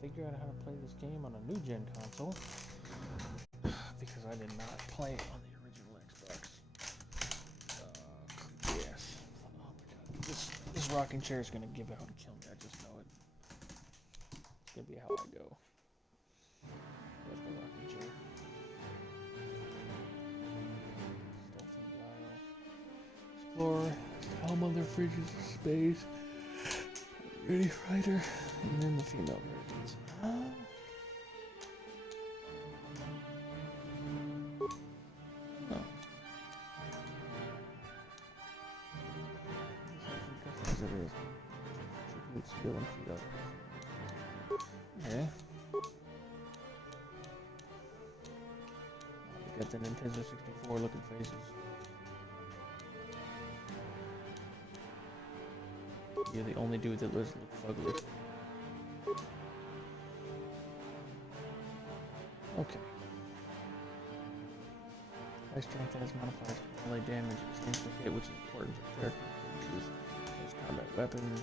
figure out how to play this game on a new gen console because I did not play it on the original Xbox. Yes. Oh my god. This rocking chair is gonna give out and kill me. I just know it. It's gonna be how I go. There's the rocking chair. Stealthy Dial. Explorer. Helm on their fridges of space. Ready Fighter. And then the female versions. Skill and feed up. Okay. We got the Nintendo 64 looking faces. You're the only dude that doesn't look fugly. Okay. High strength has modifiers for melee damage and instant hit, which is important for characters who choose as combat weapons.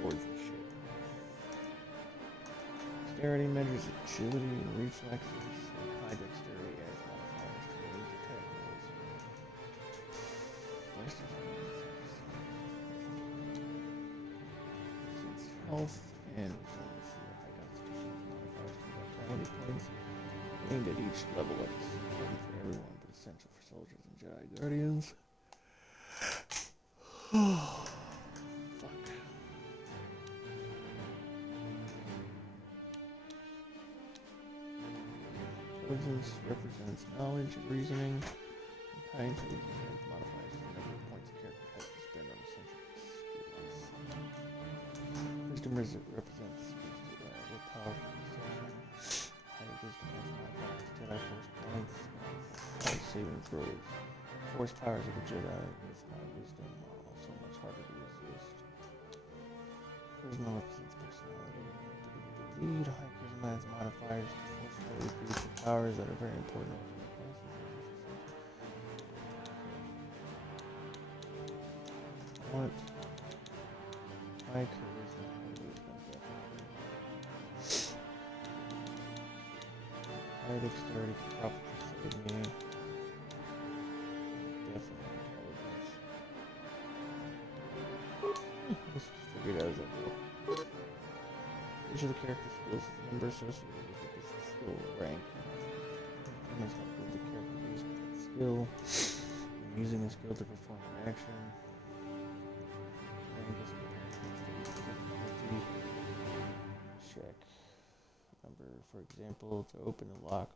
Swords and shit. Dexterity measures agility and reflexes. High dexterity adds modifiers to range attack rolls. Since health and resiliency are high constitution modifiers to vitality points aimed at each level up. Ready for everyone, but essential for soldiers and Jedi Guardians. Intelligence represents knowledge and reasoning. And kind represents modifiers the number of points a character has to spend on essential skills. Wisdom represents willpower and perception. Higher wisdom has modifiers Jedi Force points. High saving throws. Force powers of a Jedi with high wisdom are also much harder to resist. Charisma represents personality and ability to lead. High charisma has modifiers to force powers that are very important. What? High charisma, high wisdom, definitely. High dexterity could probably save me. Definitely intelligence. Let's just figure it out as I go. Each of the character skills is a number associated with this skill rank. Must help with the character using that skill. And using the skill to perform an action. Rank is compared to its difficulty. Check. Number, for example, to open a lock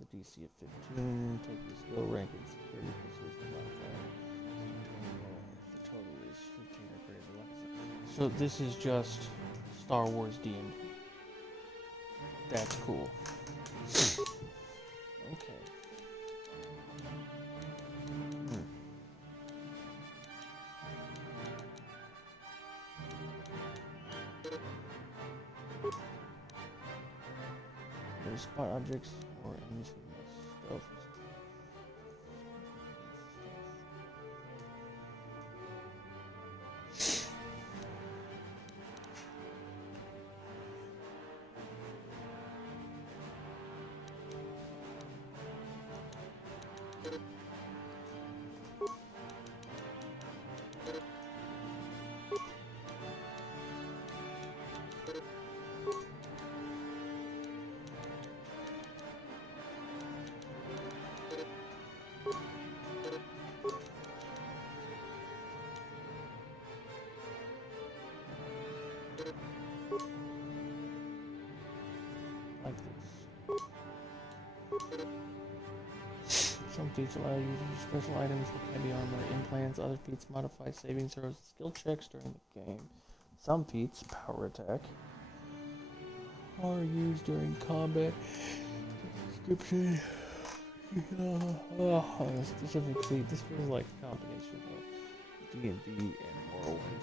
with a DC of 15, take the skill rank and security plus the modifier. If the total is 15 or greater, so this is just Star Wars D&D. That's cool. Okay. There's spot objects or enemies with stealth. Like this. Some feats allow you to use special items with heavy armor implants. Other feats modify saving throws and skill checks during the game. Some feats, power attack, are used during combat. Description. A specific feat. This feels like a combination of D&D and Morrowind.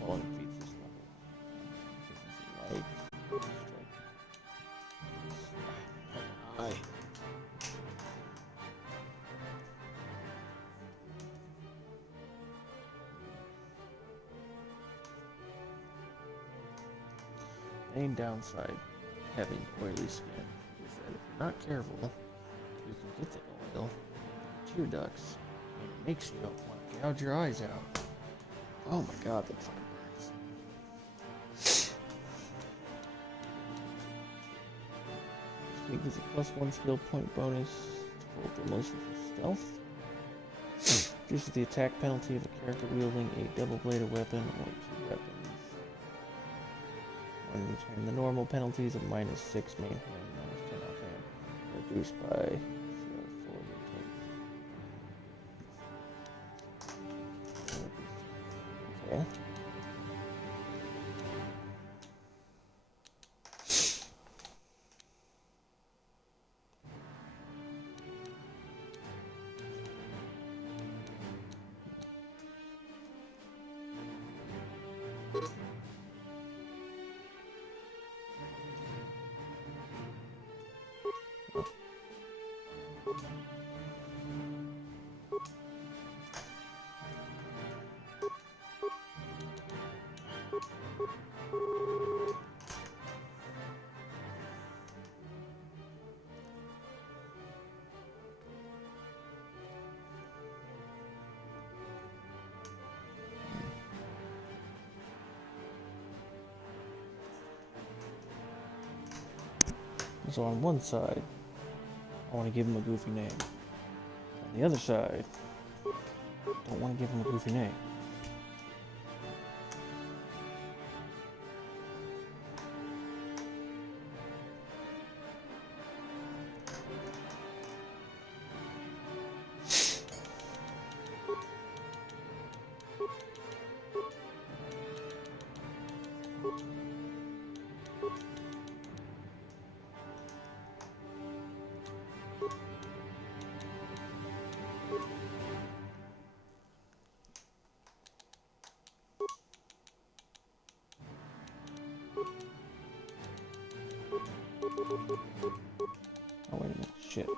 Falling feats this level. Light. Strike. main downside having oily skin is that if you're not careful, you can get the oil to your ducts, and it makes you want to gouge your eyes out. Oh my god, that fucking burns. This week is a +1 skill point bonus to full demolition for stealth. Reduces the attack penalty of a character wielding a double-bladed weapon or 2 weapons. When you turn the normal penalties of -6 main hand, -10 offhand, reduced by CR4 Okay. So on one side, I want to give him a goofy name. On the other side, don't want to give him a goofy name. Oh, wait a minute. Shit.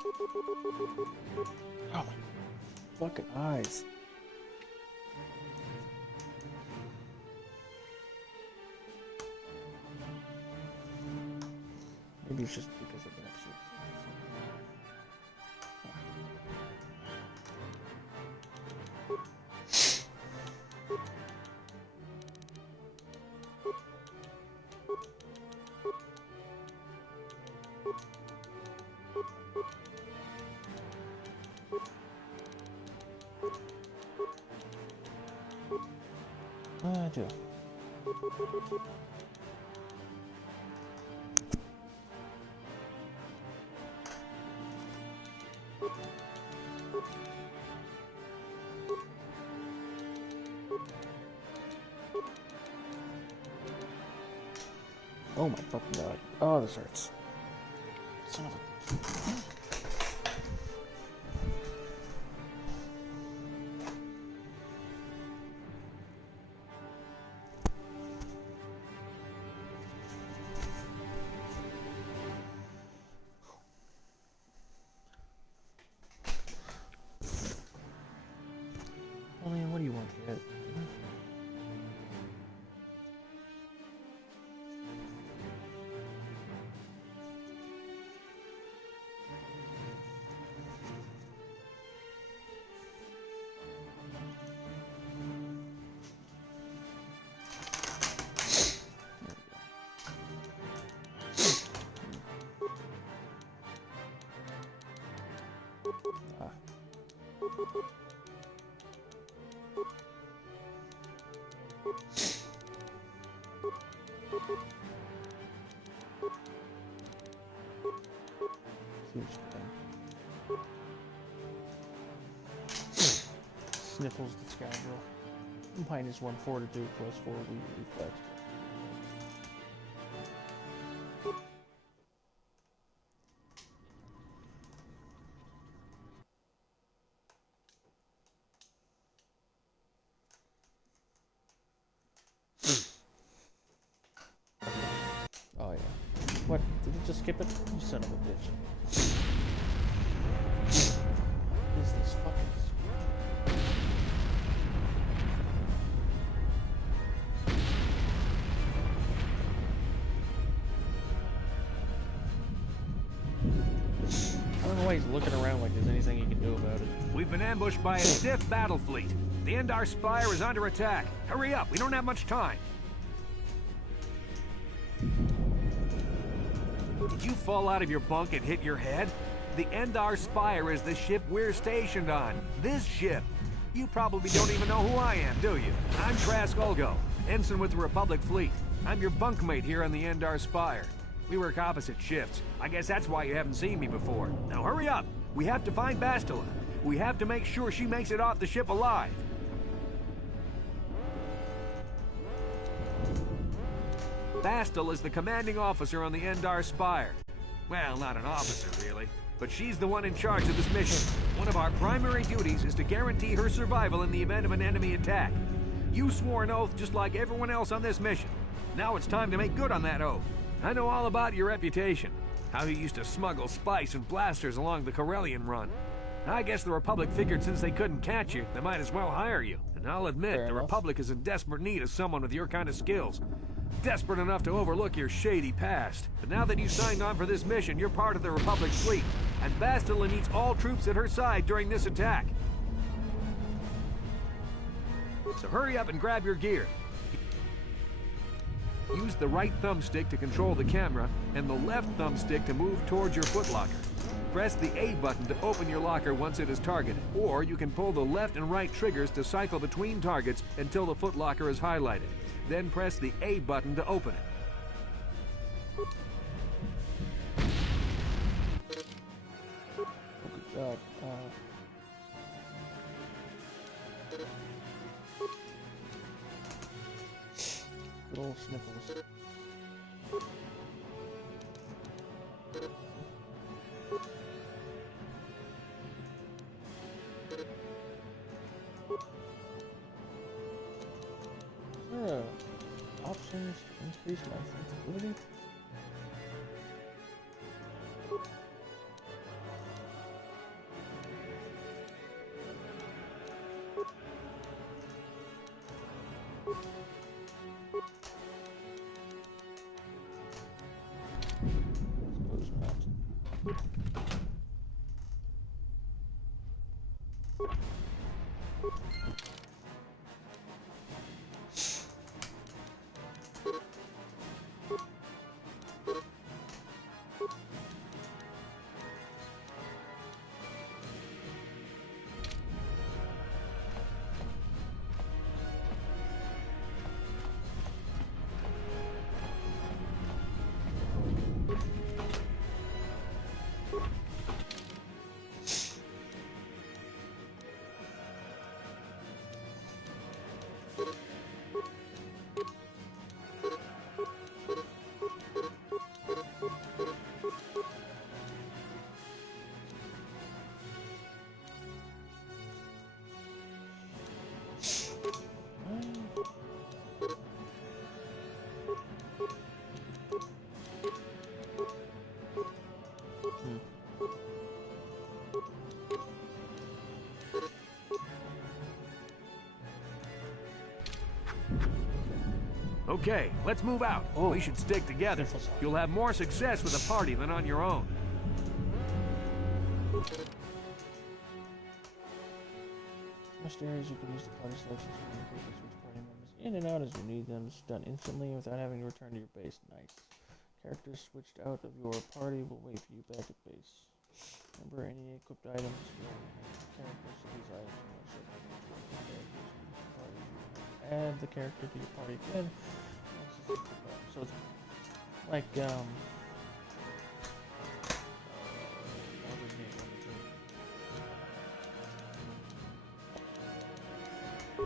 Oh, my fucking eyes. Maybe it's just because I've been up so. I do. Oh my fucking god. Oh, this hurts. Son of a bitch. Well, man, what do you want, kid? Huge thing. Sniffles the scoundrel. -1 fortitude +4 reflex. Oh yeah. What? Did it just skip it? You son of a bitch. What is this fucking... why he's looking around like there's anything he can do about it. We've been ambushed by a Sith battle fleet. The Endar Spire is under attack. Hurry up, we don't have much time. Did you fall out of your bunk and hit your head? The Endar Spire is the ship we're stationed on. This ship. You probably don't even know who I am, do you? I'm Trask Ulgo, ensign with the Republic Fleet. I'm your bunkmate here on the Endar Spire. We work opposite shifts. I guess that's why you haven't seen me before. Now hurry up! We have to find Bastila. We have to make sure she makes it off the ship alive. Bastila is the commanding officer on the Endar Spire. Well, not an officer, really. But she's the one in charge of this mission. One of our primary duties is to guarantee her survival in the event of an enemy attack. You swore an oath just like everyone else on this mission. Now it's time to make good on that oath. I know all about your reputation. How you used to smuggle spice and blasters along the Corellian run. I guess the Republic figured since they couldn't catch you, they might as well hire you. And I'll admit, the Republic is in desperate need of someone with your kind of skills. Desperate enough to overlook your shady past. But now that you signed on for this mission, you're part of the Republic fleet. And Bastila needs all troops at her side during this attack. So hurry up and grab your gear. Use the right thumbstick to control the camera, and the left thumbstick to move towards your footlocker. Press the A button to open your locker once it is targeted, or you can pull the left and right triggers to cycle between targets until the footlocker is highlighted. Then press the A button to open it. Good job. Good old Sniffles. Options to increase my sensitivity. Okay, let's move out. Oh. We should stick together. You'll have more success with a party than on your own. Most areas you can use the party selections to quickly switch party members in and out as you need them. It's done instantly without having to return to your base. Nice. Characters switched out of your party will wait for you back at base. Remember, any equipped items will characters to these items and also add the character to your party again. So it's like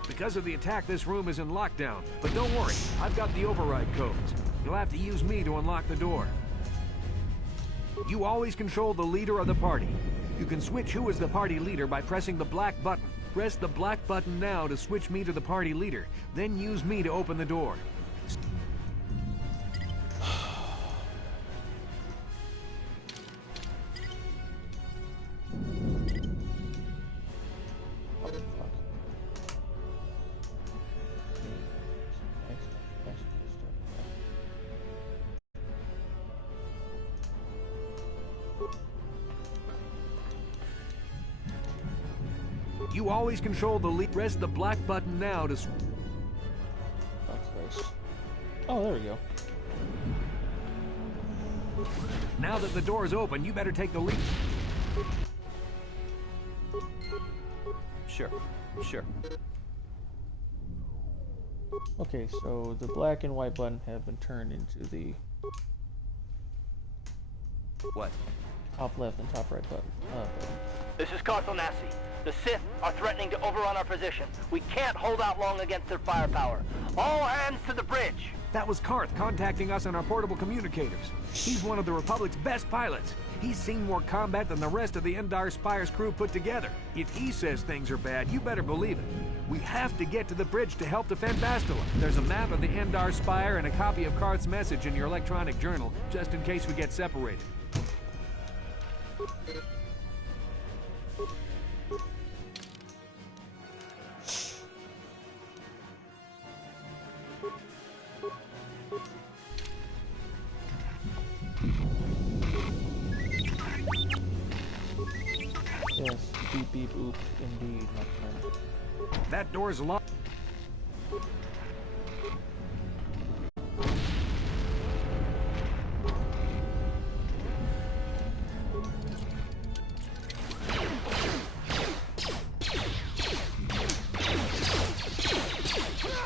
Because of the attack, this room is in lockdown. But don't worry, I've got the override codes. You'll have to use me to unlock the door. You always control the leader of the party. You can switch who is the party leader by pressing the black button. Press the black button now to switch me to the party leader. Then use me to open the door. You always control the lead. Press the black button now to... Oh, Christ. Oh, there we go. Now that the door is open, you better take the lead. Sure. Okay, so the black and white button have been turned into the What? top left and top right button. This is Carthel Nassi. The Sith are threatening to overrun our position. We can't hold out long against their firepower. All hands to the bridge. That was Karth contacting us on our portable communicators. He's one of the Republic's best pilots. He's seen more combat than the rest of the Endar Spire's crew put together. If he says things are bad, you better believe it. We have to get to the bridge to help defend Bastila. There's a map of the Endar Spire and a copy of Karth's message in your electronic journal, just in case we get separated. Yes, beep beep oop, indeed, my friend. That door's locked.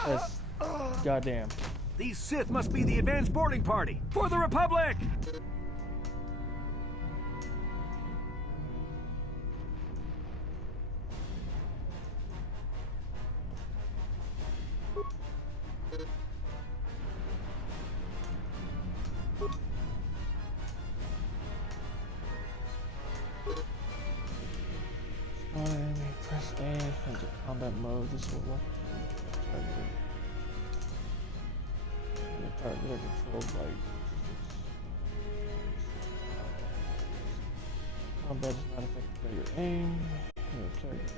Yes, goddamn. These Sith must be the advanced boarding party for the Republic! Spawn enemy, press A, enter combat mode. This will lock target. The target are controlled by combat is not affected by your aim. Your character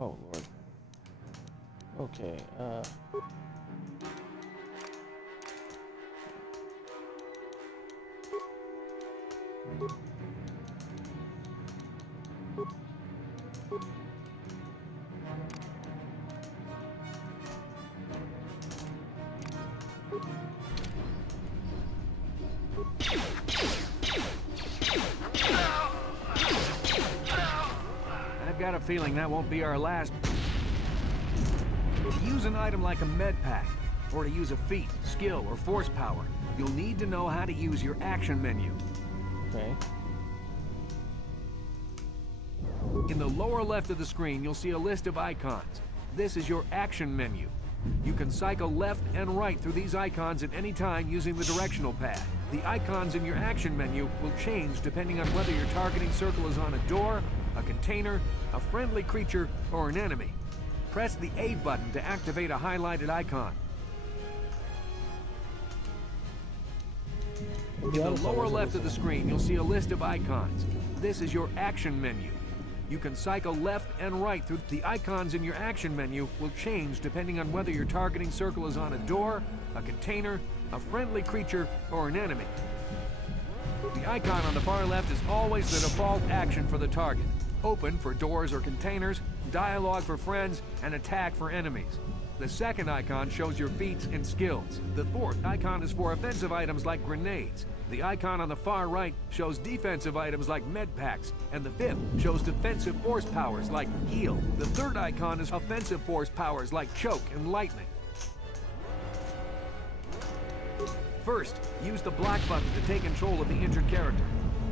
Oh lord. Okay, I've got a feeling that won't be our last. To use an item like a med pack, or to use a feat, skill, or force power, you'll need to know how to use your action menu. okay. In the lower left of the screen, you'll see a list of icons. This is your action menu. You can cycle left and right through these icons at any time using the directional pad. The icons in your action menu will change depending on whether your targeting circle is on a door, a container, a friendly creature, or an enemy. Press the A button to activate a highlighted icon. In the lower left of the screen, you'll see a list of icons. This is your action menu. You can cycle left and right through. The icons in your action menu will change depending on whether your targeting circle is on a door, a container, a friendly creature, or an enemy. The icon on the far left is always the default action for the target. Open for doors or containers, dialogue for friends, and attack for enemies. The second icon shows your feats and skills. The fourth icon is for offensive items like grenades. The icon on the far right shows defensive items like med packs, and the fifth shows defensive force powers like heal. The third icon is offensive force powers like choke and lightning. First, use the black button to take control of the injured character.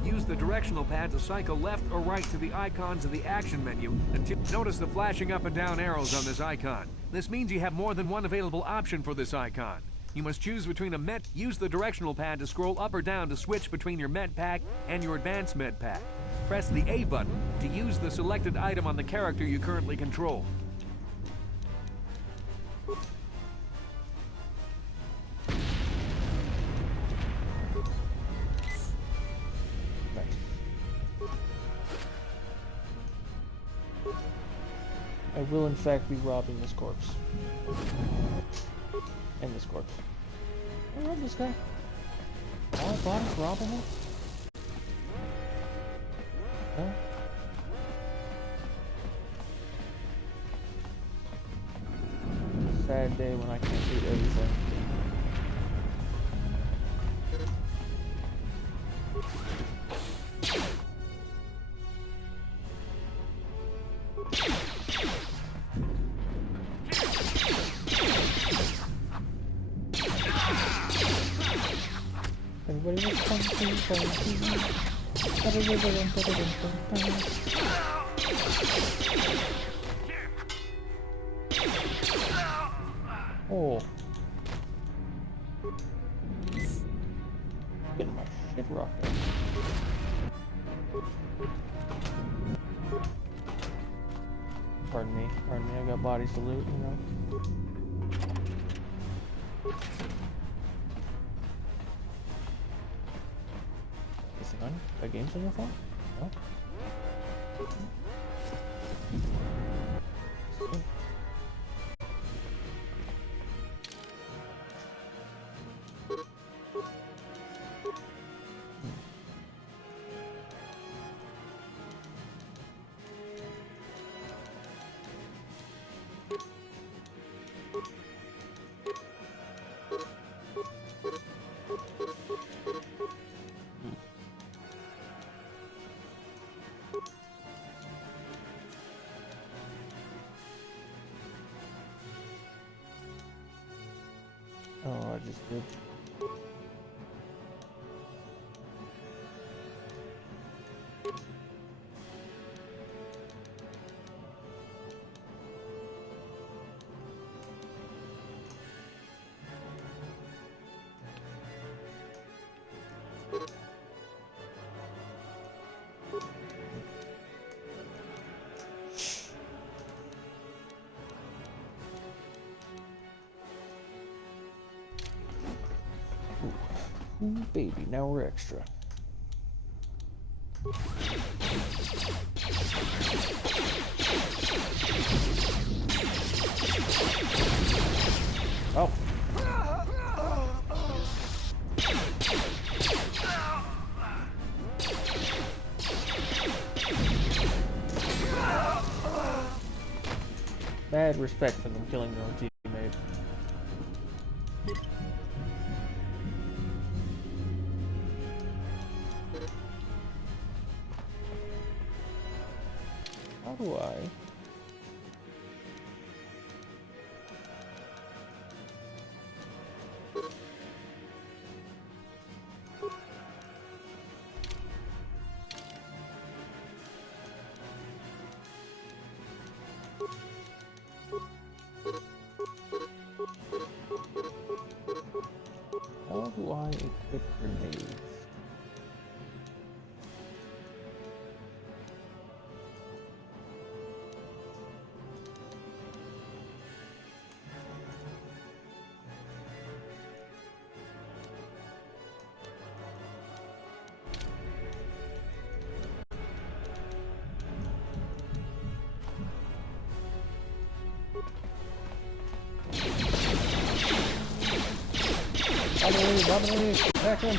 Use the directional pad to cycle left or right to the icons of the action menu until... Notice the flashing up and down arrows on this icon. This means you have more than one available option for this icon. You must choose between a med... Use the directional pad to scroll up or down to switch between your med pack and your advanced med pack. Press the A button to use the selected item on the character you currently control. I will in fact be robbing this corpse. And this corpse. I robbed this guy. All I bought is robbable? No? Sad day when I can't do everything. Everybody was pumping, Oh. Getting my shit rocked out. Pardon me, I got bodies to loot, you know. Anything on? Got games on your phone? No? Okay. Oh, I just did. Ooh, baby, now we're extra. Oh. Bad respect for them killing their own teammate. How do I? How do I equip grenades? Bobby, back him.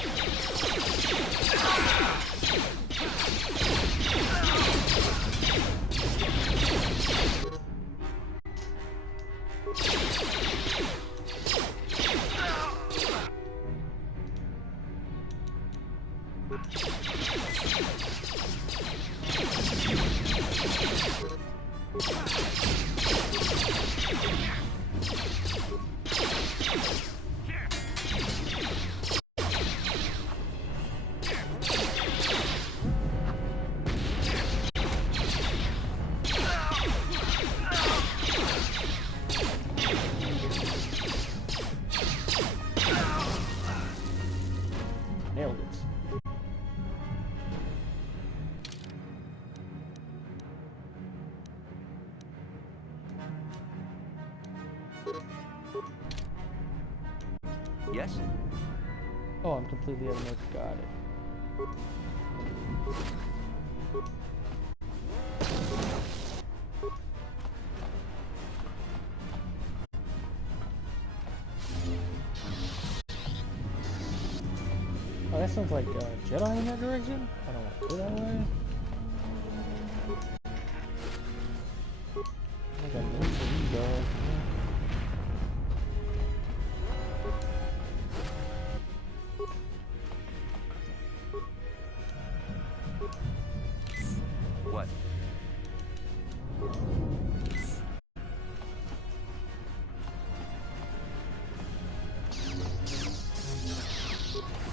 Nailed it. Yes? Oh, I'm completely out of notes. Got it. that sounds like Jedi in that direction. I don't want to go that way. I got no for you guys. What?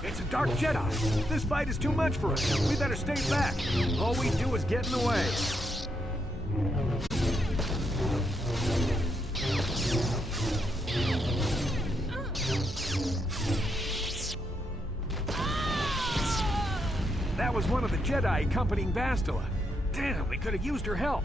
It's a Dark Jedi. This fight is too much for us. We better stay back. All we do is get in the way. That was one of the Jedi accompanying Bastila. Damn, we could have used her help.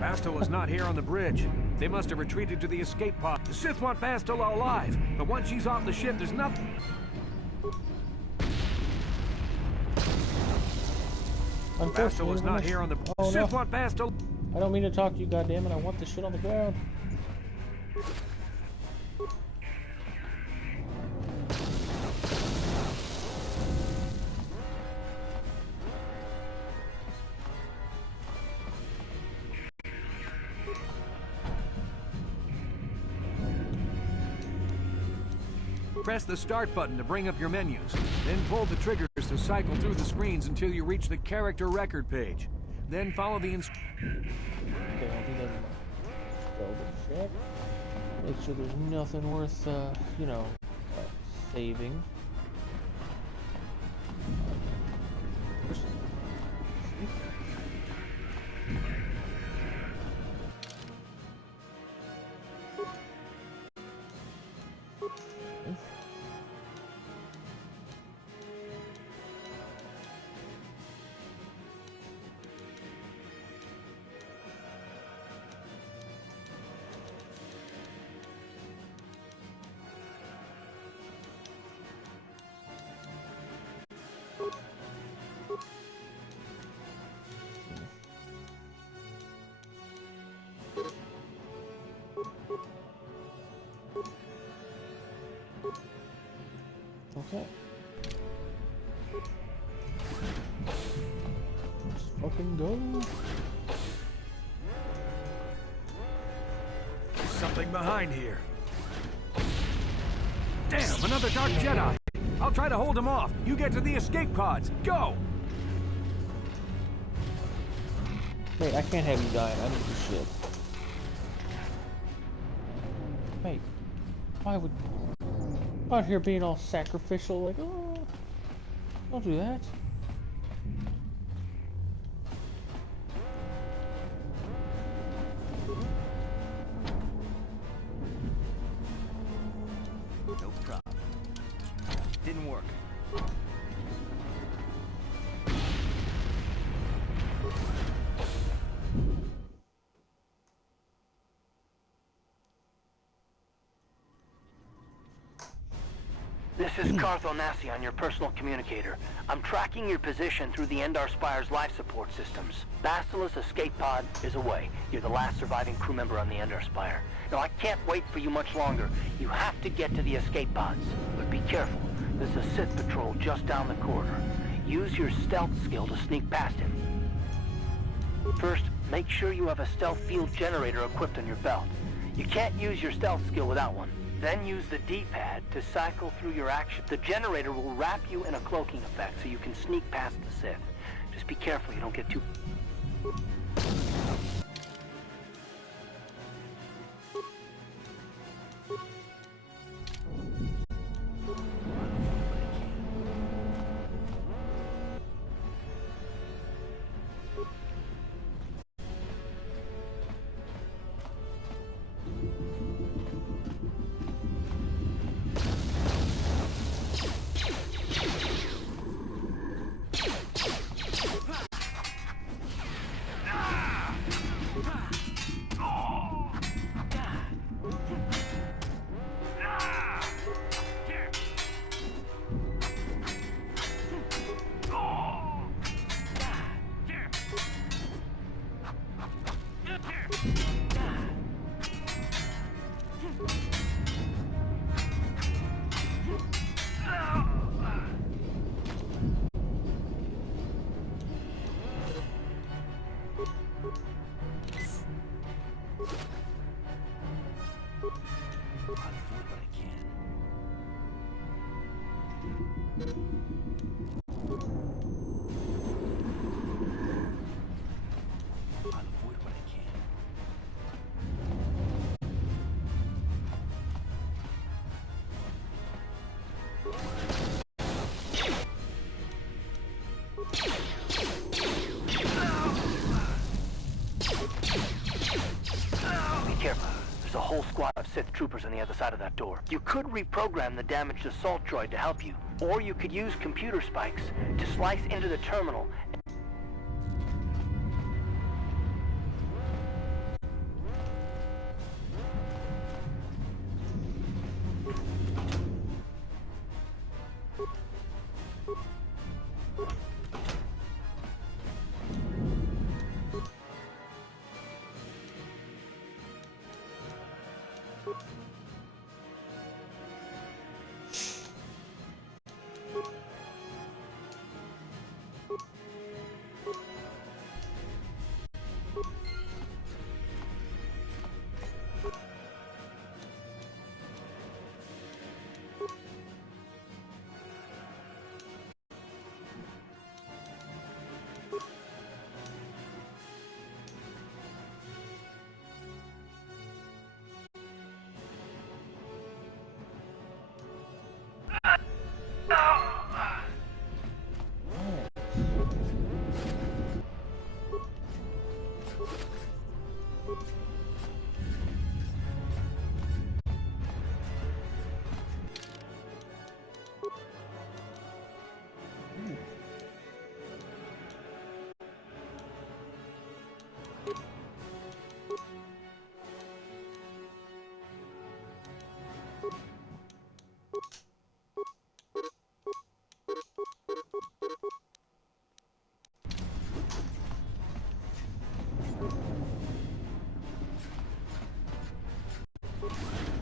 Bastila's not here on the bridge. They must have retreated to the escape pod. The Sith want Bastila alive, but once she's off the ship, there's nothing. Bastila's not here on the bridge. Oh, The Sith no. want Bastila. I don't mean to talk to you, goddammit. I want this shit on the ground. Press the start button to bring up your menus. Then pull the triggers to cycle through the screens until you reach the character record page. Then follow the Okay, I'll do that in my double check. Make sure there's nothing worth, you know, saving. Okay. Let's fucking go. There's something behind here. Damn, another Dark Jedi. I'll try to hold him off. You get to the escape pods. Go! Wait, I can't have you dying. I need this shit. Wait. Why would... out here being all sacrificial, like, oh... don't do that. No problem. Didn't work. This is Carthel Nassi on your personal communicator. I'm tracking your position through the Endar Spire's life support systems. Basilisk escape pod is away. You're the last surviving crew member on the Endar Spire. Now, I can't wait for you much longer. You have to get to the escape pods. But be careful. There's a Sith patrol just down the corridor. Use your stealth skill to sneak past him. First, make sure you have a stealth field generator equipped on your belt. You can't use your stealth skill without one. Then use the D-pad to cycle through your action. The generator will wrap you in a cloaking effect so you can sneak past the Sith. Just be careful you don't get too... There's a whole squad of Sith troopers on the other side of that door. You could reprogram the damaged assault droid to help you, or you could use computer spikes to slice into the terminal.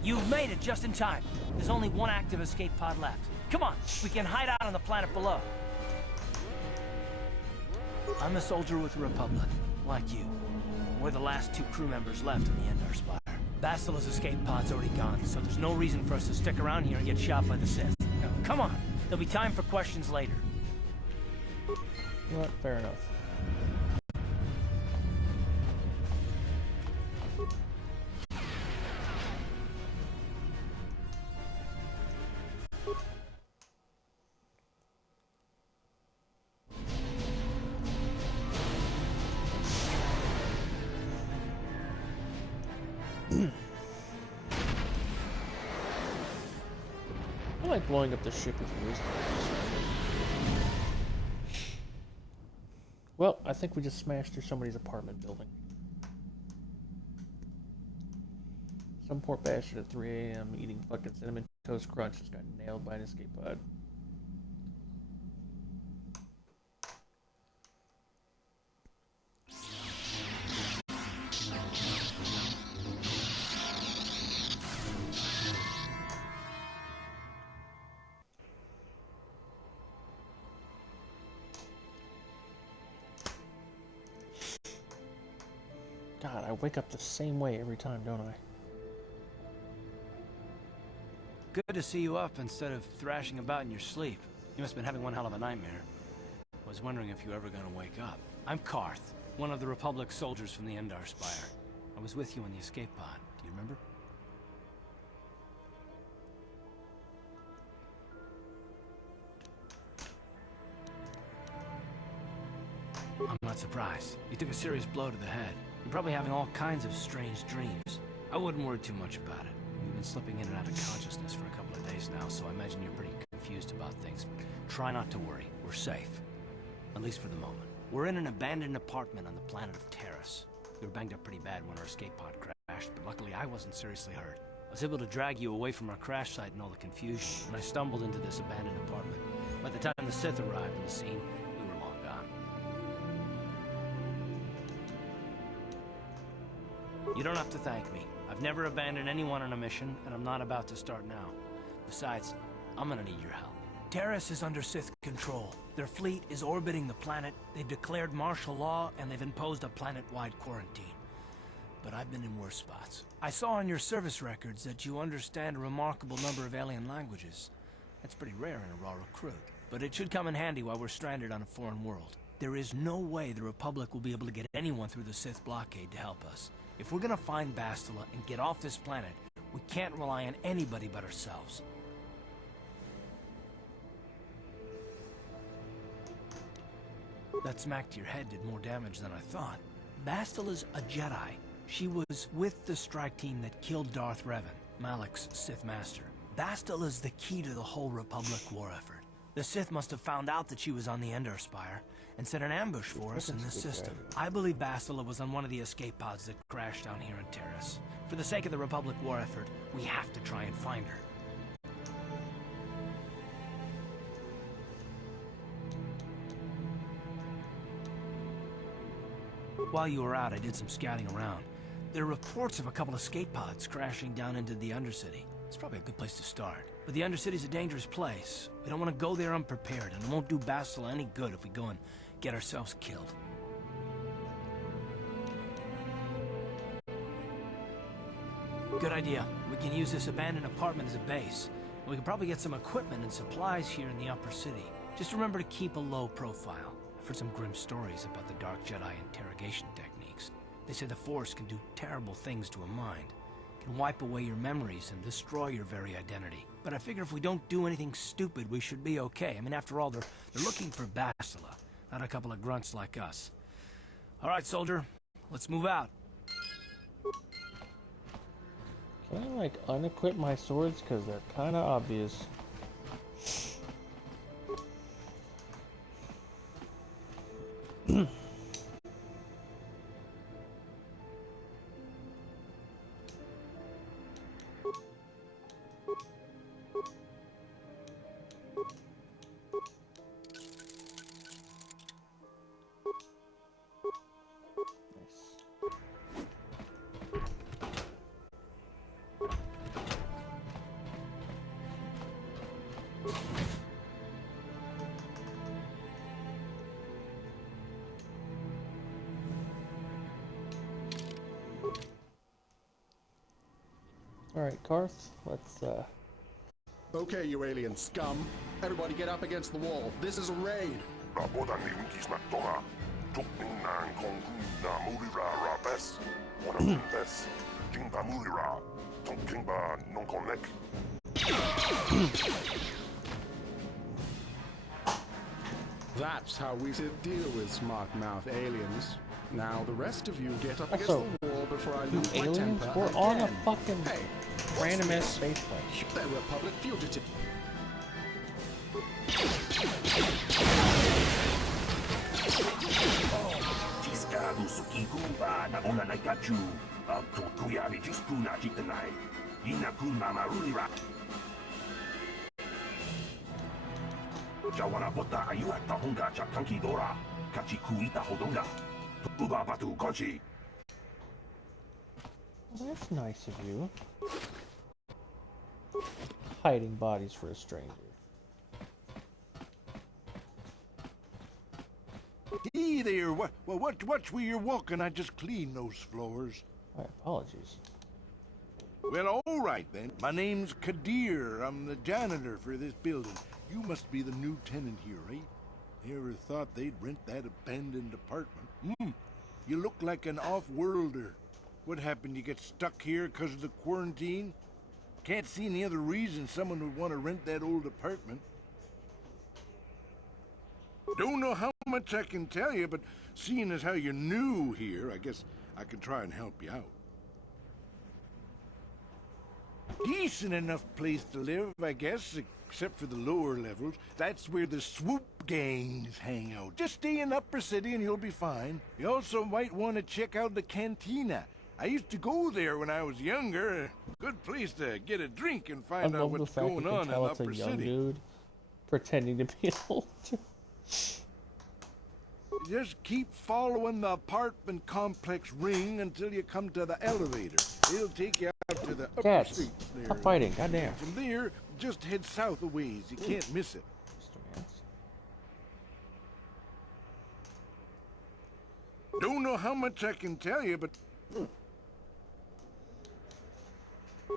You've made it just in time. There's only one active escape pod left. Come on, we can hide out on the planet below. I'm a soldier with the Republic, like you. We're the last two crew members left in the Endar Spire. Basilisk's escape pod's already gone, so there's no reason for us to stick around here and get shot by the Sith. Now, come on, there'll be time for questions later. You know what? Fair enough. like blowing up the ship is a waste of resources. Well, I think we just smashed through somebody's apartment building. Some poor bastard at 3 a.m. eating fucking Cinnamon Toast Crunch just got nailed by an escape pod. God, I wake up the same way every time, don't I? Good to see you up instead of thrashing about in your sleep. You must have been having one hell of a nightmare. I was wondering if you were ever going to wake up. I'm Karth, one of the Republic soldiers from the Endar Spire. I was with you in the escape pod. Do you remember? I'm not surprised. You took a serious blow to the head. You're probably having all kinds of strange dreams. I wouldn't worry too much about it. You've been slipping in and out of consciousness for a couple of days now, so I imagine you're pretty confused about things. Try not to worry. We're safe. At least for the moment. We're in an abandoned apartment on the planet of Terrace. We were banged up pretty bad when our escape pod crashed, but luckily I wasn't seriously hurt. I was able to drag you away from our crash site and all the confusion, and I stumbled into this abandoned apartment. By the time the Sith arrived on the scene, we were long gone. You don't have to thank me. I've never abandoned anyone on a mission, and I'm not about to start now. Besides, I'm gonna need your help. Terrace is under Sith control. Their fleet is orbiting the planet, they've declared martial law, and they've imposed a planet-wide quarantine. But I've been in worse spots. I saw on your service records that you understand a remarkable number of alien languages. That's pretty rare in a raw recruit, but it should come in handy while we're stranded on a foreign world. There is no way the Republic will be able to get anyone through the Sith blockade to help us. If we're gonna find Bastila and get off this planet, we can't rely on anybody but ourselves. That smack to your head did more damage than I thought. Bastila's a Jedi. She was with the strike team that killed Darth Revan, Malak's Sith Master. Bastila's the key to the whole Republic war effort. The Sith must have found out that she was on the Endar Spire and set an ambush for us in this system. I believe Bastila was on one of the escape pods that crashed down here in Terrace. For the sake of the Republic war effort, we have to try and find her. While you were out, I did some scouting around. There are reports of a couple escape pods crashing down into the Undercity. It's probably a good place to start. But the Undercity's a dangerous place. We don't want to go there unprepared, and it won't do Bastila any good if we go and get ourselves killed. Good idea. We can use this abandoned apartment as a base. We can probably get some equipment and supplies here in the upper city. Just remember to keep a low profile. I've heard some grim stories about the Dark Jedi interrogation techniques. They say the Force can do terrible things to a mind. It can wipe away your memories and destroy your very identity. But I figure if we don't do anything stupid, we should be okay. I mean, after all, they're looking for Bastila, not a couple of grunts like us. All right, soldier, let's move out. Can I, like, unequip my swords? Because they're kind of obvious. Alright, Karth, let's, Okay, you alien scum. Everybody get up against the wall. This is a raid. That's how we should deal with smart-mouth aliens. Now, the rest of you get up against Also, the wall before I lose my aliens? temper We're on a again. fucking Hey, random-ass space plane. they're Republic fugitives. Tiskadu sukiku ba na ona na gachu. Kuya ni jisku na jikanai. Ina kun mama rulira. Jawana bota ayu at tahunga chakanki dora. Kachi kuita hodonga. Tuba batu konchi. Well, that's nice of you. Hiding bodies for a stranger. Hey there, what were you walking? I just cleaned those floors. My apologies. Well, all right then. My name's Kadir. I'm the janitor for this building. You must be the new tenant here, right? You ever thought they'd rent that abandoned apartment? You look like an off-worlder. What happened? You get stuck here because of the quarantine? Can't see any other reason someone would want to rent that old apartment. Don't know how much I can tell you, but seeing as how you're new here, I guess I can try and help you out. Decent enough place to live, I guess, except for the lower levels. That's where the swoop gangs hang out. Just stay in Upper City and you'll be fine. You also might want to check out the cantina. I used to go there when I was younger. Good place to get a drink and I find out love the what's fact going you on can in tell it's a Upper young City. dude pretending to be older. Just keep following the apartment complex ring until you come to the elevator. It'll take you out to the upper Cats, street there. stop fighting, goddamn. From there, just head south a ways. You can't miss it. Mr. Mance. Don't know how much I can tell you, but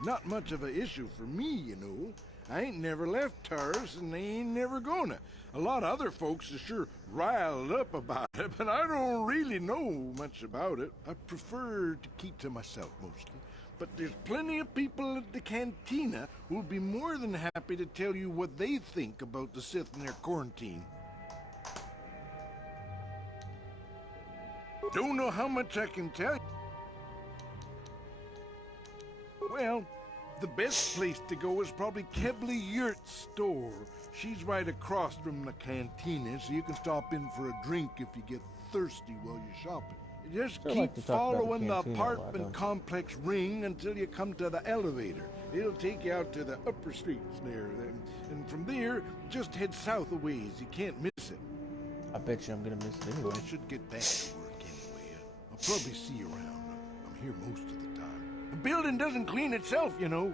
not much of an issue for me, you know. I ain't never left Taurus, and they ain't never gonna. A lot of other folks are sure riled up about it, but I don't really know much about it. I prefer to keep to myself mostly. But there's plenty of people at the cantina who'll be more than happy to tell you what they think about the Sith and their quarantine. Don't know how much I can tell you. Well, the best place to go is probably Kebly Yurt's store. She's right across from the cantina, so you can stop in for a drink if you get thirsty while you're shopping. Just Sure keep like to talk about the following the cantina a lot, apartment don't you? complex ring until you come to the elevator. It'll take you out to the upper streets there. And from there, just head south a ways. You can't miss it. I bet you I'm gonna miss it anyway. I should get back to work anyway. I'll probably see you around. I'm here most of the time. The building doesn't clean itself, you know.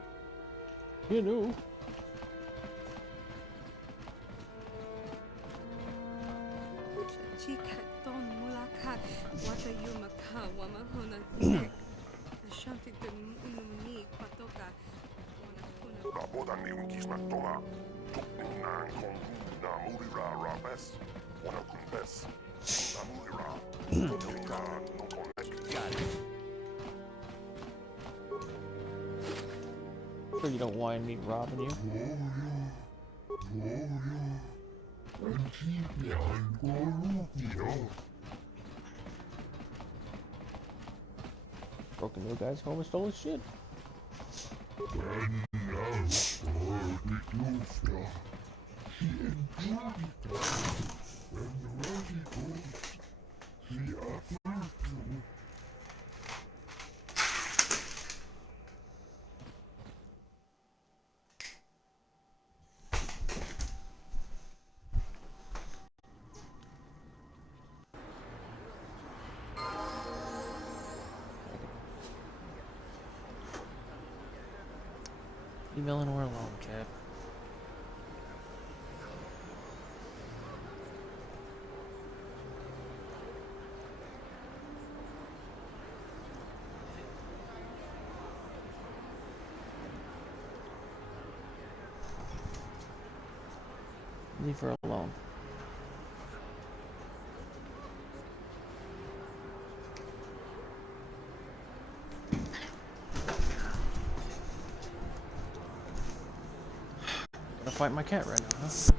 You know. Rabodan ni unkismat tola. Tukning nang kong na murira rapes. Wana kumpes. Na murira. Tukning ka no connect. Got it. Sure you don't mind me robbing you? Broke into a guy's home and stole his shit. Leave Eleanor alone, Cap. Leave her alone. Gotta fight my cat right now, huh?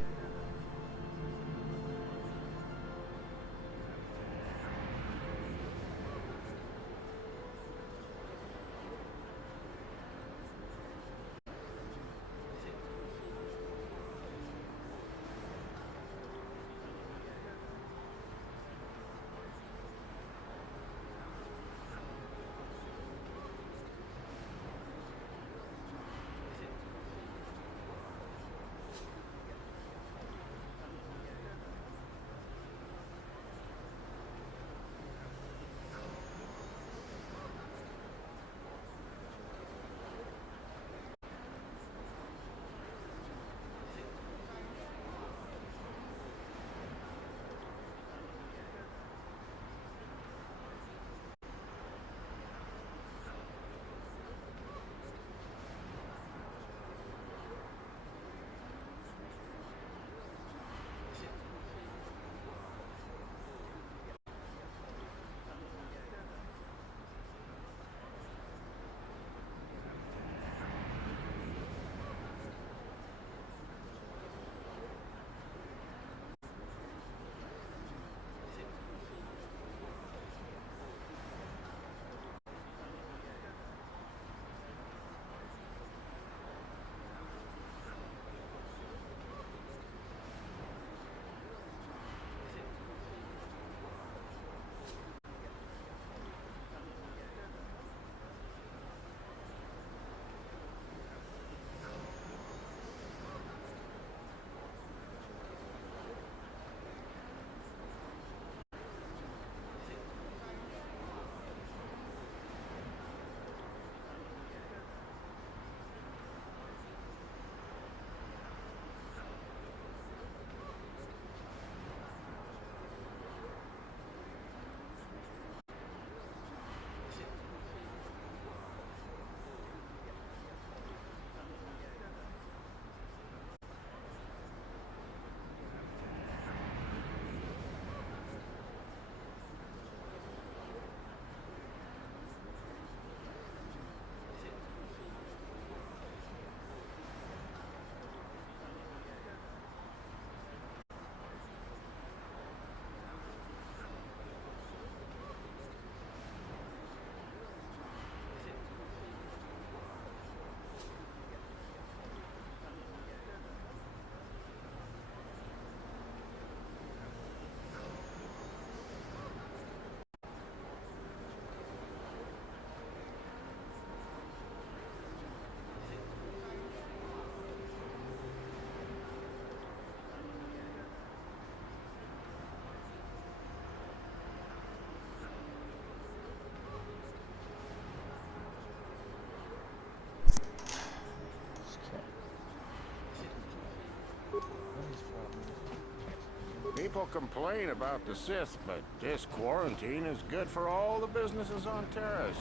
People complain about the Sith, but this quarantine is good for all the businesses on Terrace.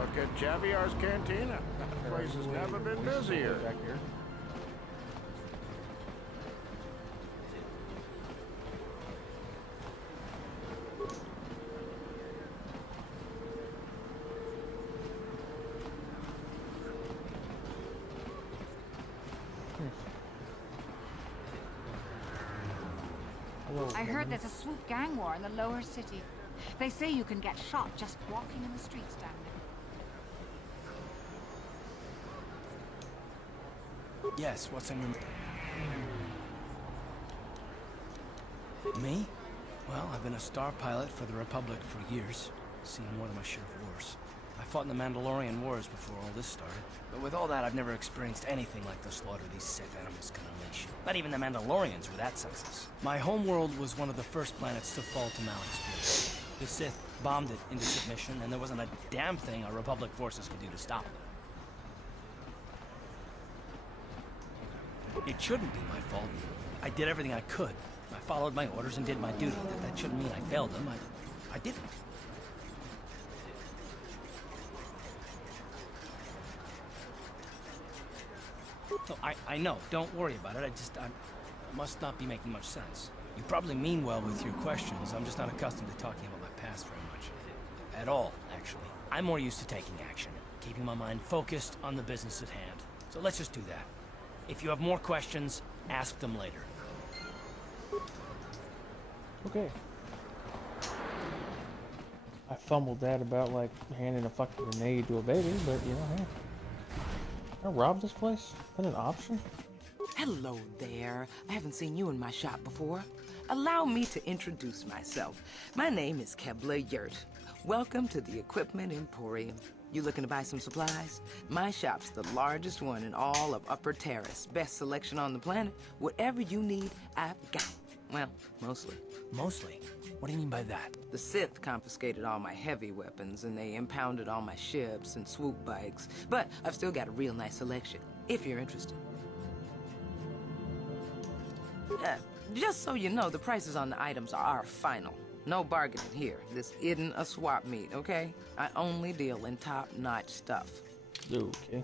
Look at Javiar's Cantina. That place has never been busier. Back here. I heard there's a swoop gang war in the lower city. They say you can get shot just walking in the streets down there. Yes, what's on your... Me? Well, I've been a star pilot for the Republic for years. Seen more than my share of wars. I fought in the Mandalorian Wars before all this started. But with all that, I've never experienced anything like the slaughter these Sith animals can unleash. Not even the Mandalorians were that senseless. My homeworld was one of the first planets to fall to Malak's fleet. The Sith bombed it into submission, and there wasn't a damn thing our Republic forces could do to stop them. It shouldn't be my fault. I did everything I could. I followed my orders and did my duty. That shouldn't mean I failed them. I didn't. No, I know. Don't worry about it. I must not be making much sense. You probably mean well with your questions. I'm just not accustomed to talking about my past very much. At all, actually. I'm more used to taking action, keeping my mind focused on the business at hand. So let's just do that. If you have more questions, ask them later. Okay. I fumbled that about like handing a fucking grenade to a baby, but you know, hey. Can I rob this place? Is that an option? Hello there. I haven't seen you in my shop before. Allow me to introduce myself. My name is Kebla Yurt. Welcome to the Equipment Emporium. You looking to buy some supplies? My shop's the largest one in all of Upper Terrace. Best selection on the planet. Whatever you need, I've got. Well, mostly. Mostly? What do you mean by that? The Sith confiscated all my heavy weapons, and they impounded all my ships and swoop bikes. But I've still got a real nice selection, if you're interested. Just so you know, the prices on the items are final. No bargaining here. This isn't a swap meet, okay? I only deal in top-notch stuff. Okay.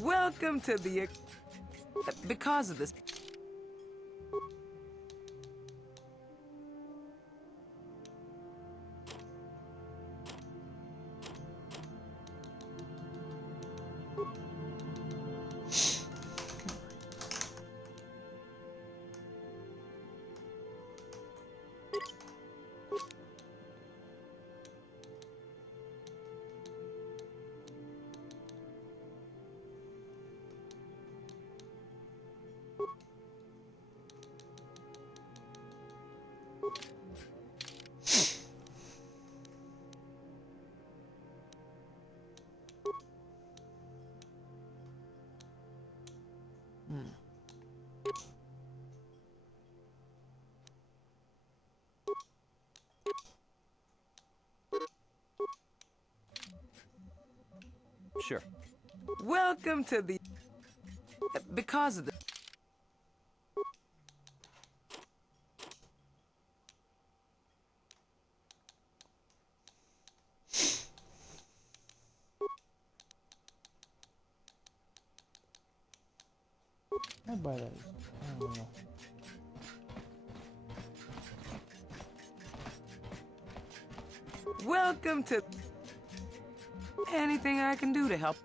Welcome to the... Because of this... Sure. Welcome to the... Because of the... I'd buy that. I don't know. Welcome to... Anything I can do to help?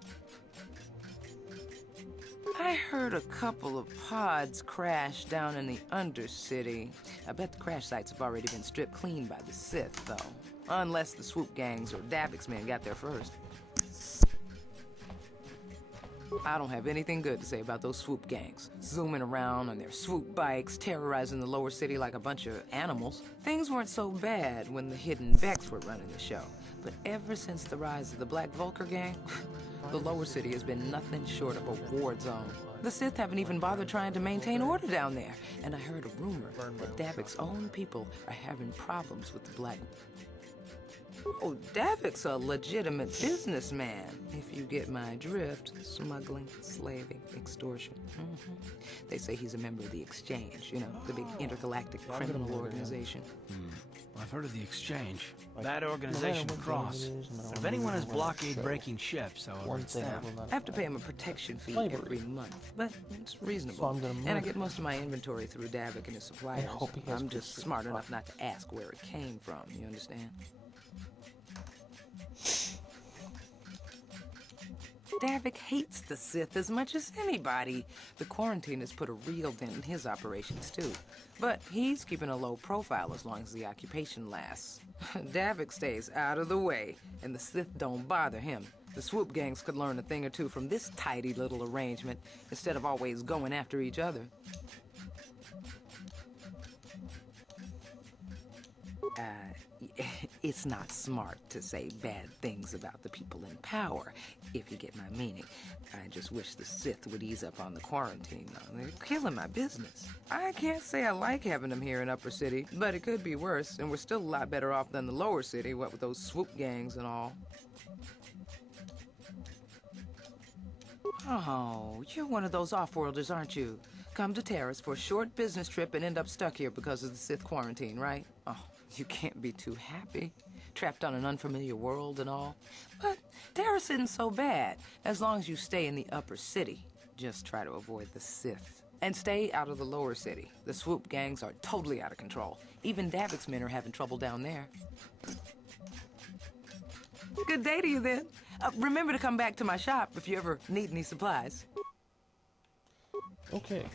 I heard a couple of pods crash down in the Undercity. I bet the crash sites have already been stripped clean by the Sith, though. Unless the swoop gangs or Davik's men got there first. I don't have anything good to say about those swoop gangs. Zooming around on their swoop bikes, terrorizing the lower city like a bunch of animals. Things weren't so bad when the Hidden Becks were running the show. But ever since the rise of the Black Vulcar gang, the lower city has been nothing short of a war zone. The Sith haven't even bothered trying to maintain order down there. And I heard a rumor that Davik's own people are having problems with the Black... Oh, Davik's a legitimate businessman, if you get my drift. Smuggling, slaving, extortion. They say he's a member of the Exchange, you know, the big intergalactic criminal organization. I've heard of the Exchange. Like, That organization no matter what Cross. gang it is, no matter But if what anyone has movie, no matter what show, blockade-breaking ships, however, one it's thing I them. will not I have to pay him a accept. protection fee Slavery. every month, but it's So reasonable. I'm gonna And I murder get most of my inventory through Davik and his suppliers. hope he has I'm good just food. smart enough not to ask where it came from, you understand? Davik hates the Sith as much as anybody. The quarantine has put a real dent in his operations, too. But he's keeping a low profile as long as the occupation lasts. Davik stays out of the way, and the Sith don't bother him. The swoop gangs could learn a thing or two from this tidy little arrangement, instead of always going after each other. It's not smart to say bad things about the people in power, if you get my meaning. I just wish the Sith would ease up on the quarantine, though. They're killing my business. I can't say I like having them here in Upper City, but it could be worse, and we're still a lot better off than the Lower City, what with those swoop gangs and all. Oh, you're one of those off-worlders, aren't you? Come to Terrace for a short business trip and end up stuck here because of the Sith quarantine, right? Oh, you can't be too happy. Trapped on an unfamiliar world and all. But Terrace isn't so bad, as long as you stay in the Upper City. Just try to avoid the Sith. And stay out of the Lower City. The swoop gangs are totally out of control. Even Davik's men are having trouble down there. Good day to you, then. Remember to come back to my shop if you ever need any supplies. Okay.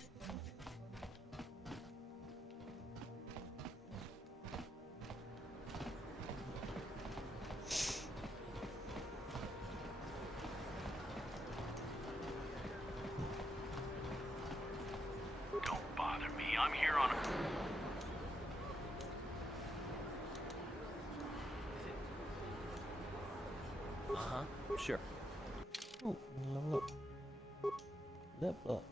Don't bother me. I'm here on a... Sure. Oh, level up. Level up.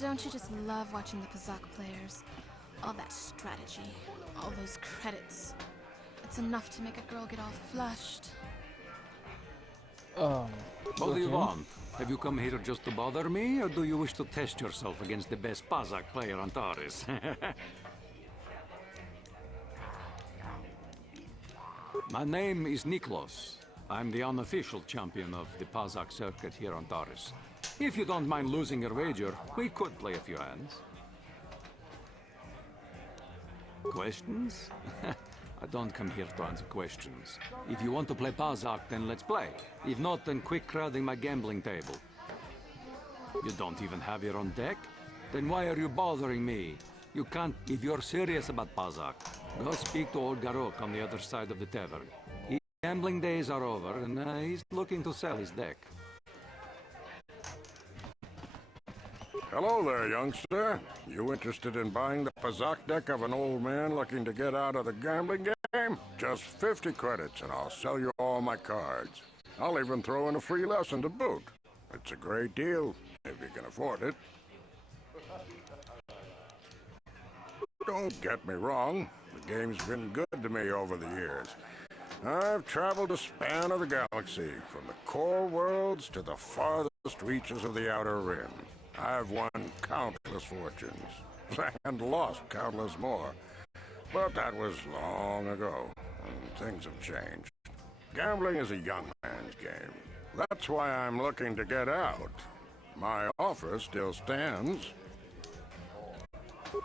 Don't you just love watching the Kazakh players? All that strategy, all those credits. It's enough to make a girl get all flushed. What do you want? Have you come here just to bother me, or do you wish to test yourself against the best Pazak player on Taris? My name is Niklos. I'm the unofficial champion of the Pazak circuit here on Taris. If you don't mind losing your wager, we could play a few hands. Questions? I don't come here to answer questions. If you want to play Pazak, then let's play. If not, then quit crowding my gambling table. You don't even have your own deck? Then why are you bothering me? You can't... If you're serious about Pazak, go speak to old Garok on the other side of the tavern. His gambling days are over, and he's looking to sell his deck. Hello there, youngster. You interested in buying the Pazak deck of an old man looking to get out of the gambling game? Just 50 credits and I'll sell you all my cards. I'll even throw in a free lesson to boot. It's a great deal, if you can afford it. Don't get me wrong. The game's been good to me over the years. I've traveled the span of the galaxy, from the core worlds to the farthest reaches of the Outer Rim. I've won countless fortunes, and lost countless more. But that was long ago, and things have changed. Gambling is a young man's game. That's why I'm looking to get out. My offer still stands.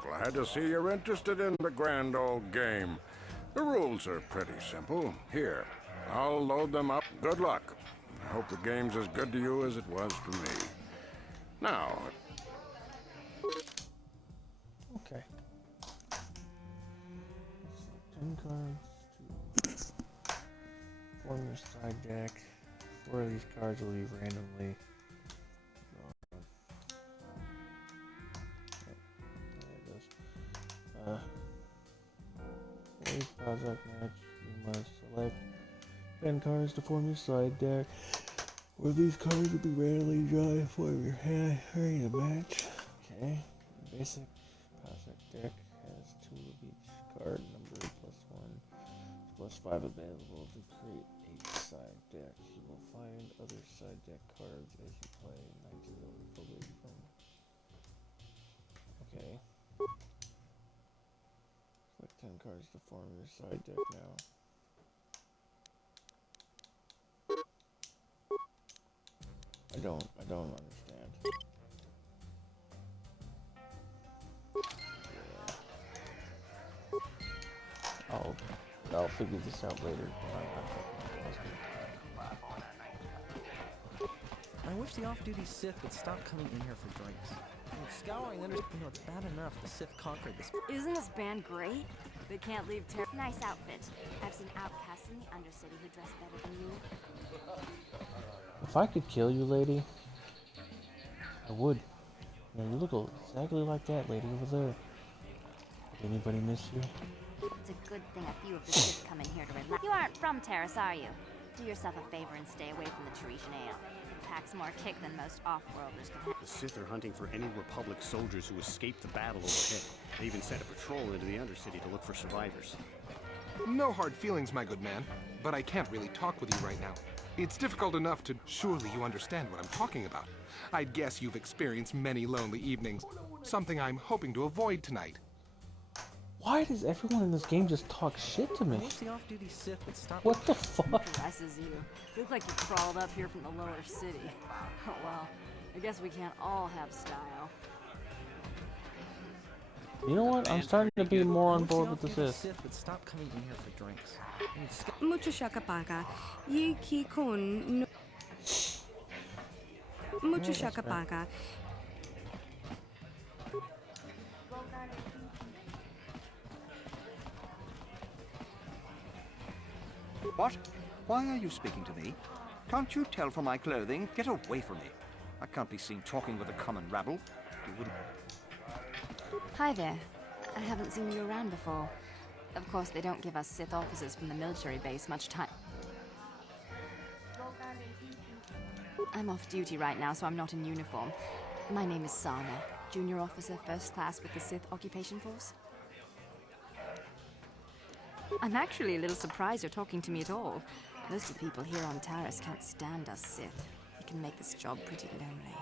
Glad to see you're interested in the grand old game. The rules are pretty simple. Here, I'll load them up. Good luck. I hope the game's as good to you as it was to me. Now. Okay. 10 cards to form your side deck. 4 of these cards will be randomly drawn. There it goes. Each project match, you must select 10 cards to form your side deck. Where these cards will be randomly drawn to form your hand during the match. Okay. Basic Pazak deck has 2 of each card numbered +1, +5 available to create a side deck. You will find other side deck cards as you play Knights of the Republic from. Okay. Select 10 cards to form your side deck now. I don't understand. Yeah. I'll figure this out later. I wish the off-duty Sith would stop coming in here for drinks. Scouring under, it's bad enough the Sith conquered this. Isn't this band great? They can't leave Nice outfit. I've seen outcasts in the Undercity who dress better than you. If I could kill you, lady, I would. Yeah, you look exactly like that lady over there. Did anybody miss you? It's a good thing a few of the Sith come in here to relax. You aren't from Taris, are you? Do yourself a favor and stay away from the Teresian ale. It packs more kick than most off-worlders can have. The Sith are hunting for any Republic soldiers who escaped the battle overhead. They even sent a patrol into the Undercity to look for survivors. No hard feelings, my good man, but I can't really talk with you right now. It's difficult enough to... Surely you understand what I'm talking about. I'd guess you've experienced many lonely evenings, something I'm hoping to avoid tonight. Why does everyone in this game just talk shit to me? I wish the off-duty Sith would stop. What the fuck? Dresses you. Look like you crawled up here from the lower city. Oh well, I guess we can't all have style. You know what? I'm starting to be more on board with the Sith. Would stop coming in here for drinks. Mucho shakapaka. Yiki kun. Mucho shakapaka. What? Why are you speaking to me? Can't you tell from my clothing? Get away from me. I can't be seen talking with a common rabble. You wouldn't... Hi there. I haven't seen you around before. Of course, they don't give us Sith officers from the military base much time. I'm off duty right now, so I'm not in uniform. My name is Sana. Junior officer, first class with the Sith occupation force. I'm actually a little surprised you're talking to me at all. Most of the people here on Taris can't stand us Sith. It can make this job pretty lonely.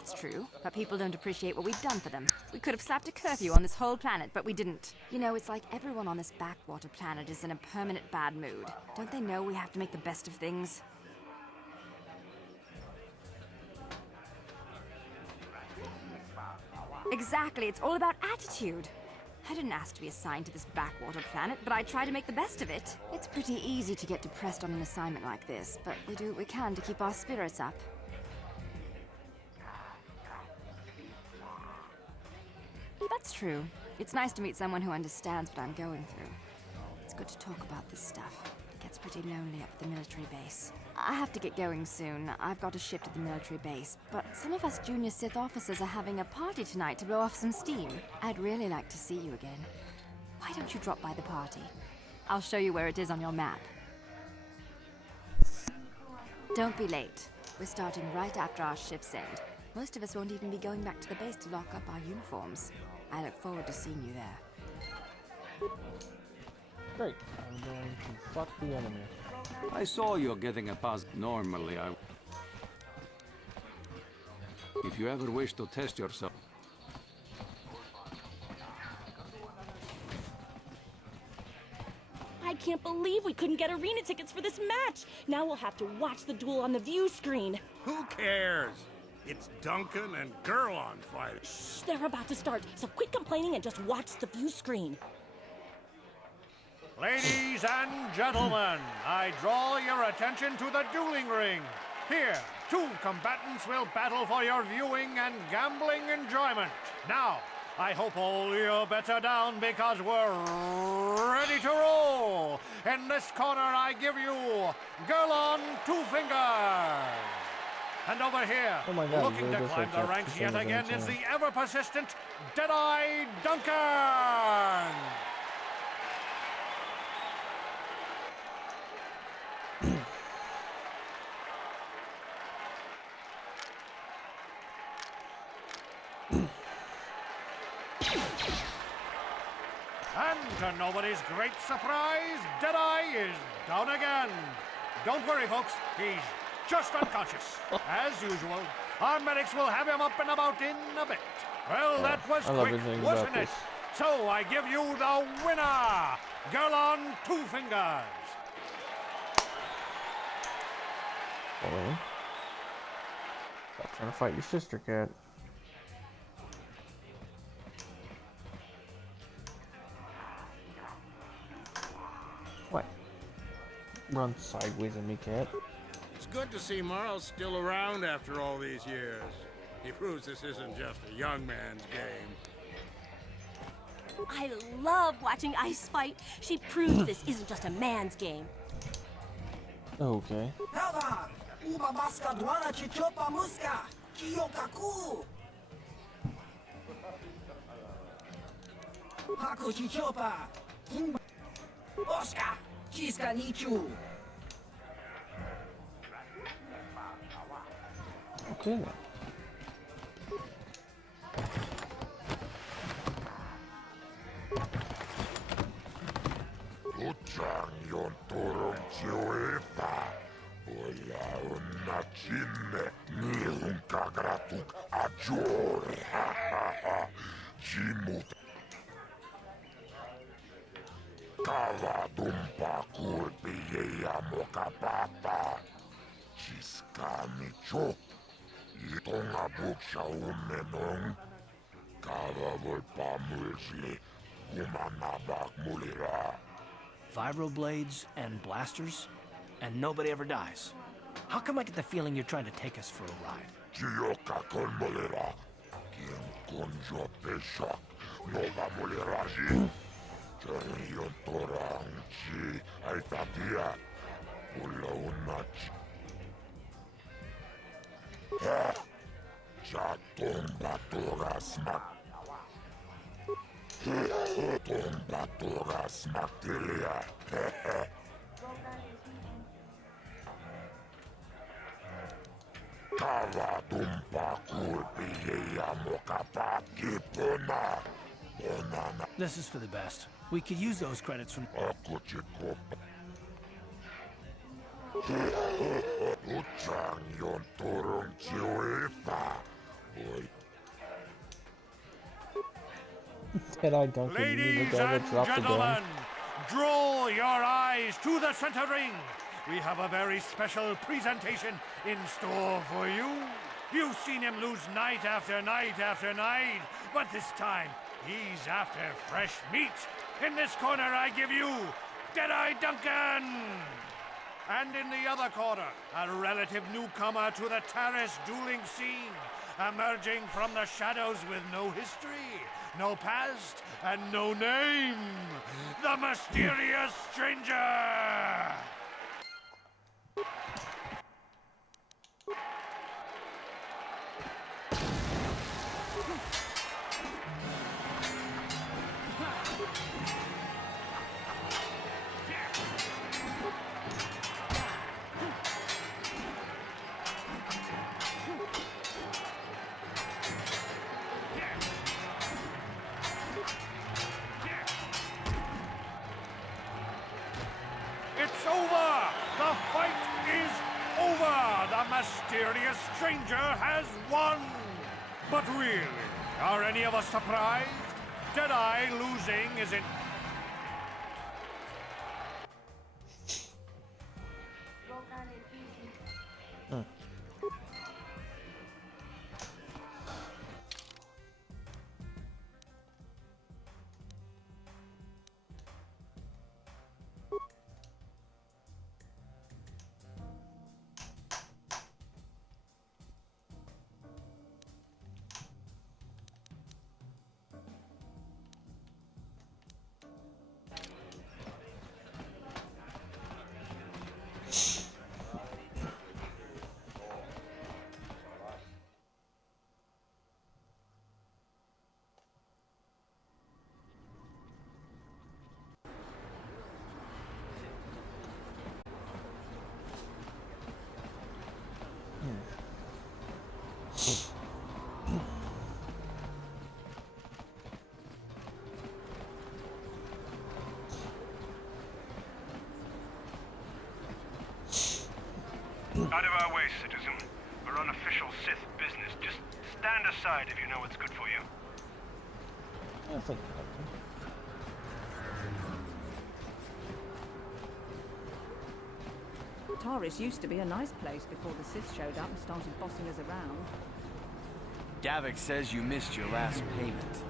It's true, but people don't appreciate what we've done for them. We could have slapped a curfew on this whole planet, but we didn't. You know, it's like everyone on this backwater planet is in a permanent bad mood. Don't they know we have to make the best of things? Exactly, it's all about attitude. I didn't ask to be assigned to this backwater planet, but I try to make the best of it. It's pretty easy to get depressed on an assignment like this, but we do what we can to keep our spirits up. That's true. It's nice to meet someone who understands what I'm going through. It's good to talk about this stuff. It gets pretty lonely up at the military base. I have to get going soon. I've got a shift at the military base, but some of us junior Sith officers are having a party tonight to blow off some steam. I'd really like to see you again. Why don't you drop by the party? I'll show you where it is on your map. Don't be late. We're starting right after our shift's end. Most of us won't even be going back to the base to lock up our uniforms. I look forward to seeing you there. Great. I'm going to fuck the enemy. I saw you're getting a pass. Normally, if you ever wish to test yourself. I can't believe we couldn't get arena tickets for this match. Now we'll have to watch the duel on the view screen. Who cares? It's Duncan and Gurlon fighting. Shh, they're about to start, so quit complaining and just watch the view screen. Ladies and gentlemen, I draw your attention to the dueling ring. Here, two combatants will battle for your viewing and gambling enjoyment. Now, I hope all your bets are down because we're ready to roll. In this corner, I give you Gurlon Two Fingers. And over here, Oh my God, looking to really climb the just like ranks yet that. again, is the ever-persistent Deadeye Duncan. And to nobody's great surprise, Deadeye is down again. Don't worry, folks. He's just unconscious. As usual, our medics will have him up and about in a bit. Well, that was I love quick, everything wasn't about it? this. So I give you the winner, Gurlon Two Fingers. Boy. Stop trying to fight your sister, cat. What? Run sideways at me, cat. It's good to see Marl's still around after all these years. He proves this isn't just a young man's game. I love watching Ice fight. She proves this isn't just a man's game. Okay. Helga, uba baska dwana chichopa muska, kiyokaku. Haku chichopa, Oscar, chiska nichu. Okay then. Tutsang yon turun siuita. Olla onna sinne, niihun kagratuk ajore. Jimut. Kava dumpa kurpi ja mokapata. Chiskami cho. Itonga buksha unenong. Kava volpa mulsli. Kumanabak mulira. Vibroblades and blasters, and nobody ever dies. How come I get the feeling you're trying to take us for a ride? Chiyoka con molera. Quien conjo peshak. Nova moleraji. Charion tora unchi. Aitatia. Ulla unachi. Ha. Chatomba togasmak. Tomba togasmak telia. This is for the best. We could use those credits from... Dead-Eye Duncan, you mean the Ladies guy that and dropped the gentlemen, gun? draw your eyes to the center ring. We have a very special presentation in store for you. You've seen him lose night after night after night, but this time he's after fresh meat. In this corner, I give you Dead-Eye Duncan. And in the other corner, a relative newcomer to the terrace dueling scene, emerging from the shadows with no history, no past, and no name, the mysterious stranger! It's over! The fight is over! The mysterious stranger has won! But really, are any of us surprised? Dead-Eye losing isn't... Out of our way, citizen. We're on official Sith business. Just stand aside if you know what's good for you. I think Taris used to be a nice place before the Sith showed up and started bossing us around. Davik says you missed your last payment.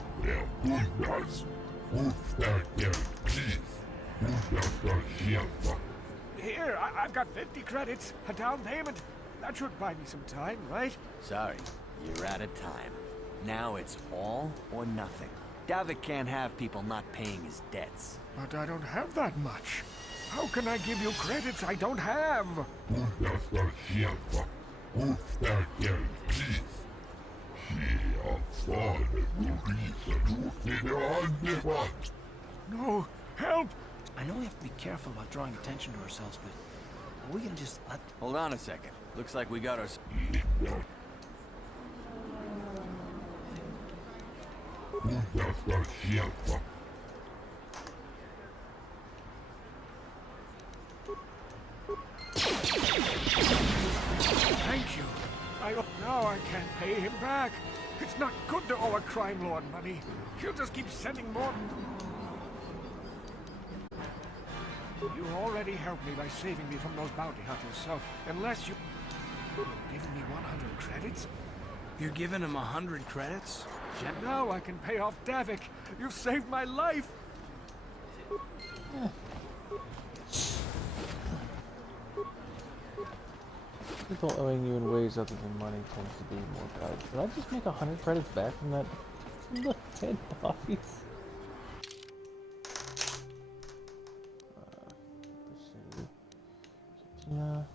Here, I've got 50 credits, a down payment. That should buy me some time, right? Sorry, you're out of time. Now it's all or nothing. Davik can't have people not paying his debts. But I don't have that much. How can I give you credits I don't have? No, help! I know we have to be careful about drawing attention to ourselves, but are we gonna just let... Hold on a second. Looks like we got our... Thank you. Now I can't pay him back. It's not good to owe a crime lord money. He'll just keep sending more... You already helped me by saving me from those bounty hunters, so unless you're giving me 100 credits... You're giving him 100 credits? Now I can pay off Davik. You've saved my life! People owing you in ways other than money tends to be more valuable. Did I just make 100 credits back from that? From the dead bodies? Cantina.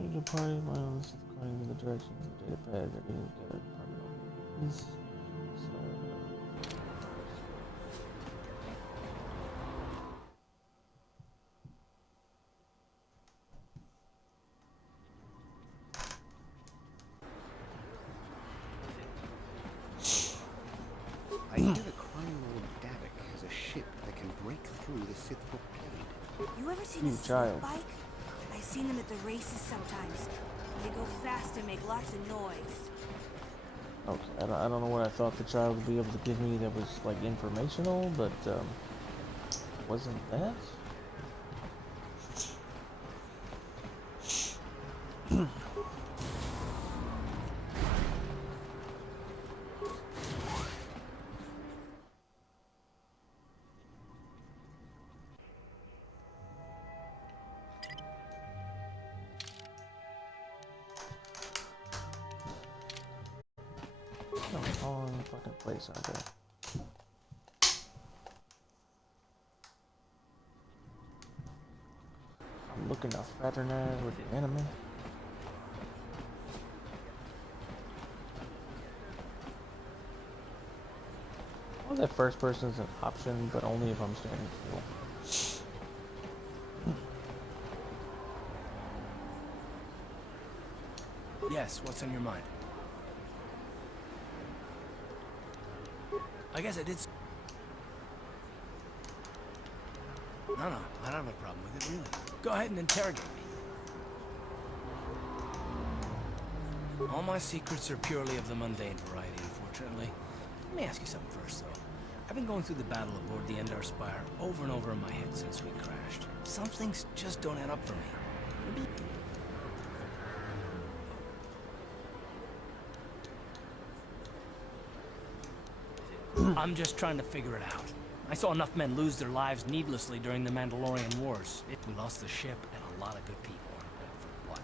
Going to party miles according to the directions of the data pad. They're getting together permanently. I hear the crime lord Davik has a ship that can break through the Sith blockade. You ever seen a child. Sith bike? I've seen them at the races sometimes. They go fast and make lots of noise. Okay, I don't know what I thought the child would be able to give me that was like informational, but wasn't that? I'm all in the fucking place, aren't they? I'm looking to fraternize with the enemy. Well, that first person is an option, but only if I'm standing still. Yes, what's on your mind? I guess I did. No, I don't have a problem with it, really. Go ahead and interrogate me. All my secrets are purely of the mundane variety, unfortunately. Let me ask you something first, though. I've been going through the battle aboard the Endar Spire over and over in my head since we crashed. Some things just don't add up for me. Maybe... I'm just trying to figure it out. I saw enough men lose their lives needlessly during the Mandalorian Wars. We lost the ship and a lot of good people. For what?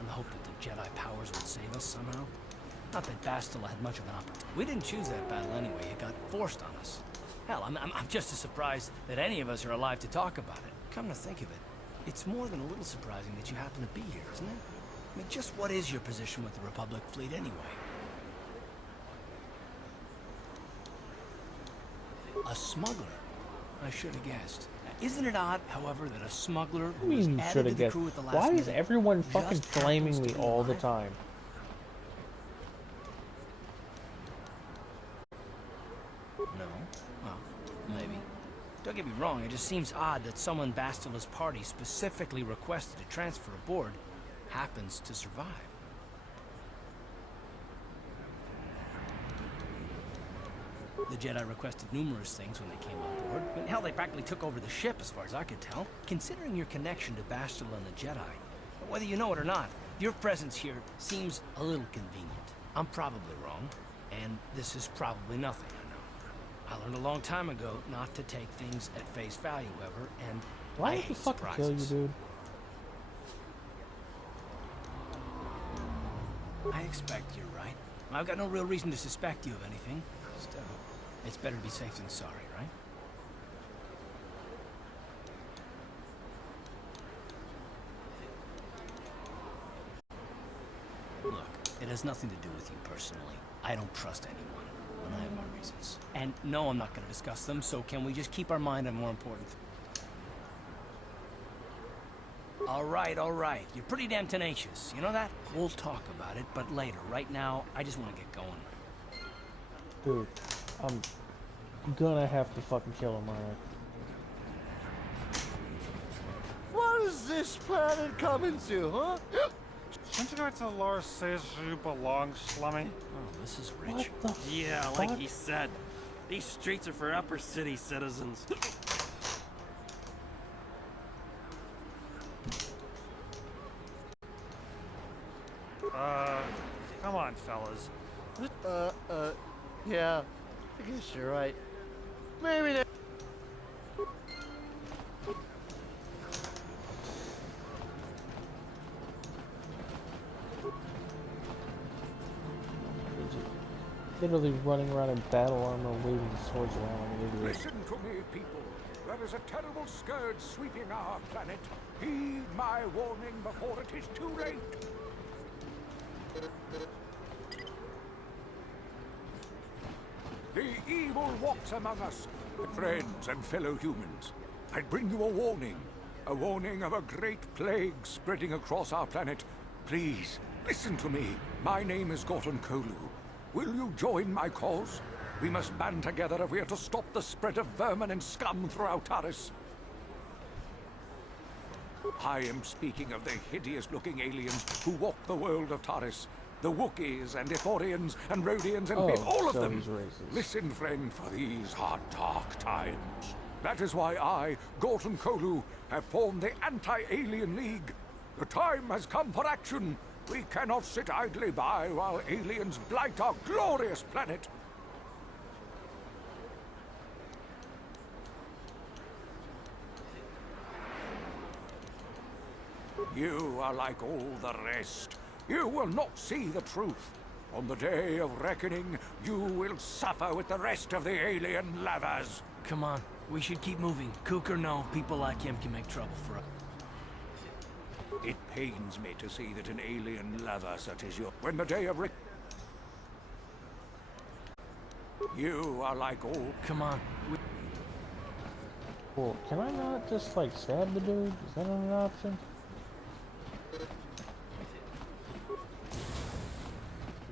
In the hope that the Jedi powers would save us somehow? Not that Bastila had much of an opportunity. We didn't choose that battle anyway. It got forced on us. Hell, I'm just as surprised that any of us are alive to talk about it. Come to think of it, it's more than a little surprising that you happen to be here, isn't it? I mean, just what is your position with the Republic fleet anyway? A smuggler? I should have guessed. Isn't it odd, however, that a smuggler who was added to the crew at the last Why is minute everyone fucking just flaming happens me to be all the alive? time? No? Well, maybe. Don't get me wrong, it just seems odd that someone Bastila's party specifically requested to transfer aboard happens to survive. The Jedi requested numerous things when they came on board. I mean, hell, they practically took over the ship, as far as I could tell. Considering your connection to Bastila and the Jedi, whether you know it or not, your presence here seems a little convenient. I'm probably wrong, and this is probably nothing, I know. I learned a long time ago not to take things at face value, ever, and Why I did the hate fuck kill you, surprises. dude? I expect you're right. I've got no real reason to suspect you of anything. Still, it's better to be safe than sorry, right? Look, it has nothing to do with you personally. I don't trust anyone, and I have my reasons. And no, I'm not going to discuss them, so can we just keep our mind on more important things? All right. You're pretty damn tenacious. You know that? We'll talk about it, but later. Right now, I just want to get going. Dude, I'm gonna have to fucking kill him, alright? What is this planet coming to, huh? Shouldn't you go to Lord says you belong, Slummy? Oh, this is rich. Yeah, like he said, these streets are for upper city citizens. Come on, fellas. Yeah, I guess you're right. Maybe they... Literally running around in battle armor, waving swords around like an idiot. Listen to me, people. There is a terrible scourge sweeping our planet. Heed my warning before it is too late. The evil walks among us, friends and fellow humans. I bring you a warning of a great plague spreading across our planet. Please, listen to me. My name is Gorton Kolu. Will you join my cause? We must band together if we are to stop the spread of vermin and scum throughout Taris. I am speaking of the hideous-looking aliens who walk the world of Taris. The Wookiees and Ithorians and Rhodians and all of so them. he's racist. Listen, friend, for these are dark times. That is why I, Gorton Kolu, have formed the Anti-Alien League. The time has come for action. We cannot sit idly by while aliens blight our glorious planet. You are like all the rest. You will not see the truth. On the day of reckoning, you will suffer with the rest of the alien lovers. Come on, we should keep moving. Kook or no, people like him can make trouble for us. It pains me to see that an alien lover such as you, when the day of you are like all... Come on. Well, can I not just, like, stab the dude? Is that an option?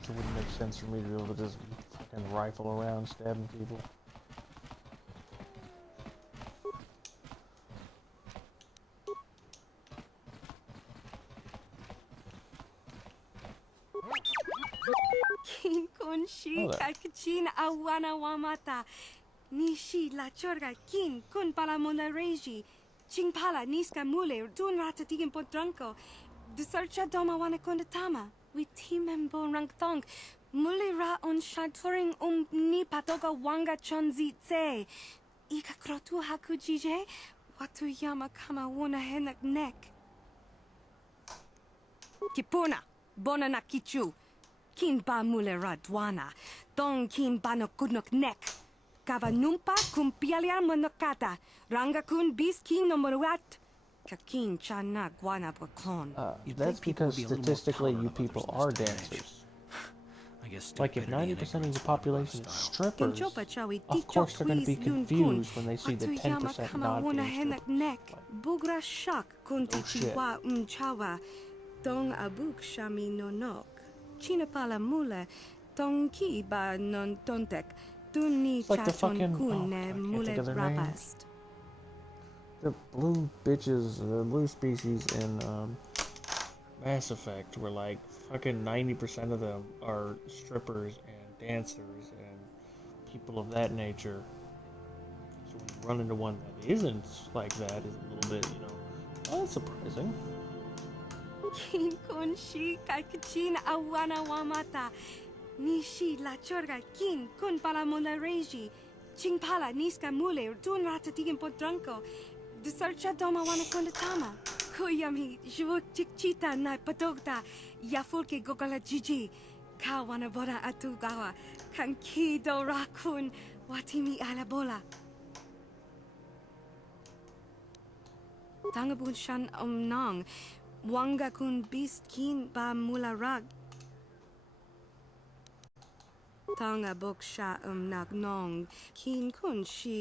It wouldn't make sense for me to be able to just fucking rifle around stabbing people. Kin kun shi kakachin awana wamata. Nishi la chorga kin kun pala mona reji. Ching pala niska mule dun rata tigin potranko. The searcha doma wana kondatama. We timembo rangthong. Mule ra on shaturing ni patoga wanga chonzi tse. Ika krotu hakujije. Watu yama kama wona henak nek. Kipuna. Bona na kichu. Kin ba mule ra dwana. Dong kin ba no kudnok nek. Kava numpa kumpialia monokata. Ranga kun bis kin no moruat. Kakin chana guana bokon. That's because statistically you people are dancers. I guess like if 90% of the population is strippers, of course they're going to be confused when they see the 10% not being strippers. Bugra shak kunti chiwa chawa. Dong abuk shami no nok. Chinapala mule. Dong ki ba non tontek. Duni Like the chachon fucking kun ne mule rabast. The blue bitches, the blue species in Mass Effect were like fucking 90% of them are strippers and dancers and people of that nature. So when you run into one that isn't like that, is a little bit, you know, oh, that's surprising. Kin kun shi kakachin awana wamata. Nishi la chorga kin kun pala mona reji. Ching pala niska mule dun rata tigin potranko. The searcha doma wana kondatama. Kuyami jvuk chikchita na patogta. Yafulke gogala jiji. Ka wana boda atugawa. Kanki do rakun. Watimi alabola. Tangabun shan nong. Wanga kun bist kin ba mula rag. Tanga bok sha nak nong. Kin kun shi.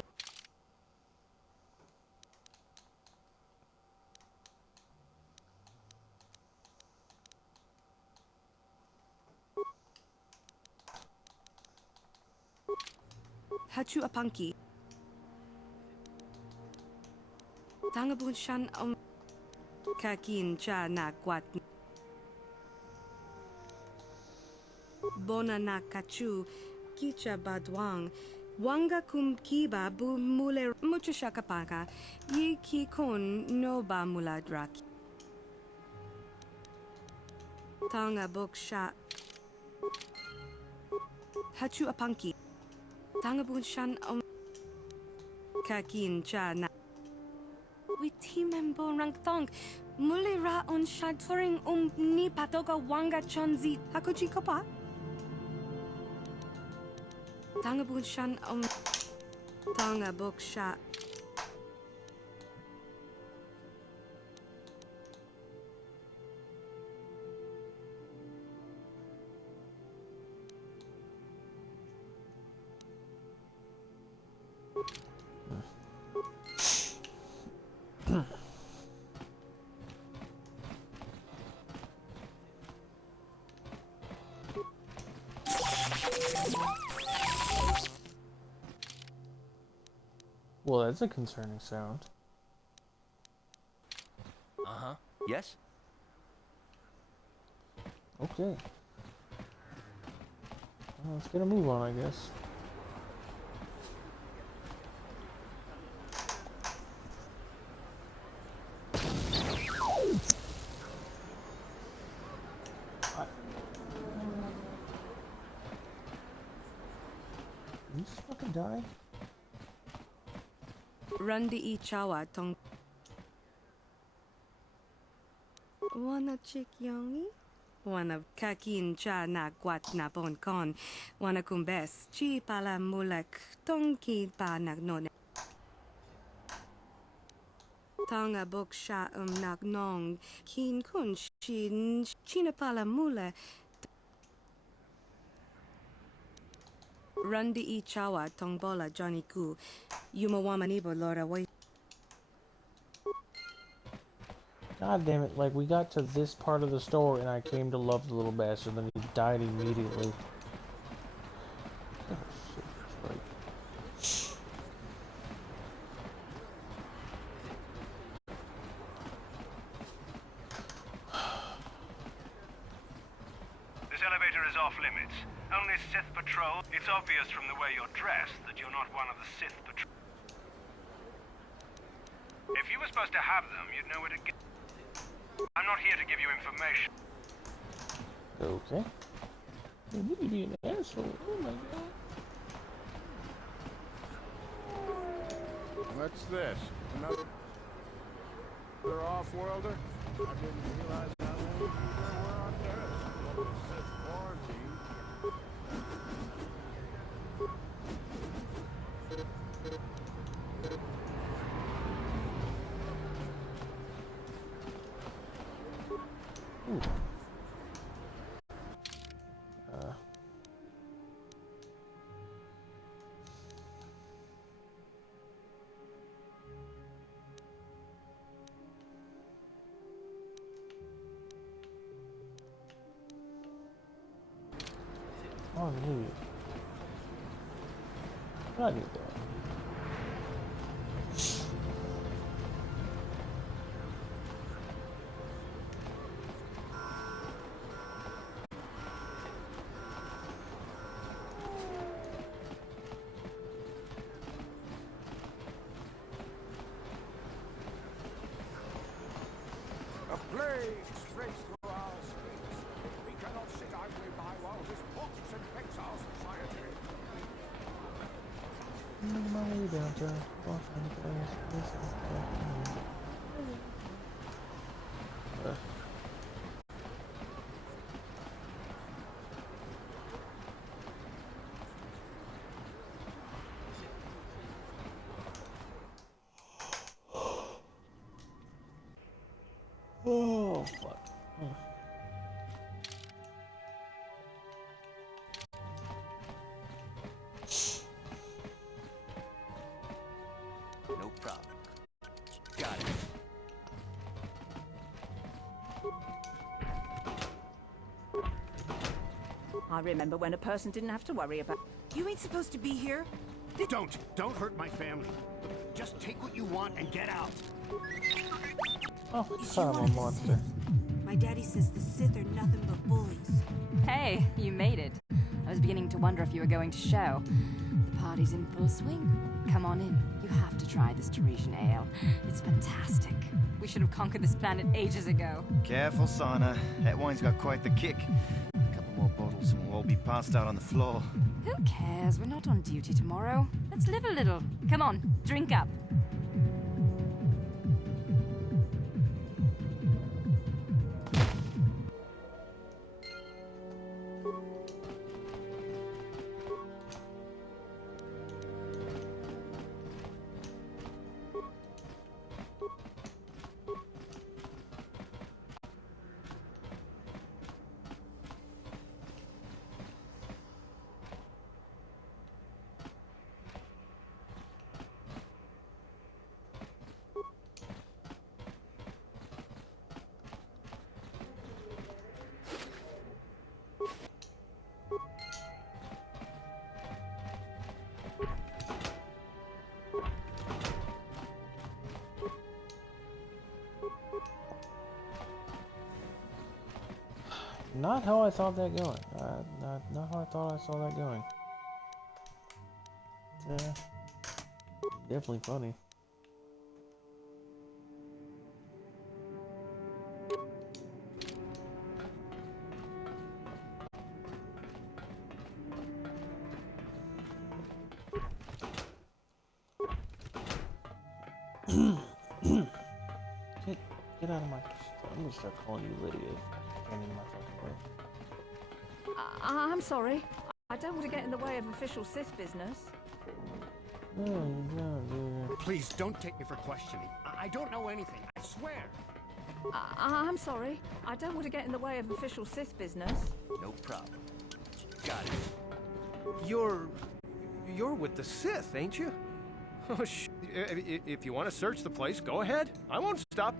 Hachu apanki. Tangabun shan kakin cha na kwat. Bona na kachu kicha badwang. Wanga kum kiba bu mule mucho shakapaka. Yi ki kon no ba muladrak. Tanga bok sha. Hachu apanki. Tangabun shan kakin cha na. We timembo rangthong. Mule ra on shaturing ni patoga wanga chonzi. Hakuchi kopa? Tangabun shan Tanga bok sha. Well, that's a concerning sound. Uh-huh. Yes? Okay. Well, let's get a move on, I guess. Did you just fucking die? Rundi Ichawa tong Wana chik yongi? Wana kakin cha na guat na bon kon. Wana kumbes chi pala mulak tong ki pa nagnone. Tonga bok sha nagnong kin kun shin china pala mula. Rundi Ichawa tong bola Johnny Ku. Yumawamanibo Lora Wai. God damn it, like we got to this part of the story and I came to love the little bastard, then he died immediately. Oh, shit, that's right. This elevator is off limits. Only Sith patrol. It's obvious from the way you're dressed that you're not one of the Sith patrol. If you were supposed to have them, you'd know where to get. I'm not here to give you information. Okay. You need to be an asshole. Oh my god. What's this? Another off-worlder? I didn't realize how many people there were on Earth. The Sith quarantine. Ooh. Oh, I need it. I need that. A plague spreads through our streets. We cannot sit idly by while this mocks and infects our society. Make my way down to Boston Place. This is definitely. Oh, fuck. Oh. No problem. Got it. I remember when a person didn't have to worry about... You ain't supposed to be here. Don't hurt my family. Just take what you want and get out. Oh, You son of a wanted to monster. My daddy says the Sith are nothing but bullies. Hey, you made it. I was beginning to wonder if you were going to show. The party's in full swing. Come on in. You have to try this Teresian ale. It's fantastic. We should have conquered this planet ages ago. Careful, Sana. That wine's got quite the kick. A couple more bottles and we'll all be passed out on the floor. Who cares? We're not on duty tomorrow. Let's live a little. Come on, drink up. Not how I thought that going. Not how I thought I saw that going. Definitely funny. Get out of my... I'm gonna start calling you Lydia. Standing in my fucking way. I'm sorry. I don't want to get in the way of official Sith business. No. Please don't take me for questioning. I don't know anything, I swear. I'm sorry. I don't want to get in the way of official Sith business. No problem. Got it. You're with the Sith, ain't you? Oh, if you want to search the place, go ahead. I won't stop.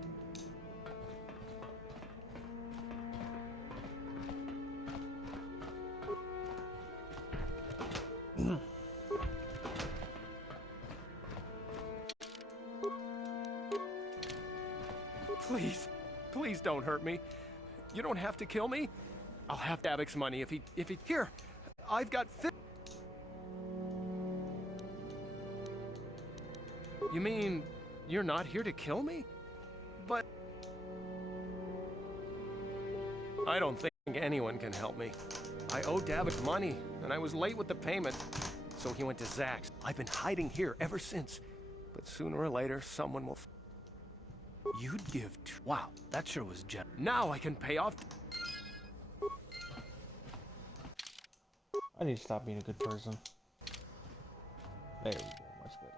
Please don't hurt me. You don't have to kill me. I'll have Davik's money if he here. I've got You mean you're not here to kill me? But I don't think anyone can help me. I owe Davik money, and I was late with the payment, so he went to Zax. I've been hiding here ever since, but sooner or later, someone will... You'd give wow, that sure was generous. Now I can pay off... I need to stop being a good person. There we go, much better.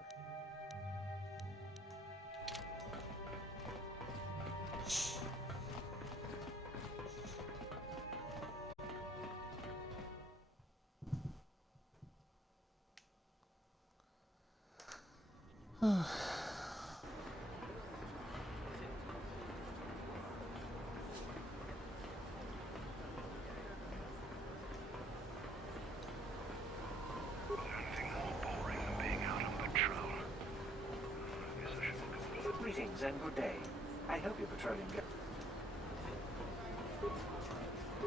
Greetings and good day. I hope you're patrolling.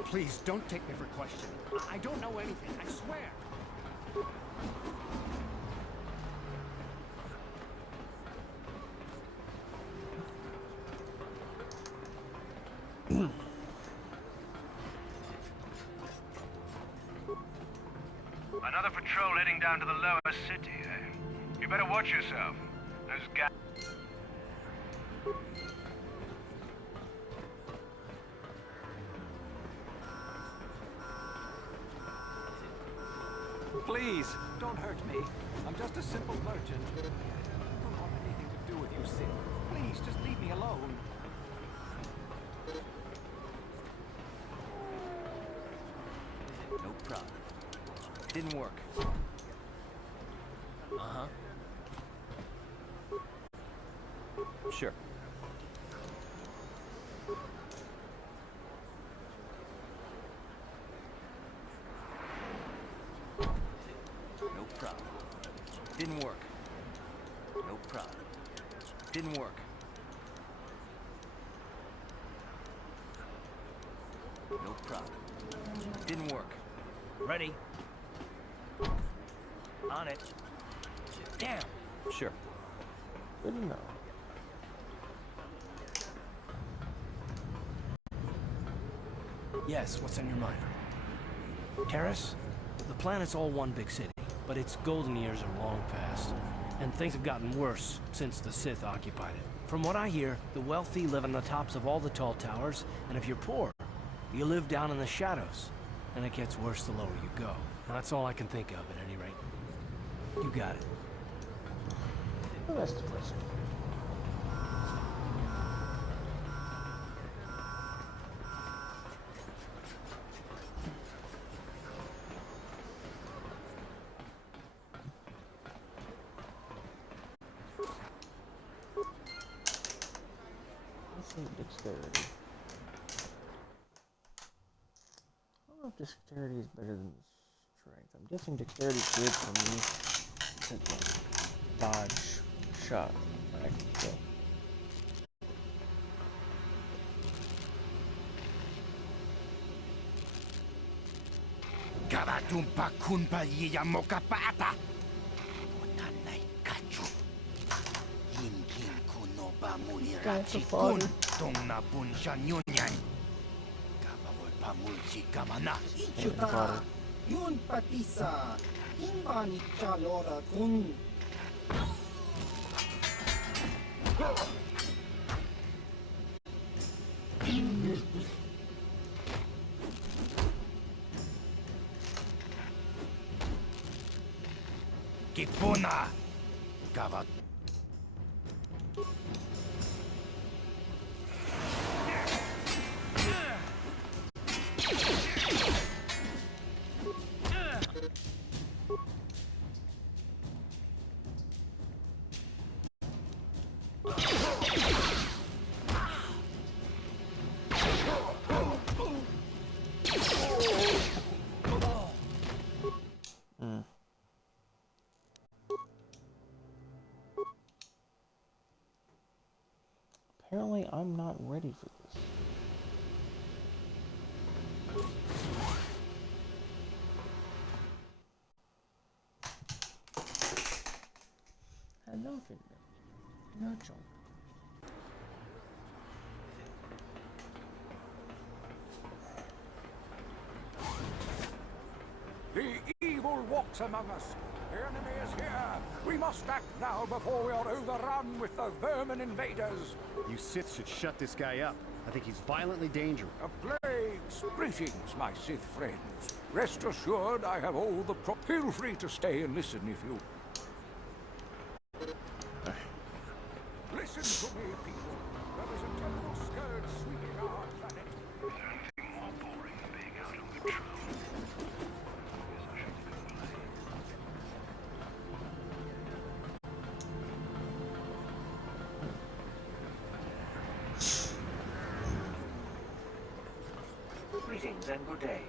Please don't take me for questioning. I don't know anything, I swear. Another patrol heading down to the lower city, eh? You better watch yourself. Those guys... Please, don't hurt me. I'm just a simple merchant. I don't want anything to do with you, Sith. Please, just leave me alone. No problem. Didn't work. Uh-huh. Sure. No problem. Didn't work. No problem. Didn't work. No problem. Didn't work. Ready? On it. Damn. Sure. Good enough. Yes, what's on your mind? Terrace? The planet's all one big city, but its golden years are long past, and things have gotten worse since the Sith occupied it. From what I hear, the wealthy live on the tops of all the tall towers, and if you're poor, you live down in the shadows, and it gets worse the lower you go. That's all I can think of, at any rate. You got it. Well, that's depressing. Let's see dexterity. I don't know if dexterity is better than strength. I'm guessing dexterity is good for me to dodge shot. Right, so. Karatumpa kunpa yiya mokapata. Otanai kachu. Yinkin kunoba mulirachi kun. Tongna punsha nyunyan. Kabawol pamulchi kamana. Ichuta. Yun patisa. Imba ni chalora kun. Kipuna. Kavat. Apparently, I'm not ready for this. Enough in there. No jump. The evil walks among us. The enemy is here. We must act now before we are overrun with the vermin invaders. You Sith should shut this guy up. I think he's violently dangerous. A plague! Greetings, my Sith friends. Rest assured I have all the Feel free to stay and listen if you... Listen to me, people. There is a terrible scourge sweeping our planet. Anything more boring than being out on patrol. Greetings and good day.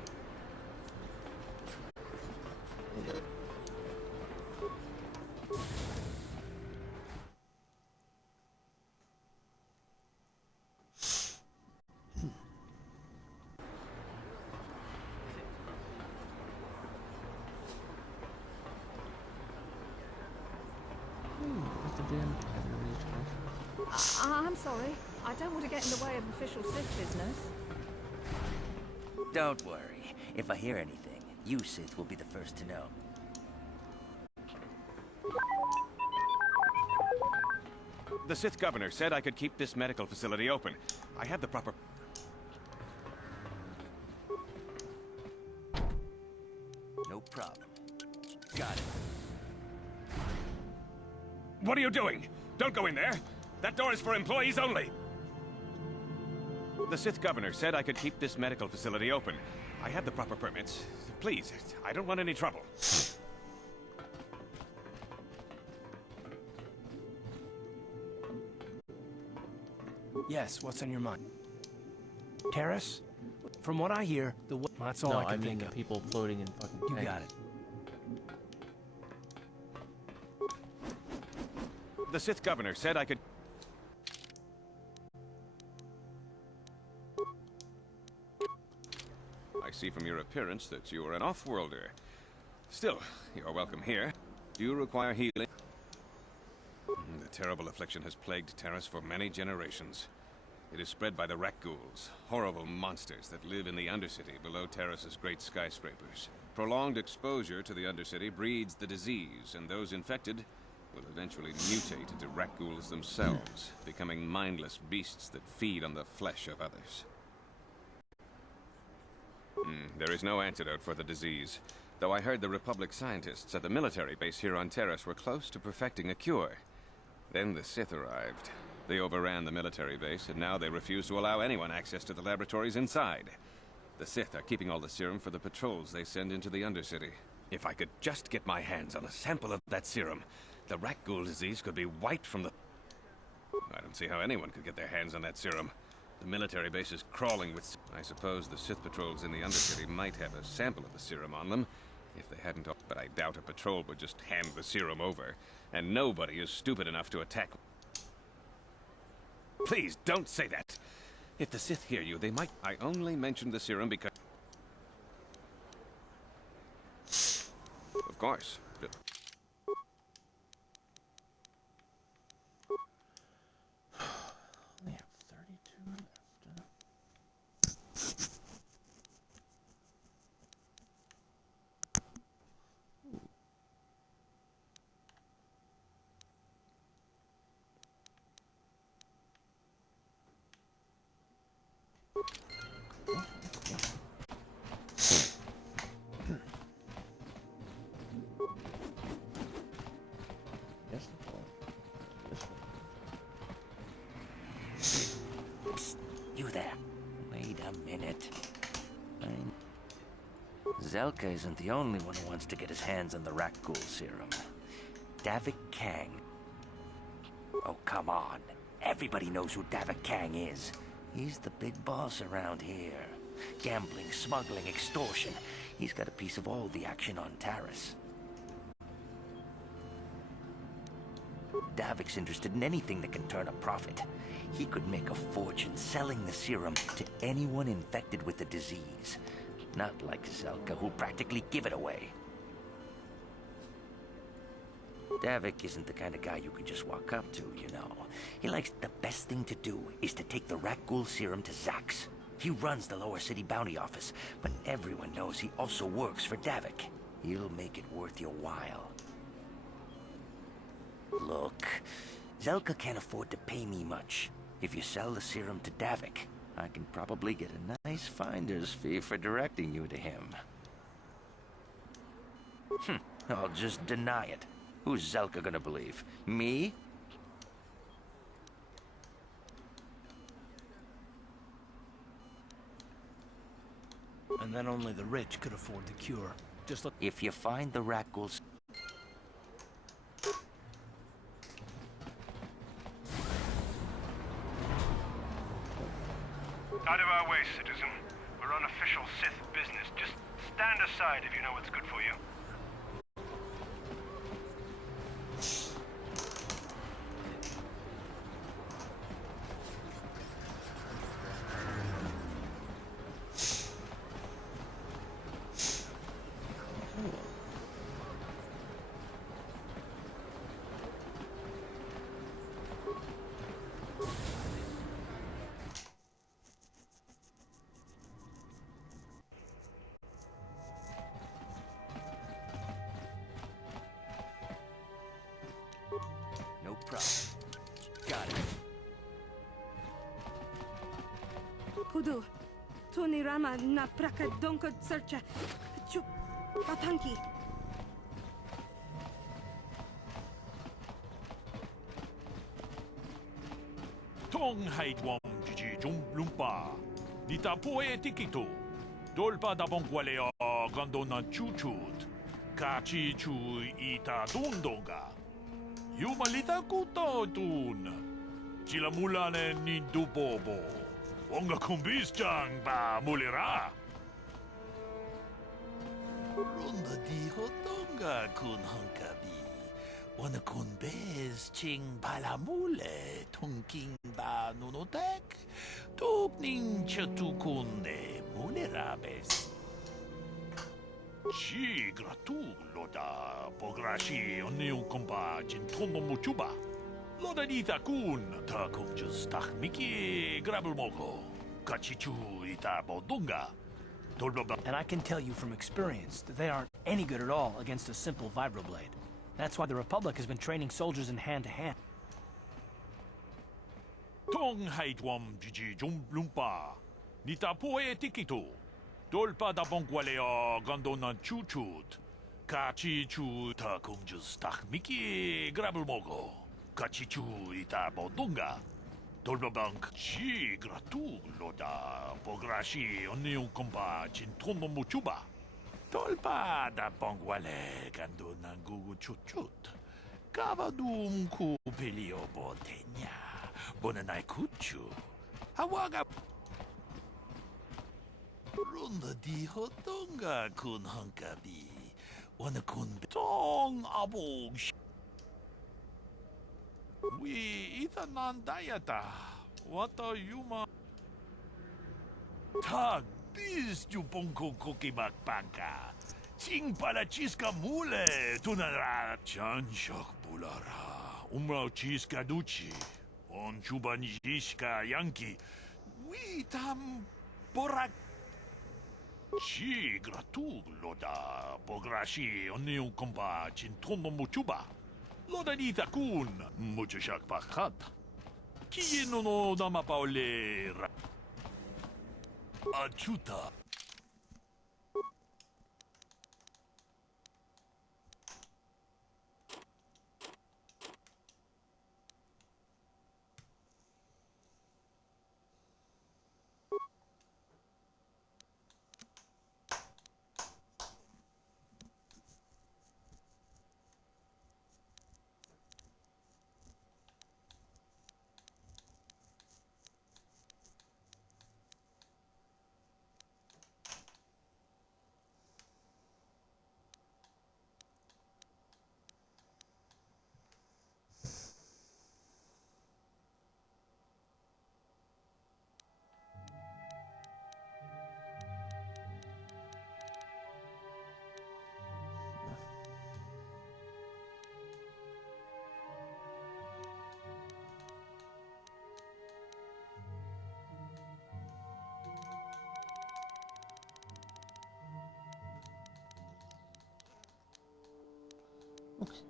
I'm sorry. I don't want to get in the way of official Sith business. Don't worry. If I hear anything, you Sith will be the first to know. The Sith governor said I could keep this medical facility open. I have the proper... No problem. Got it. What are you doing? Don't go in there. That door is for employees only. The Sith governor said I could keep this medical facility open. I have the proper permits. Please, I don't want any trouble. Yes, what's on your mind? Terrace? From what I hear, that's all no, I can mean think the of. people floating in fucking tanks. You got it. The Sith governor said I could... I see from your appearance that you are an off-worlder. Still, you're welcome here. Do you require healing? The terrible affliction has plagued Terrace for many generations. It is spread by the Rakghouls, horrible monsters that live in the Undercity below Terrace's great skyscrapers. Prolonged exposure to the Undercity breeds the disease, and those infected will eventually mutate into Rakghouls themselves, becoming mindless beasts that feed on the flesh of others. There is no antidote for the disease, though I heard the Republic scientists at the military base here on Terrace were close to perfecting a cure. Then the Sith arrived. They overran the military base, and now they refuse to allow anyone access to the laboratories inside. The Sith are keeping all the serum for the patrols they send into the Undercity. If I could just get my hands on a sample of that serum, the Rakghoul disease could be wiped from the... I don't see how anyone could get their hands on that serum. The military base is crawling with... I suppose the Sith patrols in the Undercity might have a sample of the serum on them, if they hadn't... But I doubt a patrol would just hand the serum over, and nobody is stupid enough to attack... Please, don't say that! If the Sith hear you, they might... I only mentioned the serum because... course. We have 32 left. Yes, Psst, you there. Wait a minute. Zelka isn't the only one who wants to get his hands on the Rakghoul serum. Davik Kang. Oh, come on. Everybody knows who Davik Kang is. He's the big boss around here. Gambling, smuggling, extortion. He's got a piece of all the action on Taris. Davik's interested in anything that can turn a profit. He could make a fortune selling the serum to anyone infected with the disease. Not like Zelka, who'll practically give it away. Davik isn't the kind of guy you can just walk up to, you know. He likes the best thing to do is to take the Rakghoul serum to Zax. He runs the Lower City Bounty Office, but everyone knows he also works for Davik. He'll make it worth your while. Look, Zelka can't afford to pay me much. If you sell the serum to Davik, I can probably get a nice finder's fee for directing you to him. I'll just deny it. Who's Zelka gonna believe? Me? And then only the rich could afford the cure. Just look. If you find the Rakghouls... Out of our way, citizen. We're on official Sith business. Just stand aside if you know what's good for you. No problem. Got it. Kudu, Tunirama na prakadonko searcha. Chup, patanki. Tong haidwam jiji jumblumpa. Nita poe tikito. Dolpa da bonkwaleo gandona chuchut. Kachi chu ita dundonga. Yumalita kuto tun. Chilamulane ni dubobo. Onga kumbis jang ba mulira. Runda di hotonga kun honkabi. Wana kun bez ching palamule tungking ba nunotek. Tukning chatukunde mulerabes. Chi gratu loda pograshi oniu kompa jintono muchuba. Loda dita kun ta kumjus tahmiki grabulmoko. Kachichu ita bodunga. And I can tell you from experience that they aren't any good at all against a simple vibroblade. That's why the Republic has been training soldiers in hand-to-hand. Tong haidwam jiji jumblumpa. Nita poe tikito. Dolpa da bonkwaleo gandona chuchut. Kachi chu ta kumjus tahmiki grabulmogo. Kachichu ita bodunga. Dolpa bank chi gratu loda pograshi oniu kompa jintono muchuba. Dolpa da bonkwale gandona gugu chuchut. Kavadum ku pelio botenya. Bonanai kuchu. Hawaga. Runda di hotonga kun honkabi. Wana kun tong abog. We itanan dayata. Wata yuma. Tag biz jupongko kokimak pangka. Ting para chiska mule, tunara. Chanshok bulara. Umrao chiska duchi. On chubanishka yanki. We tam borak. Chi gratu loda. Bograshi oniu kompa chintomo muchuba. Loda nita kun. Muchushak pakhat. Kieno no dama paole. Achuta. Okay.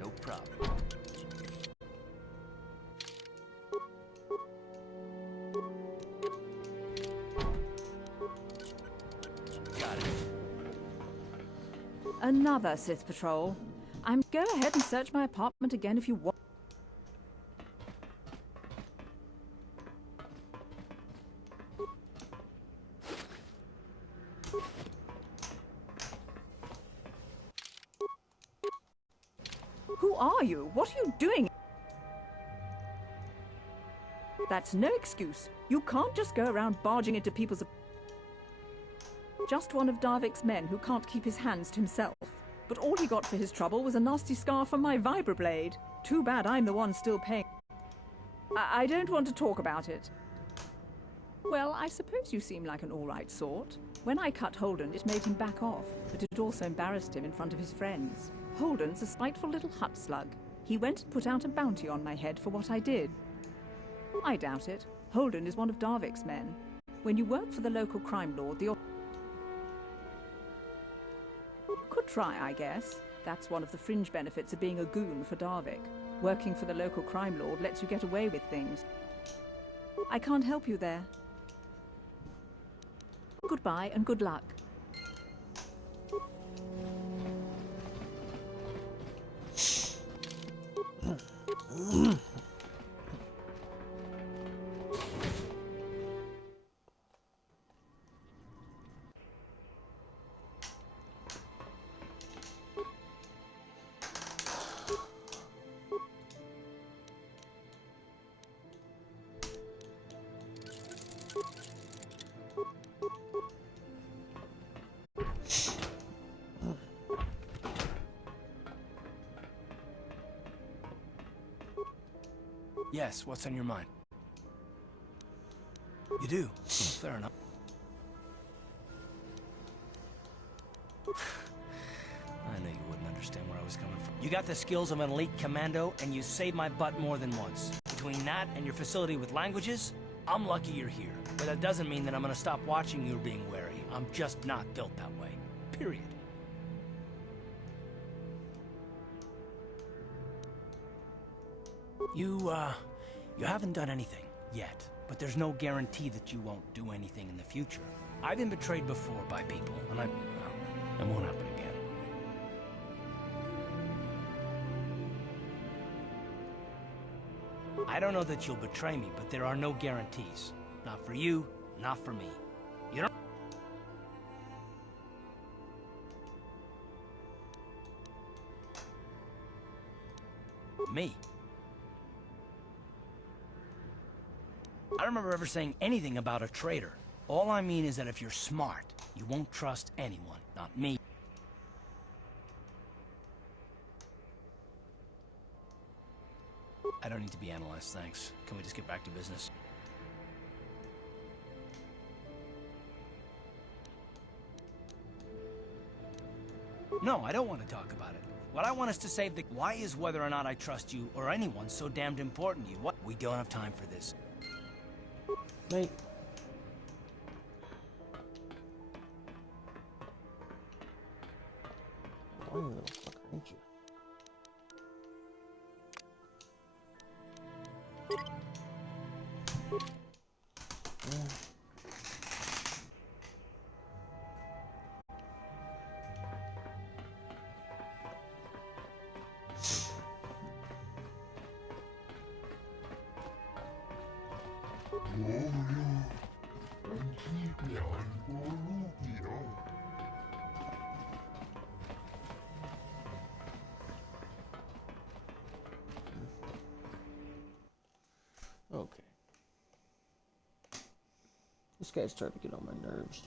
No problem. Got it. Another Sith patrol. Go ahead and search my apartment again if you want. Who are you? What are you doing? That's no excuse. You can't just go around barging into people's... Just one of Darvik's men who can't keep his hands to himself. But all he got for his trouble was a nasty scar from my vibroblade. Too bad I'm the one still paying. I don't want to talk about it. Well, I suppose you seem like an all-right sort. When I cut Holden, it made him back off, but it also embarrassed him in front of his friends. Holden's a spiteful little hut slug. He went and put out a bounty on my head for what I did. I doubt it. Holden is one of Darvik's men. When you work for the local crime lord, the... Could try, I guess. That's one of the fringe benefits of being a goon for Darvik. Working for the local crime lord lets you get away with things. I can't help you there. Goodbye and good luck. Yes, what's on your mind? You do? Well, fair enough. I knew you wouldn't understand where I was coming from. You got the skills of an elite commando, and you saved my butt more than once. Between that and your facility with languages, I'm lucky you're here. But that doesn't mean that I'm gonna stop watching you or being wary. I'm just not built that way. Period. You haven't done anything yet, but there's no guarantee that you won't do anything in the future. I've been betrayed before by people, and well, it won't happen again. I don't know that you'll betray me, but there are no guarantees. Not for you, not for me. You don't... Me? I don't remember ever saying anything about a traitor. All I mean is that if you're smart, you won't trust anyone, not me. I don't need to be analyzed, thanks. Can we just get back to business? No, I don't want to talk about it. What I want is to save the... Why is whether or not I trust you or anyone so damned important to you? What? We don't have time for this. Mate. Annoying little fucker, ain't you? Okay. This guy's starting to get on my nerves.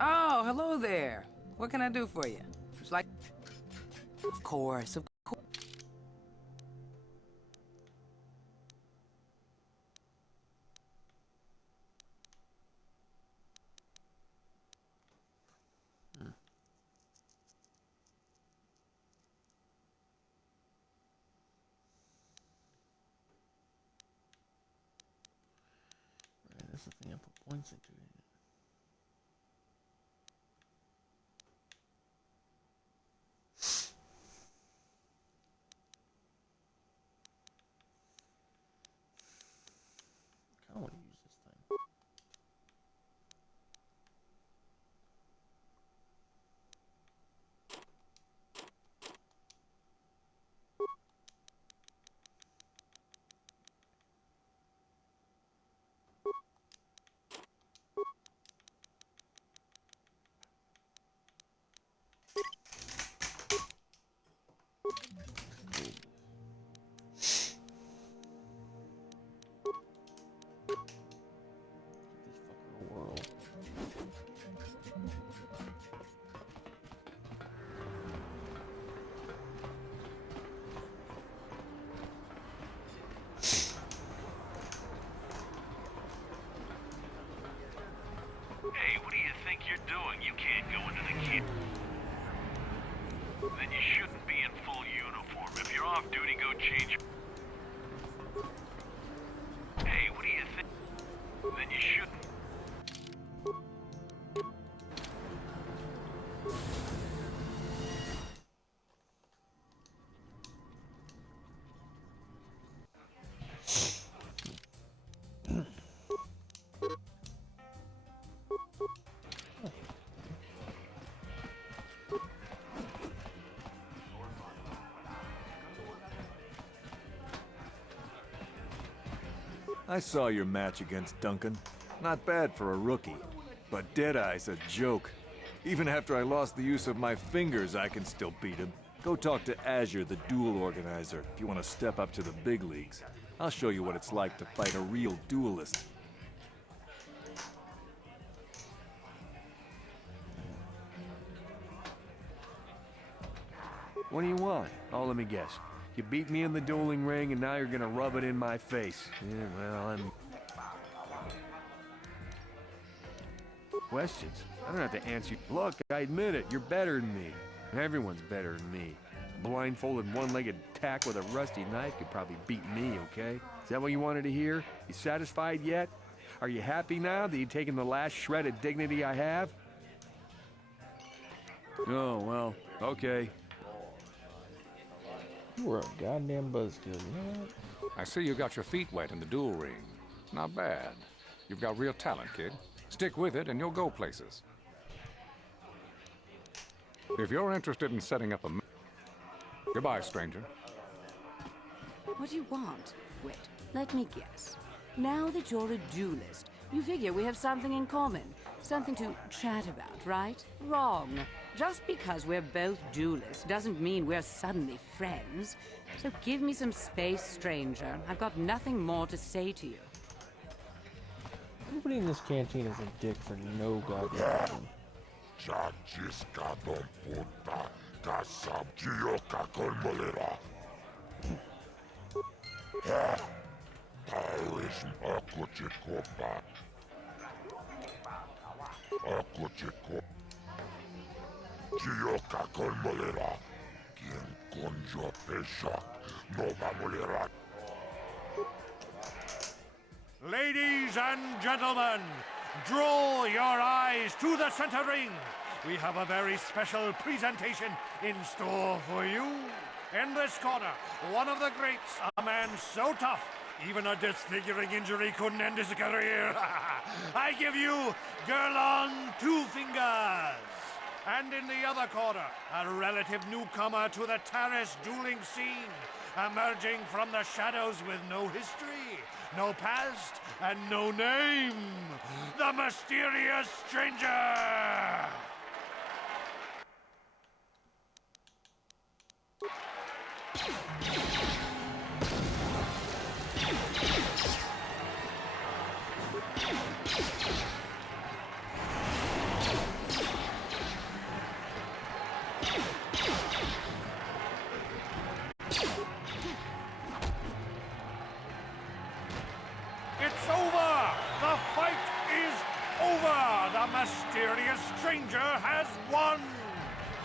Oh, hello there. What can I do for you? It's like... Of course, of course. Right, that's the thing I put points into it. I want to use this thing. Hey, what do you think you're doing? You can't go into the kit. Then you shouldn't be in full uniform. If you're off duty, go change. Hey, what do you think? Then you shouldn't. I saw your match against Duncan. Not bad for a rookie. But Deadeye's a joke. Even after I lost the use of my fingers, I can still beat him. Go talk to Azure, the duel organizer, if you want to step up to the big leagues. I'll show you what it's like to fight a real duelist. What do you want? Oh, let me guess. You beat me in the dueling ring, and now you're gonna rub it in my face. Yeah, well, I'm... Questions? I don't have to answer. Look, I admit it. You're better than me. Everyone's better than me. A blindfolded, one-legged tack with a rusty knife could probably beat me, okay? Is that what you wanted to hear? You satisfied yet? Are you happy now that you've taken the last shred of dignity I have? Oh, well, okay. You were a goddamn buzzkill, you know what? I see you got your feet wet in the duel ring. Not bad. You've got real talent, kid. Stick with it and you'll go places. If you're interested in setting up a... Goodbye, stranger. What do you want? Wait, let me guess. Now that you're a duelist, you figure we have something in common. Something to chat about, right? Wrong. Just because we're both duelists doesn't mean we're suddenly friends. So give me some space, stranger. I've got nothing more to say to you. Everybody in this canteen is a dick for no goddamn reason. Ladies and gentlemen, draw your eyes to the center ring. We have a very special presentation in store for you. In this corner, one of the greats, a man so tough, even a disfiguring injury couldn't end his career. I give you Gerlon Two Fingers. And in the other corner, a relative newcomer to the terrace dueling scene, emerging from the shadows with no history, no past, and no name, the mysterious stranger! It's over! The fight is over! The mysterious stranger has won!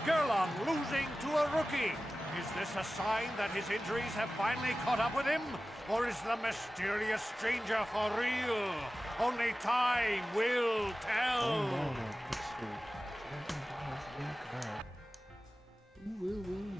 Gerlon losing to a rookie. Is this a sign that his injuries have finally caught up with him? Or is the mysterious stranger for real? Only time will tell! Who will win?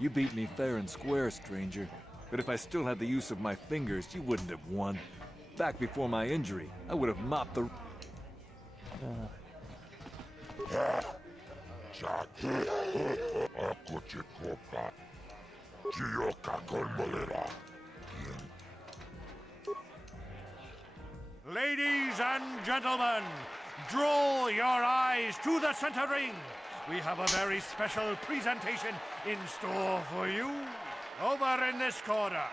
You beat me fair and square, stranger. But if I still had the use of my fingers, you wouldn't have won. Back before my injury, I would have mopped the... Ladies and gentlemen, draw your eyes to the center ring. We have a very special presentation in store for you. Over in this corner,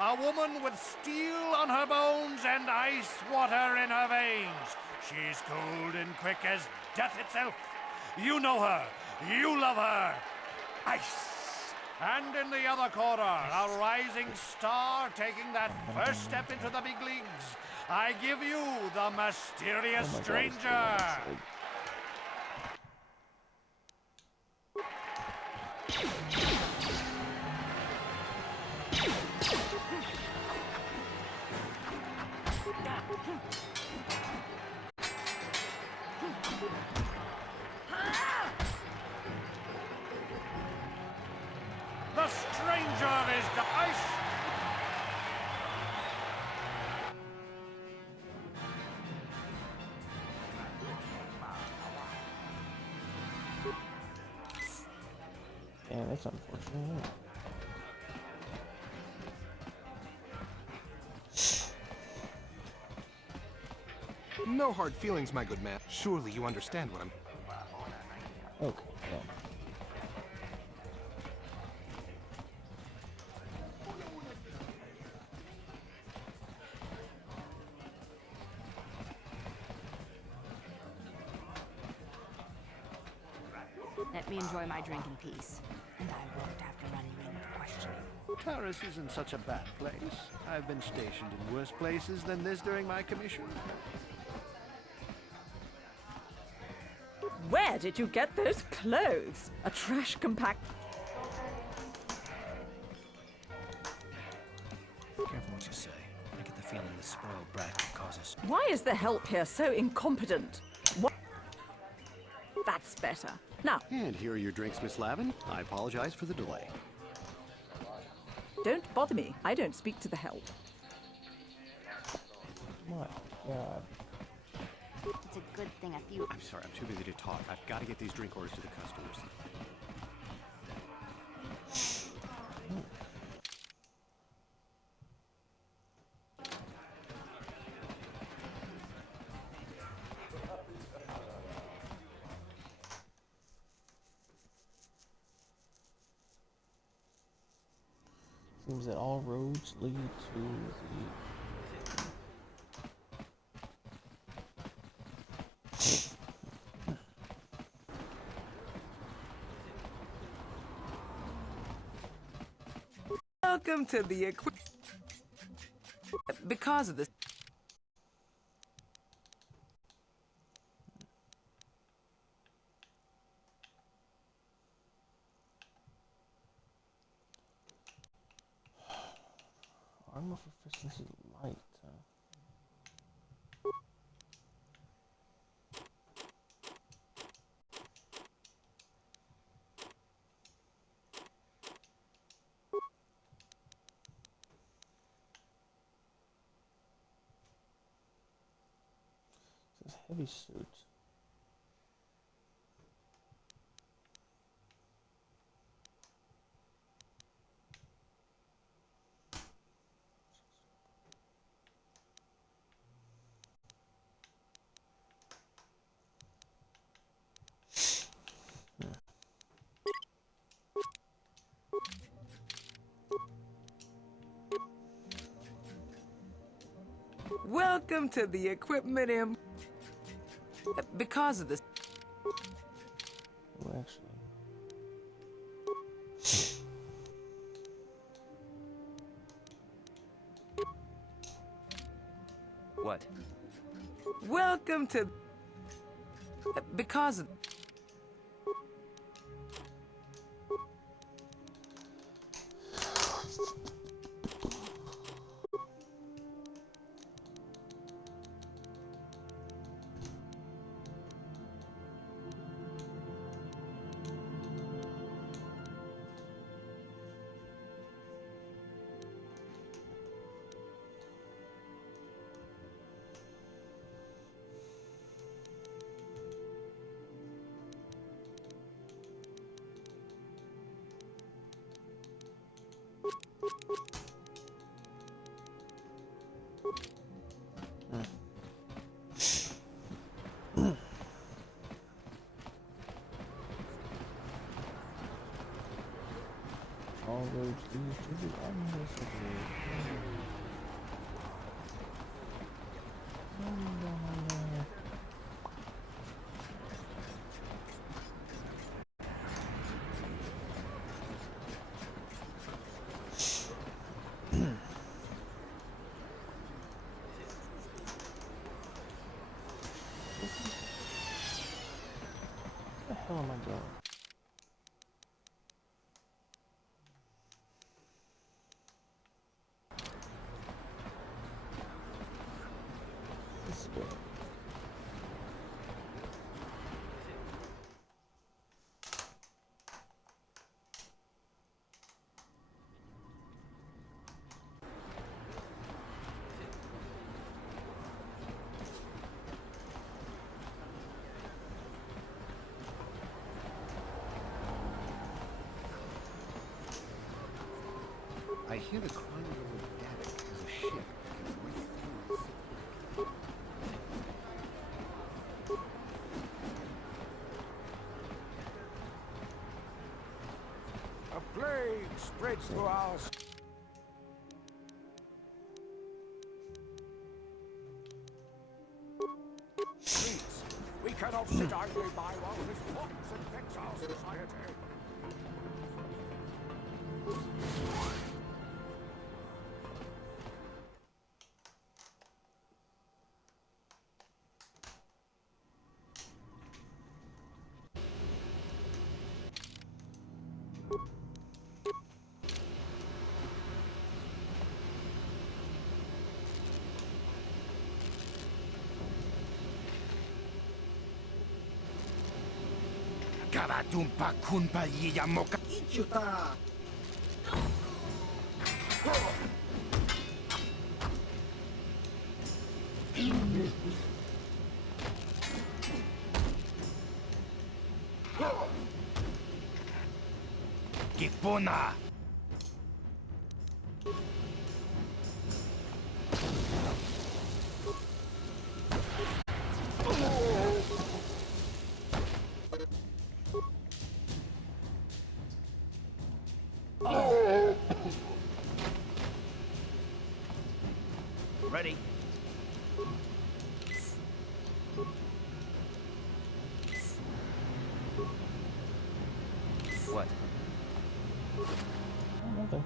a woman with steel on her bones and ice water in her veins. She's cold and quick as death itself. You know her. You love her. Ice. And in the other corner, a rising star taking that first step into the big leagues. I give you the mysterious stranger. The stranger is the ice. Damn, that's unfortunate. No hard feelings, my good man. Surely you understand what I'm... Okay, yeah. Let me enjoy my drink in peace, and I won't have to run you in for questioning. Taris isn't such a bad place. I've been stationed in worse places than this during my commission. Where did you get those clothes? A trash compact. Careful what you say. I get the feeling the spoiled brat could cause us. Why is the help here so incompetent? What? That's better. Now, And here are your drinks, Miss Lavin. I apologize for the delay. don't bother me. I don't speak to the help. My God. It's a good thing a few. I'm sorry, I'm too busy to talk. I've got to get these drink orders to the customers. Seems that all roads lead to the... Welcome to the because of this. Armor proficiency light. This is heavy suit. Welcome to the equipment because of this. Oh, actually. What? Welcome to because of. All roads lead to the Armor City. Where the hell am I going? This way. hear the crying over Davik has a ship. A plague spreads through our streets. We cannot sit idly by while this mocks and vexes our society. Kavatumpa kunpa yiyamoka. Ichuta! Kipuna! Ready? What? Nothing.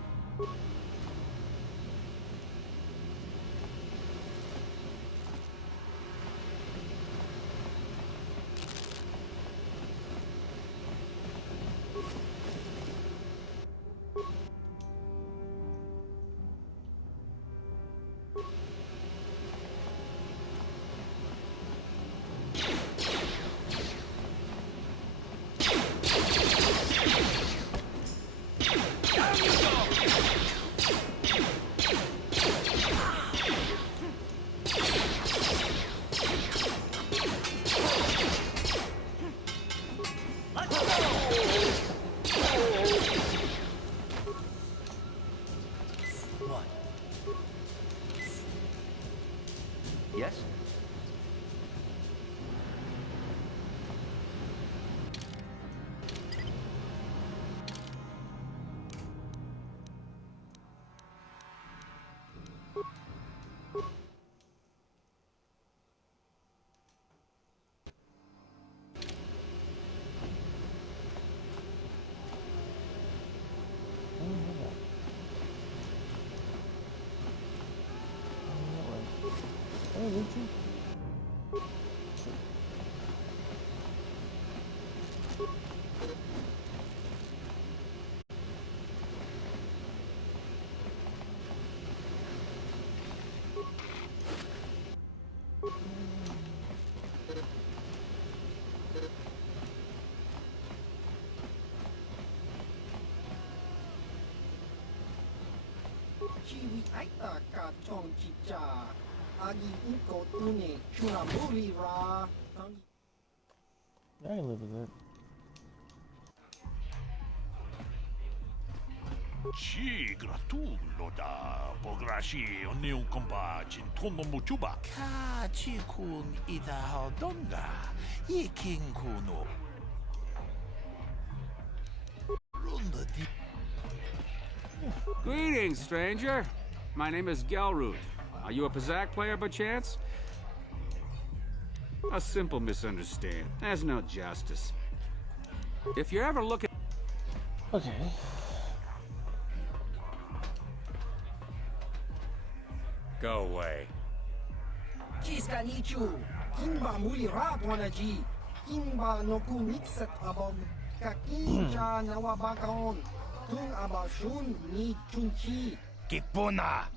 Yes? Oh, did you? Chiwi aita ka chong chicha. Agi inko tune chunamuri ra. I can live with it. Ci gratullo da pograshi onne un compa cintono muchuba. Ka chikun ida hodonga. Yikin kuno. Runda di. Greetings, stranger. My name is Gelroot. Are you a Pazak player by chance? A simple misunderstanding. There's no justice. If you're ever looking... Okay. Go away. Chiska nichu. Kimba muli rat wanaji. Kimba noku mixet abog. Kakincha nawabakon. Tung abashun ni chunchi. Kipuna!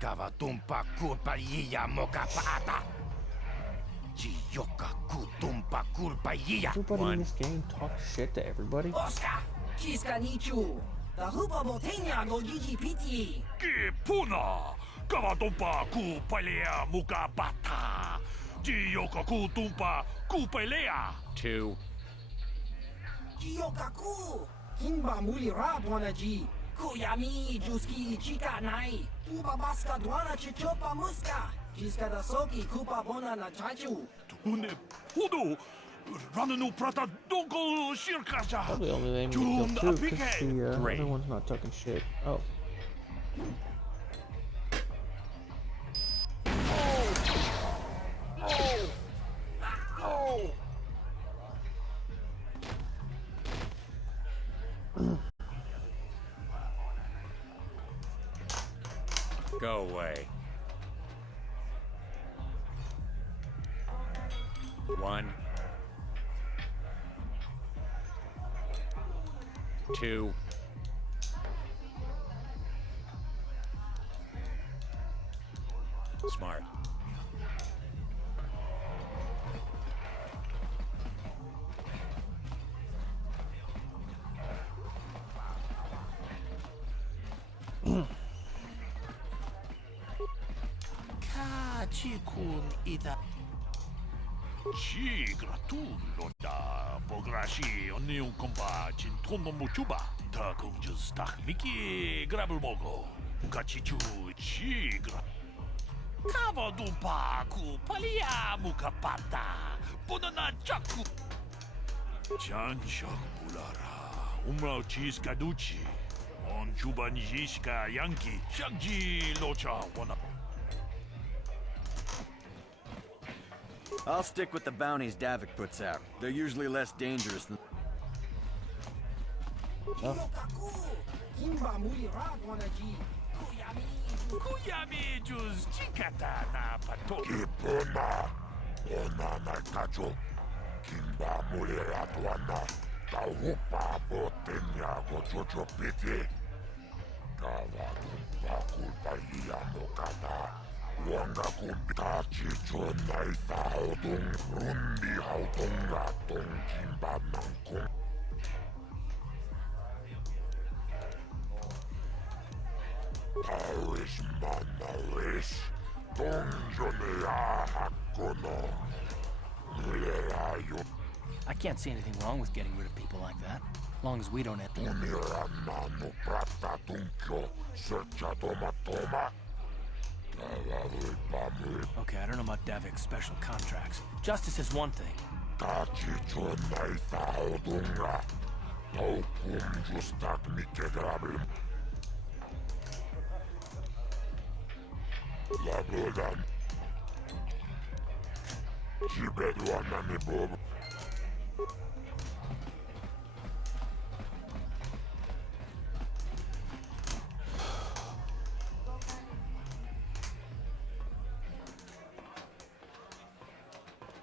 Kavatumpa kulpa yiyamoka paata. Chiyoka kutumpa kulpa yiya. Everybody in this game talks shit to everybody. Oscar! Chiska nichu. The hupa botenya no gigi piti. Kipuna! Kavatumpa ku palea muka bata. Chiyoka kutumpa ku palea. 2. Chiyokaku. Kimba muli rat wanaji. Kuyami, Juski, Chika Nai, Tuba Baska, Dwana, Chichopa Muska, Jiska da Soki, Kupa Bona na Chachu. Tune Pudu, Rananu Prata Dogol Shirkaja. Probably only aiming to kill two because the other one's not talking shit. Oh. Go away. 1, 2. Smart. Kachikun ida. Chi gratullo da pograshi oni un compa cintono muchuba. Ta kunjus tak miki grabul mogo. Kachichu chi grat. Kava dumpaku palia mukapata. Bonana chaku. Chanchak bulara. Umrao chis kaduchi. On chuban yiska yanki. Shagji locha wana. I'll stick with the bounties Davik puts out. They're usually less dangerous than... Kuyami juz chikata na pato. Kipuna, ona na kacho, kimba mulera tuana, taupa botenya gochocho piti. Kawa tumpa kulpa iyano kata. Wanga kumpa chicho naisa haudung, rundi haudung ratong kimba nangkung. Tauris manaris, donjonea hakono, mulerayo. I can't see anything wrong with getting rid of people like that, as long as we don't end. Unira nano prata tunkyo, searcha toma toma. Okay, I don't know about Davik's special contracts. Justice is one thing. Kachicho naisa haudunga, taupum justak mikegrabim. Labudan. Jibeduana ni bob.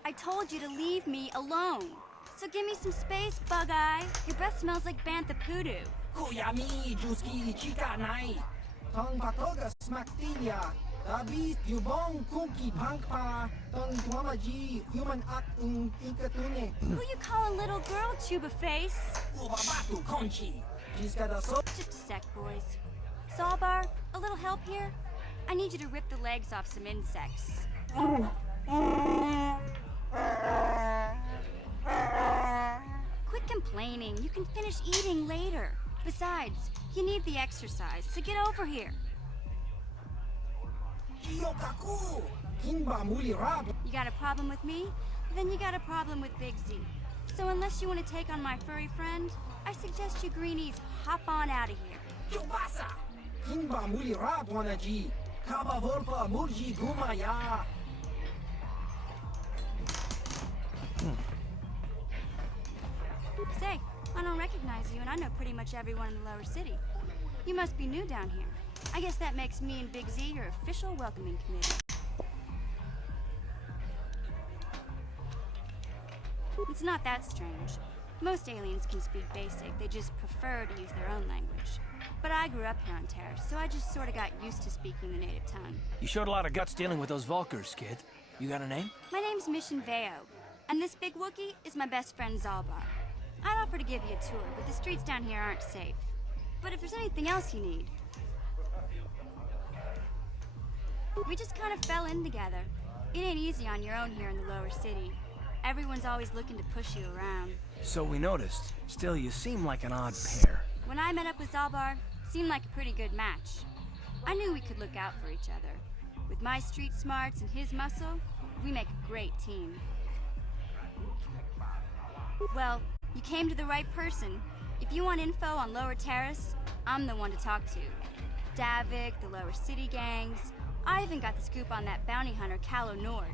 I told you to leave me alone. So give me some space, Bug-Eye. Your breath smells like Bantha Poodoo. Kuyami, Juski, Chika Nai, Tong Patoga, Smaktilia. Dabi, Yubong, Kunki, Pankpa, Tong Twamaji, Human Act, Ikatune. Who you call a little girl, Chuba Face? Ubabatu, Conchi. She's got a so. Just a sec, boys. Sawbar, a little help here? I need you to rip the legs off some insects. Quit complaining. You can finish eating later. Besides, you need the exercise, so get over here. You got a problem with me? Then you got a problem with Big Z. So unless you want to take on my furry friend, I suggest you greenies hop on out of here. Yubasa! Kimba Mulirad Wanaji, Kaba Volpa Murji Gumaya. Say, I don't recognize you, and I know pretty much everyone in the lower city. You must be new down here. I guess that makes me and Big Z your official welcoming committee. It's not that strange. Most aliens can speak basic, they just prefer to use their own language. But I grew up here on Terra, so I just sort of got used to speaking the native tongue. You showed a lot of guts dealing with those Vulkars, kid. You got a name? My name's Mission Veo, and this big Wookiee is my best friend Zalbar. I'd offer to give you a tour, but the streets down here aren't safe. But if there's anything else you need... We just kind of fell in together. It ain't easy on your own here in the lower city. Everyone's always looking to push you around. So we noticed. Still, you seem like an odd pair. When I met up with Zalbar, seemed like a pretty good match. I knew we could look out for each other. With my street smarts and his muscle, we make a great team. Well, you came to the right person. If you want info on Lower Terrace, I'm the one to talk to. Davik, the Lower City gangs. I even got the scoop on that bounty hunter, Calo Nord.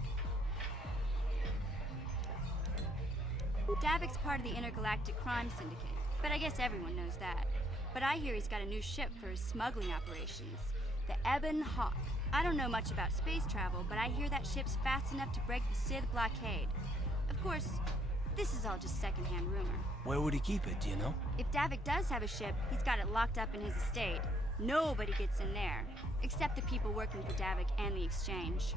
Davik's part of the Intergalactic Crime Syndicate, but I guess everyone knows that. But I hear he's got a new ship for his smuggling operations, the Ebon Hawk. I don't know much about space travel, but I hear that ship's fast enough to break the Sith blockade. Of course, this is all just secondhand rumor. Where would he keep it, do you know? If Davik does have a ship, he's got it locked up in his estate. Nobody gets in there, except the people working for Davik and the Exchange.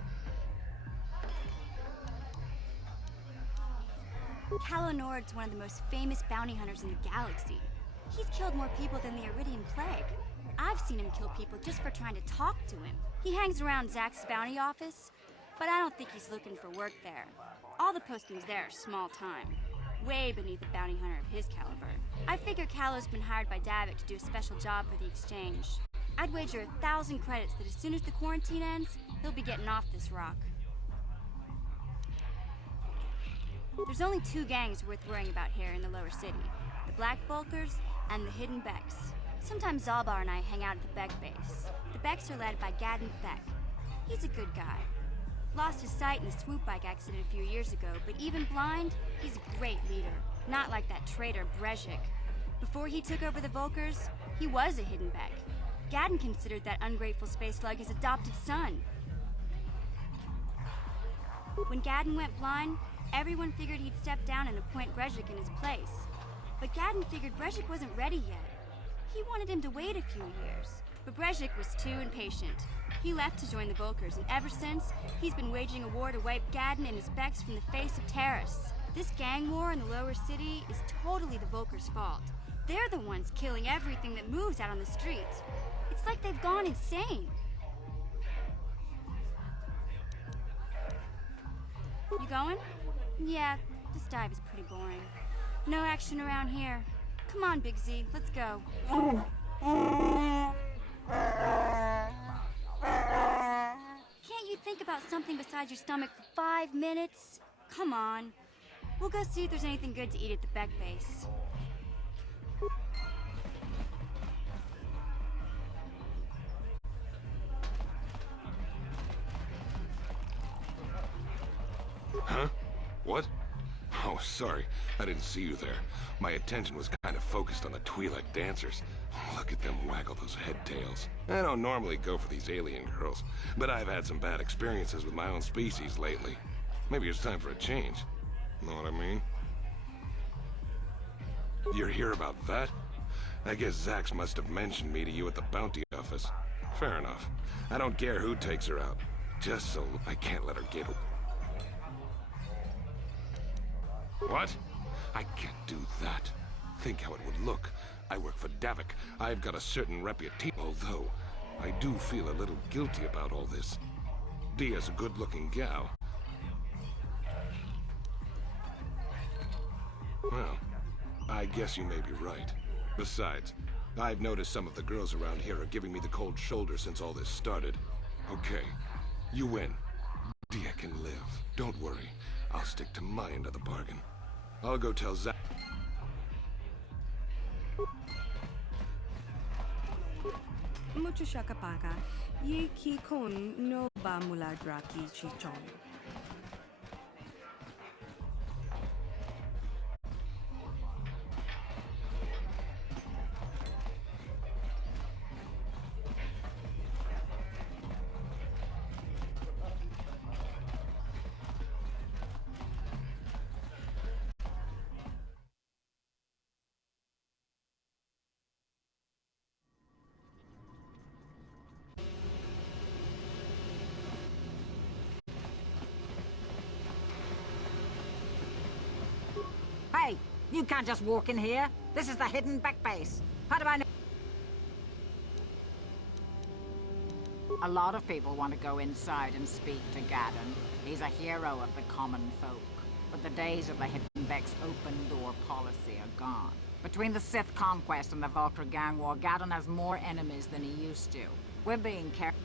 Calo Nord's one of the most famous bounty hunters in the galaxy. He's killed more people than the Iridian Plague. I've seen him kill people just for trying to talk to him. He hangs around Zack's bounty office, but I don't think he's looking for work there. All the postings there are small time, way beneath a bounty hunter of his caliber. I figure Calo's been hired by Davik to do a special job for the Exchange. I'd wager 1,000 credits that as soon as the quarantine ends, he'll be getting off this rock. There's only 2 gangs worth worrying about here in the Lower City, the Black Bulkers and the Hidden Becks. Sometimes Zalbar and I hang out at the Beck base. The Becks are led by Gadden Beck. He's a good guy. Lost his sight in a swoop bike accident a few years ago, but even blind, he's a great leader. Not like that traitor Brezhik. Before he took over the Volkers, he was a Hidden Beck. Gadden considered that ungrateful space slug his adopted son. When Gadden went blind, everyone figured he'd step down and appoint Brezhik in his place. But Gadden figured Brezhik wasn't ready yet. He wanted him to wait a few years. But Brezhik was too impatient. He left to join the Volkers, and ever since, he's been waging a war to wipe Gadden and his Becks from the face of Terrace. This gang war in the Lower City is totally the Volkers' fault. They're the ones killing everything that moves out on the streets. It's like they've gone insane. You going? Yeah, this dive is pretty boring. No action around here. Come on, Big Z, let's go. Can't you think about something besides your stomach for 5 minutes? Come on. We'll go see if there's anything good to eat at the Beck base. Huh? What? Oh, sorry. I didn't see you there. My attention was kind of focused on the Twi'lek dancers. Look at them waggle those head tails. I don't normally go for these alien girls, but I've had some bad experiences with my own species lately. Maybe it's time for a change. Know what I mean? You're here about that? I guess Zax must have mentioned me to you at the bounty office. Fair enough. I don't care who takes her out. Just so I can't let her get away. What? I can't do that. Think how it would look. I work for Davik. I've got a certain reputation, although I do feel a little guilty about all this. Dia's a good-looking gal. Well, I guess you may be right. Besides, I've noticed some of the girls around here are giving me the cold shoulder since all this started. Okay, you win. Dia can live. Don't worry. I'll stick to my end of the bargain. I'll go tell Zack. Mucho shakapaka. Ye ki kon no ba mula draki chichon. Hey, you can't just walk in here. This is the Hidden Beck base. How do I know? A lot of people want to go inside and speak to Gadden. He's a hero of the common folk. But the days of the Hidden Beck's open door policy are gone. Between the Sith conquest and the Vulcar gang war, Gaddon has more enemies than he used to. We're being careful.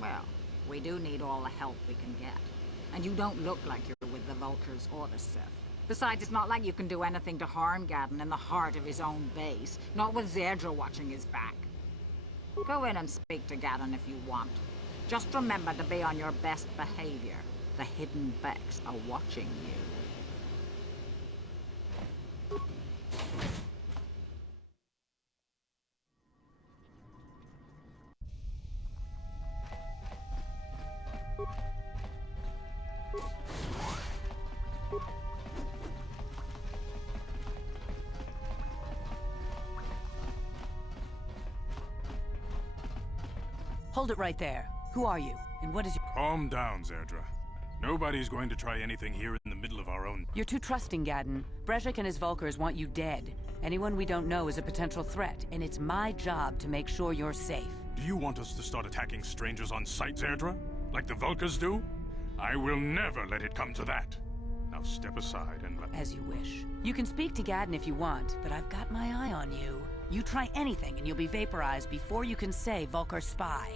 Well, we do need all the help we can get. And you don't look like you're with the Vulcars or the Sith. Besides, it's not like you can do anything to harm Gaddon in the heart of his own base. Not with Zerdra watching his back. Go in and speak to Gaddon if you want. Just remember to be on your best behavior. The Hidden Vex are watching you. Hold it right there. Who are you? And what is your... Calm down, Zerdra. Nobody's going to try anything here in the middle of our own... You're too trusting, Gaddon. Brejik and his Vulcars want you dead. Anyone we don't know is a potential threat, and it's my job to make sure you're safe. Do you want us to start attacking strangers on sight, Zerdra? Like the Vulcars do? I will never let it come to that. Now step aside and let... As you wish. You can speak to Gaddon if you want, but I've got my eye on you. You try anything and you'll be vaporized before you can say Vulcar spy.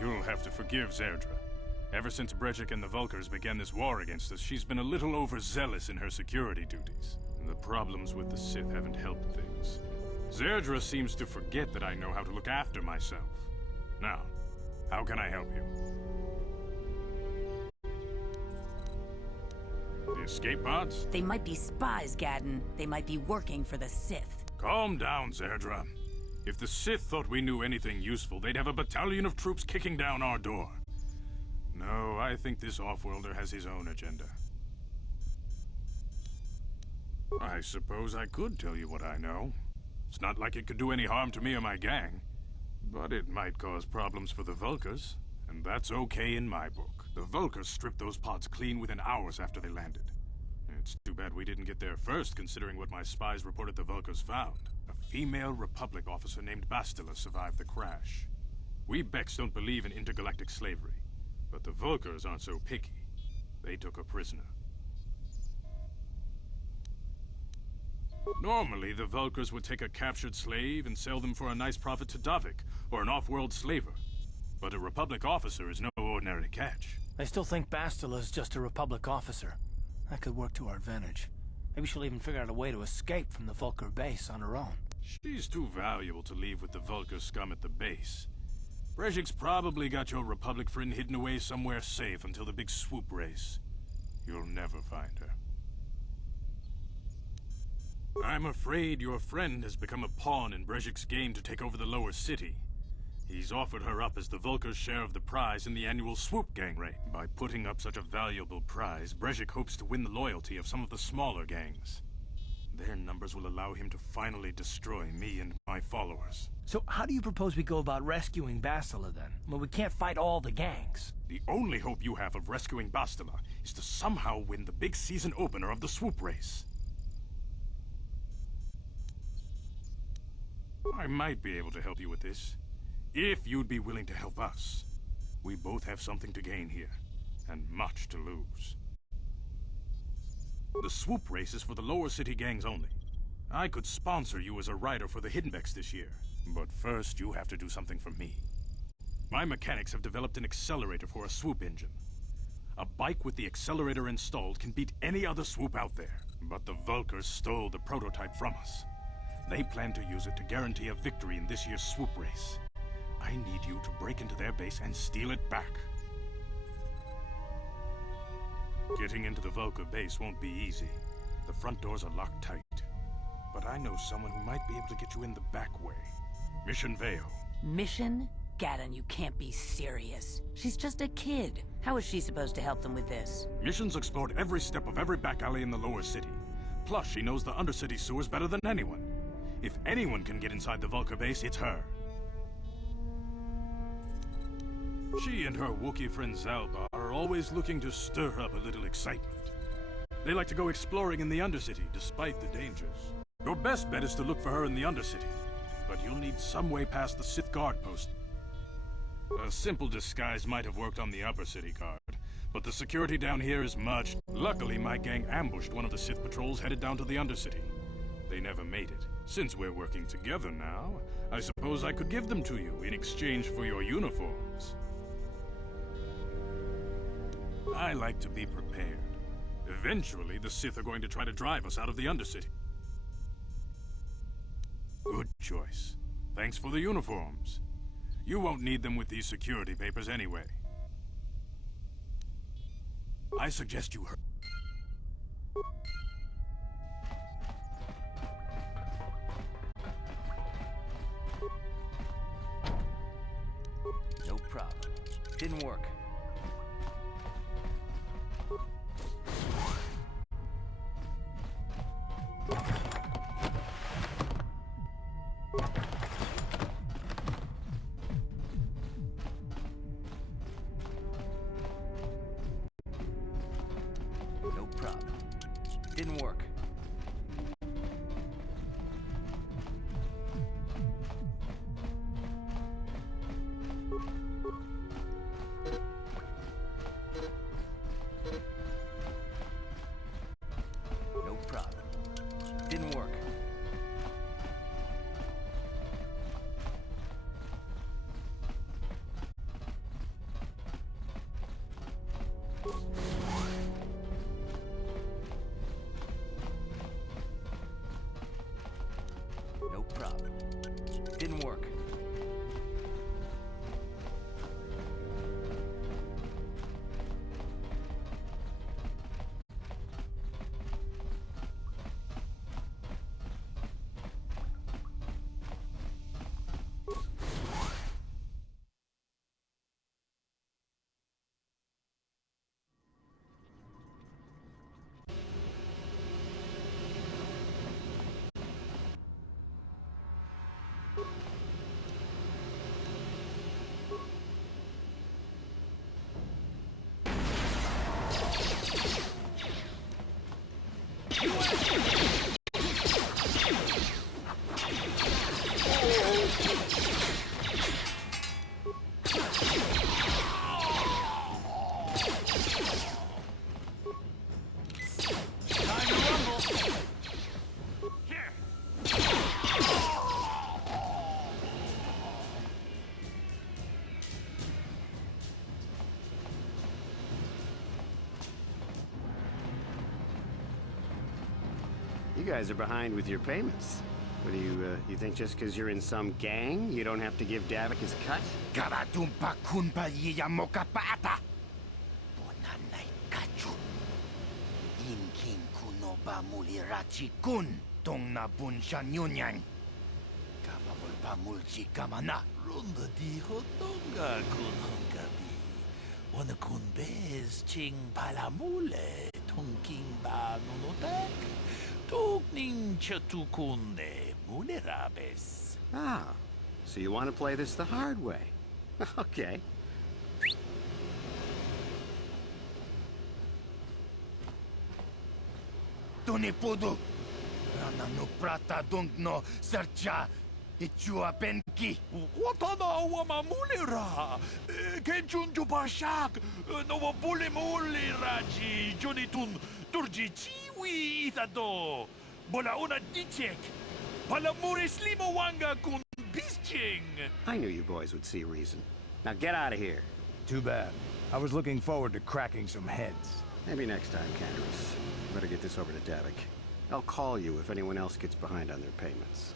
You'll have to forgive Zerdra. Ever since Brejik and the Vulcars began this war against us, she's been a little overzealous in her security duties. The problems with the Sith haven't helped things. Zerdra seems to forget that I know how to look after myself. Now, how can I help you? The escape pods? They might be spies, Gaddon. They might be working for the Sith. Calm down, Zerdra. If the Sith thought we knew anything useful, they'd have a battalion of troops kicking down our door. No, I think this off-worlder has his own agenda. I suppose I could tell you what I know. It's not like it could do any harm to me or my gang. But it might cause problems for the Vulcars, and that's okay in my book. The Vulcars stripped those pods clean within hours after they landed. It's too bad we didn't get there first, considering what my spies reported the Vulcars found. A female Republic officer named Bastila survived the crash. We Becks don't believe in intergalactic slavery, but the Vulcars aren't so picky. They took her prisoner. Normally, the Vulcars would take a captured slave and sell them for a nice profit to Davik, or an off-world slaver. But a Republic officer is no ordinary catch. I still think Bastila's just a Republic officer. That could work to our advantage. Maybe she'll even figure out a way to escape from the Vulcar base on her own. She's too valuable to leave with the Vulcar scum at the base. Brejik's probably got your Republic friend hidden away somewhere safe until the big swoop race. You'll never find her. I'm afraid your friend has become a pawn in Brejik's game to take over the lower city. He's offered her up as the Vulcar's share of the prize in the annual swoop gang raid. By putting up such a valuable prize, Brejik hopes to win the loyalty of some of the smaller gangs. Their numbers will allow him to finally destroy me and my followers. So how do you propose we go about rescuing Bastila then? Well, we can't fight all the gangs. The only hope you have of rescuing Bastila is to somehow win the big season opener of the swoop race. I might be able to help you with this, if you'd be willing to help us. We both have something to gain here, and much to lose. The swoop race is for the lower city gangs only. I could sponsor you as a rider for the Hiddenbecks this year, but first you have to do something for me. My mechanics have developed an accelerator for a swoop engine. A bike with the accelerator installed can beat any other swoop out there, but the Vulcars stole the prototype from us. They plan to use it to guarantee a victory in this year's swoop race. I need you to break into their base and steal it back. Getting into the Vulcar base won't be easy. The front doors are locked tight. But I know someone who might be able to get you in the back way. Mission Veo. Mission? Gaddon, you can't be serious. She's just a kid. How is she supposed to help them with this? Mission's explored every step of every back alley in the lower city. Plus, she knows the undercity sewers better than anyone. If anyone can get inside the Vulcar base, it's her. She and her Wookiee friend Zalbar are always looking to stir up a little excitement. They like to go exploring in the Undercity, despite the dangers. Your best bet is to look for her in the Undercity, but you'll need some way past the Sith guard post. A simple disguise might have worked on the upper city guard, but the security down here is much... Luckily, my gang ambushed one of the Sith patrols headed down to the Undercity. They never made it. Since we're working together now, I suppose I could give them to you in exchange for your uniforms. I like to be prepared. Eventually, the Sith are going to try to drive us out of the Undercity. Good choice. Thanks for the uniforms. You won't need them with these security papers anyway. I suggest you hurry. No problem. Didn't work. No problem. Didn't work. No problem. Didn't work. No problem. Didn't work. You guys are behind with your payments. What do you think just because you're in some gang, you don't have to give Davik his cut? Karatumpa kunpa yiyamoka paata! Bonanay kachu. Inkin kunoba mulirachi kun. Tong na bunshan yunyan. Kapabol pa mulchi kamana. Runda di hotonga kun hongabi. Wana kun bez ching palamule. Tongking ba nunotak. Togning chatukunde mulerabes. Ah, so you want to play this the hard way. Okay. Tunipudu. Rana no prata dungno sercha. Ichua penki. Watana wama mulera. Kenchun jubashak. No bule muleraji. Jonitun turji chiwi itado. Bola una dichek. Palamuris limo wanga kun bisching. I knew you boys would see reason. Now get out of here. Too bad. I was looking forward to cracking some heads. Maybe next time, Canderous. Better get this over to Davik. I'll call you if anyone else gets behind on their payments.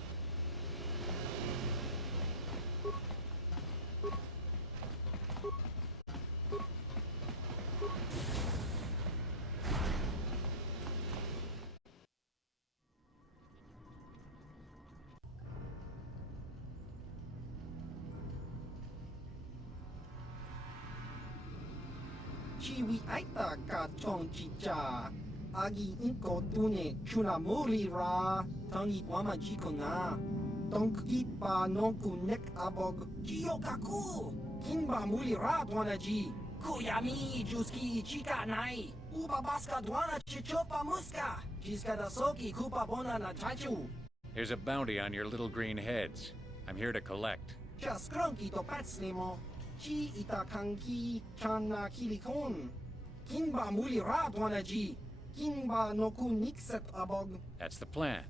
Chiwi aita ka chong chicha. Agi inko tune chunamuri ra. Tangi wama jikona. Tonki pa nonku nek abog. Jiyokaku. Kinba muli ra dwanaji. Kuyami juski chika nai. Uba baska dwana chichopa muska. Jiska da soki kupa bona na chachu. There's a bounty on your little green heads. I'm here to collect. Just crunky to petsnimo. Chi itakanki chana kilikon. Kinba muli ra dwanaji. Kinba noku nikset abog. That's the plan.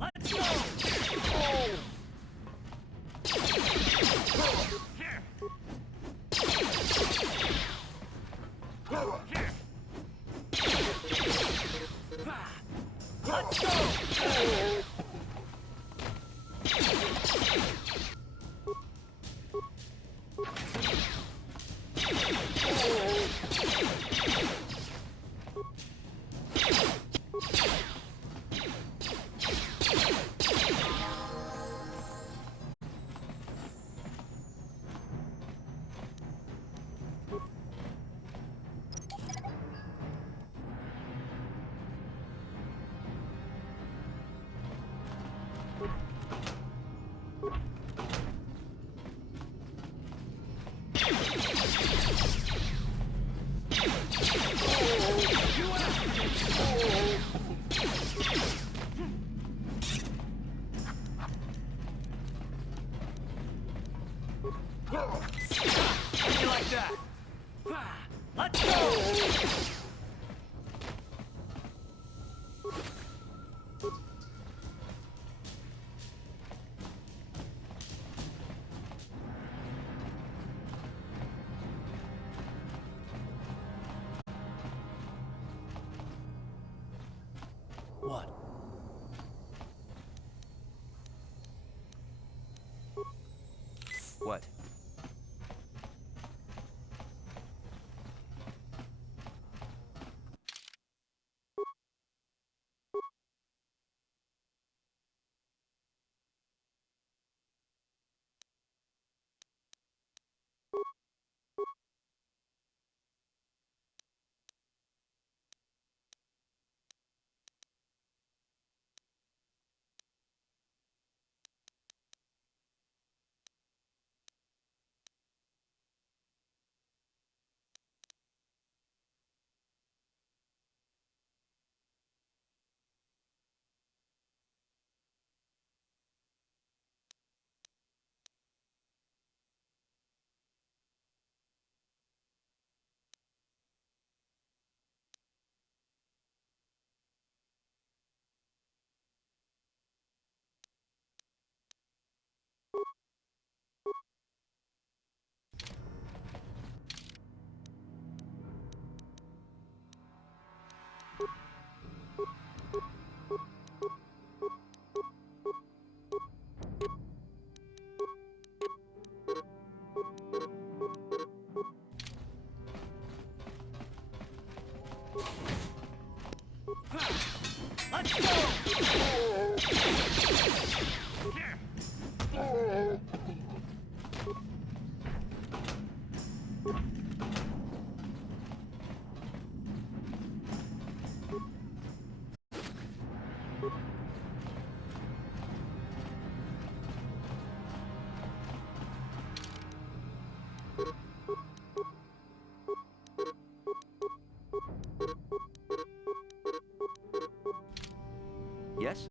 Let's go! Let's go! How you like that? Let's go! What? What? Let's go! Yes?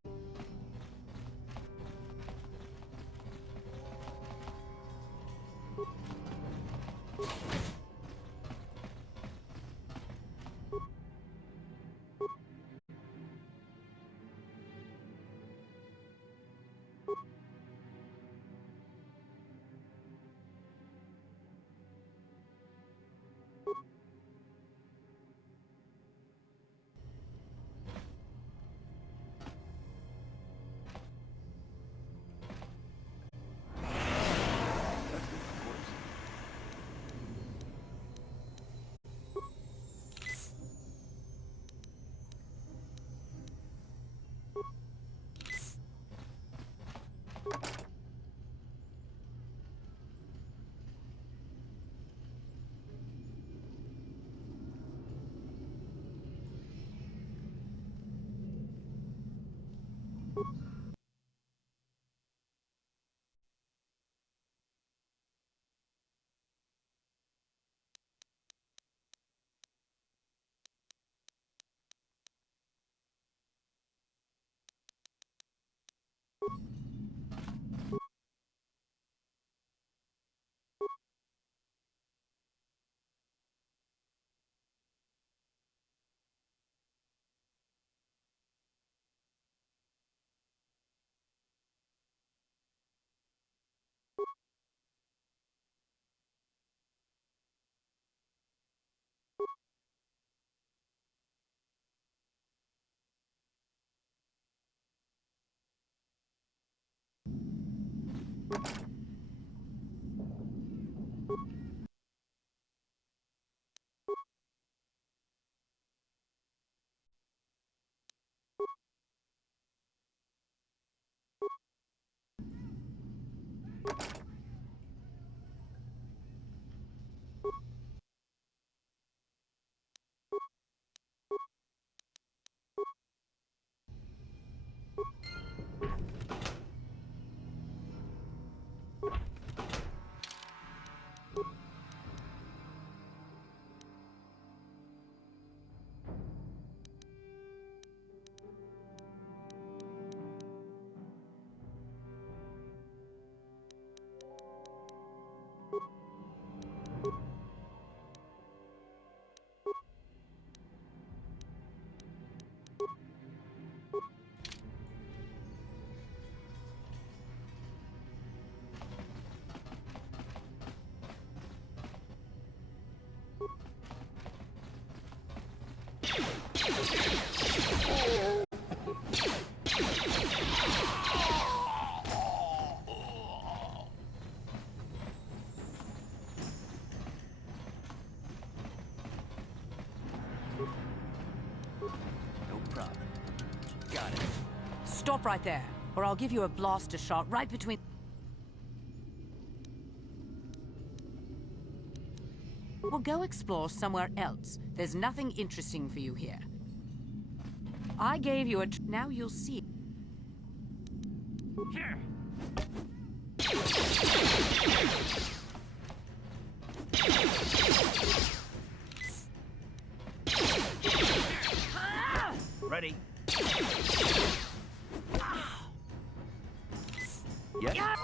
No problem. Got it. Stop right there, or I'll give you a blaster shot right between... We'll go explore somewhere else. There's nothing interesting for you here. I gave you a... Now you'll see. Here. Ready? Yeah.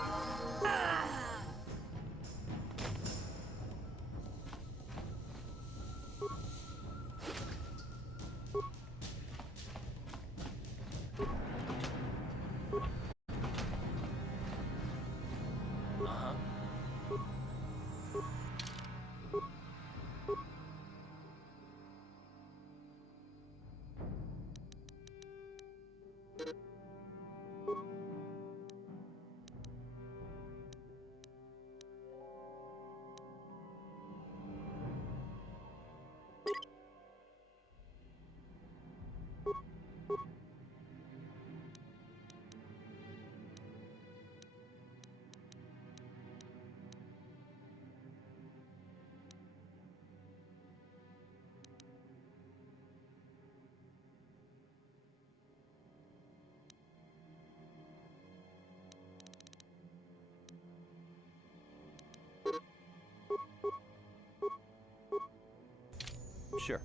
Sure.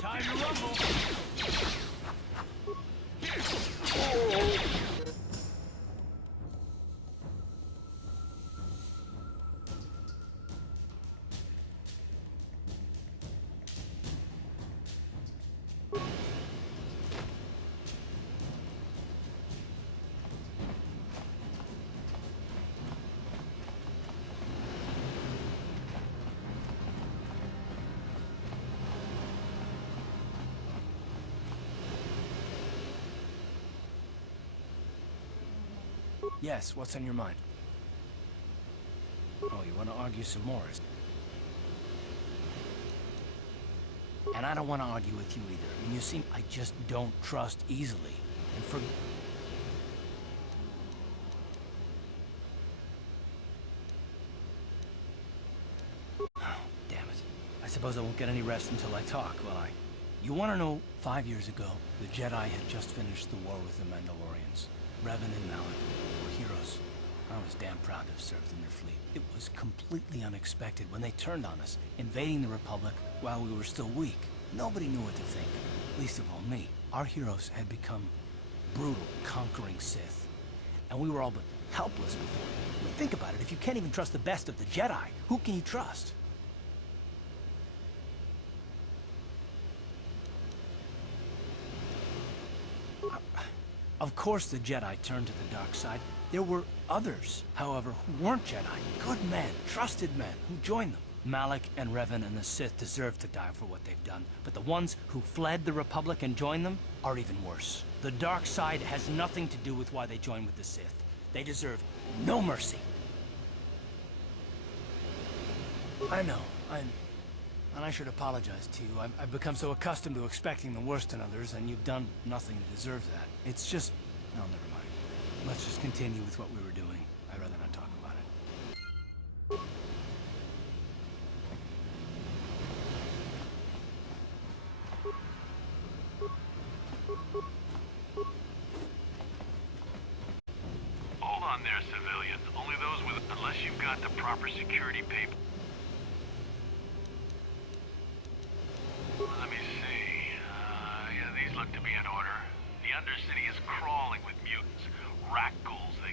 Time to rumble. Yes, what's on your mind? Oh, you want to argue some more? And I don't want to argue with you either. I mean, you seem... I just don't trust easily. And for... Damn it. I suppose I won't get any rest until I talk, will I? You want to know, 5 years ago, the Jedi had just finished the war with the Mandalorians. Revan and Malak were heroes. I was damn proud to have served in their fleet. It was completely unexpected when they turned on us, invading the Republic while we were still weak. Nobody knew what to think, least of all me. Our heroes had become brutal, conquering Sith. And we were all but helpless before them. I mean, think about it, if you can't even trust the best of the Jedi, who can you trust? Of course the Jedi turned to the dark side. There were others, however, who weren't Jedi. Good men, trusted men, who joined them. Malak and Revan and the Sith deserve to die for what they've done, but the ones who fled the Republic and joined them are even worse. The dark side has nothing to do with why they joined with the Sith. They deserve no mercy. I know, and I should apologize to you. I've become so accustomed to expecting the worst in others, and you've done nothing to deserve that. It's just... no, never mind. Let's just continue with what we were doing. I'd rather not talk about it. Hold on there, civilian. Only those with... unless you've got the proper security paper. Let me see. Yeah, these look to be in order. The Undercity is crawling with mutants. Rat ghouls, they...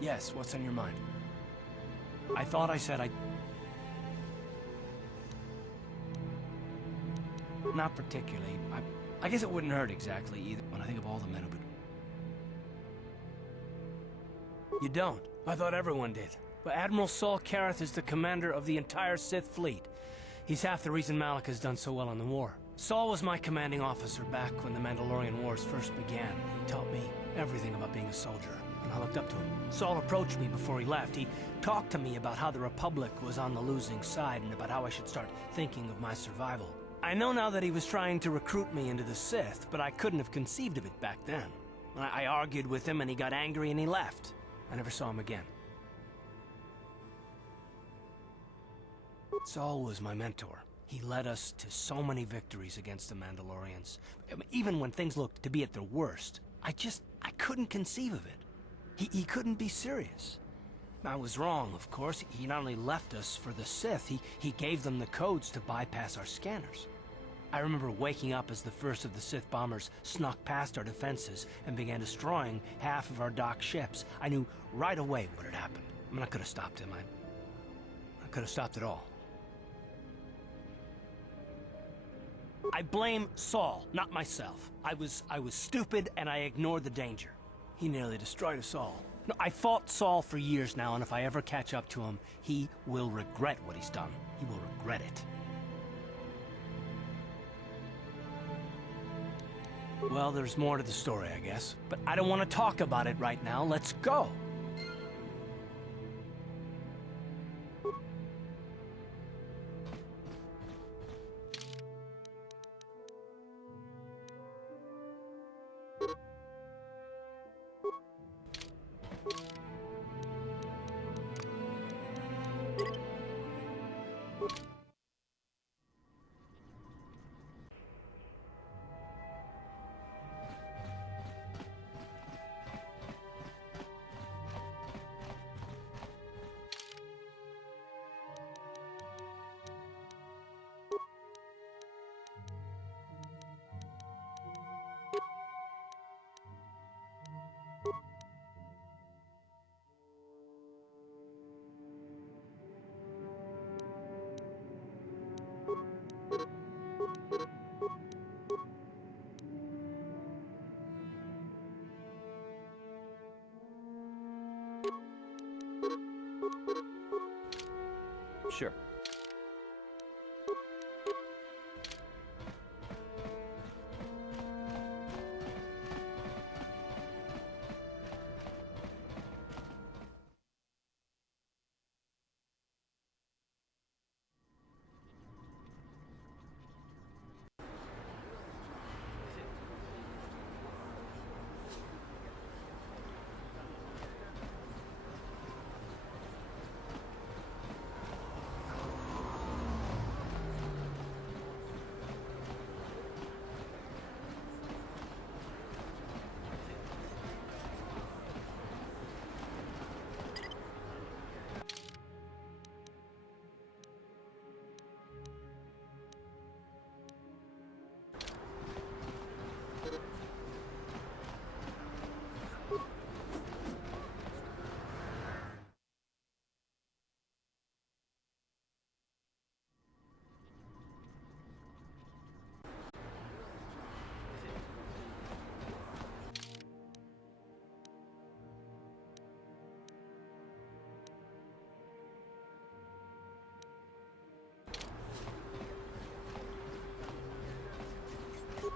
Yes, what's on your mind? I thought I said I... Not particularly. I guess it wouldn't hurt exactly either when I think of all the men who would... You don't? I thought everyone did. But Admiral Saul Karath is the commander of the entire Sith fleet. He's half the reason Malak has done so well in the war. Saul was my commanding officer back when the Mandalorian Wars first began. He taught me everything about being a soldier, and I looked up to him. Saul approached me before he left. He talked to me about how the Republic was on the losing side and about how I should start thinking of my survival. I know now that he was trying to recruit me into the Sith, but I couldn't have conceived of it back then. I argued with him and he got angry and he left. I never saw him again. Saul was my mentor. He led us to so many victories against the Mandalorians. I mean, even when things looked to be at their worst, I couldn't conceive of it. He couldn't be serious. I was wrong, of course. He not only left us for the Sith, he gave them the codes to bypass our scanners. I remember waking up as the first of the Sith bombers snuck past our defenses and began destroying half of our docked ships. I knew right away what had happened. I mean, I could have stopped him. I could have stopped it all. I blame Saul, not myself. I was stupid and I ignored the danger. He nearly destroyed us all. No, I fought Saul for years now, and if I ever catch up to him, he will regret what he's done. He will regret it. Well, there's more to the story, I guess. But I don't want to talk about it right now. Let's go. Sure.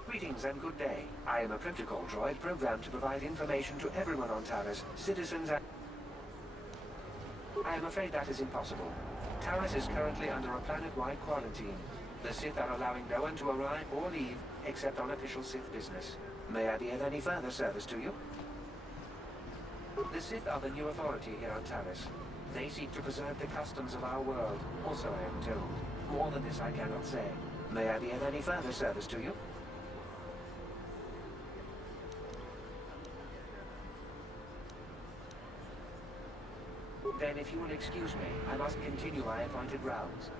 Greetings and good day. I am a protocol droid programmed to provide information to everyone on Taris, citizens and... I am afraid that is impossible. Taris is currently under a planet-wide quarantine. The Sith are allowing no one to arrive or leave except on official Sith business. May I be of any further service to you? The Sith are the new authority here on Taris. They seek to preserve the customs of our world, also I am told. More than this I cannot say. May I be of any further service to you? Then if you will excuse me, I must continue my appointed rounds.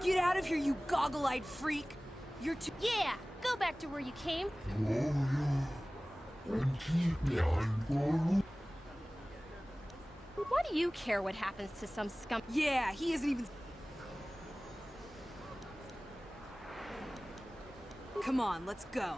Get out of here, you goggle-eyed freak! You're too— Yeah! Go back to where you came. Why do you care what happens to some scum? Yeah, he isn't even— Come on, let's go.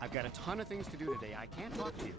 I've got a ton of things to do today. I can't talk to you.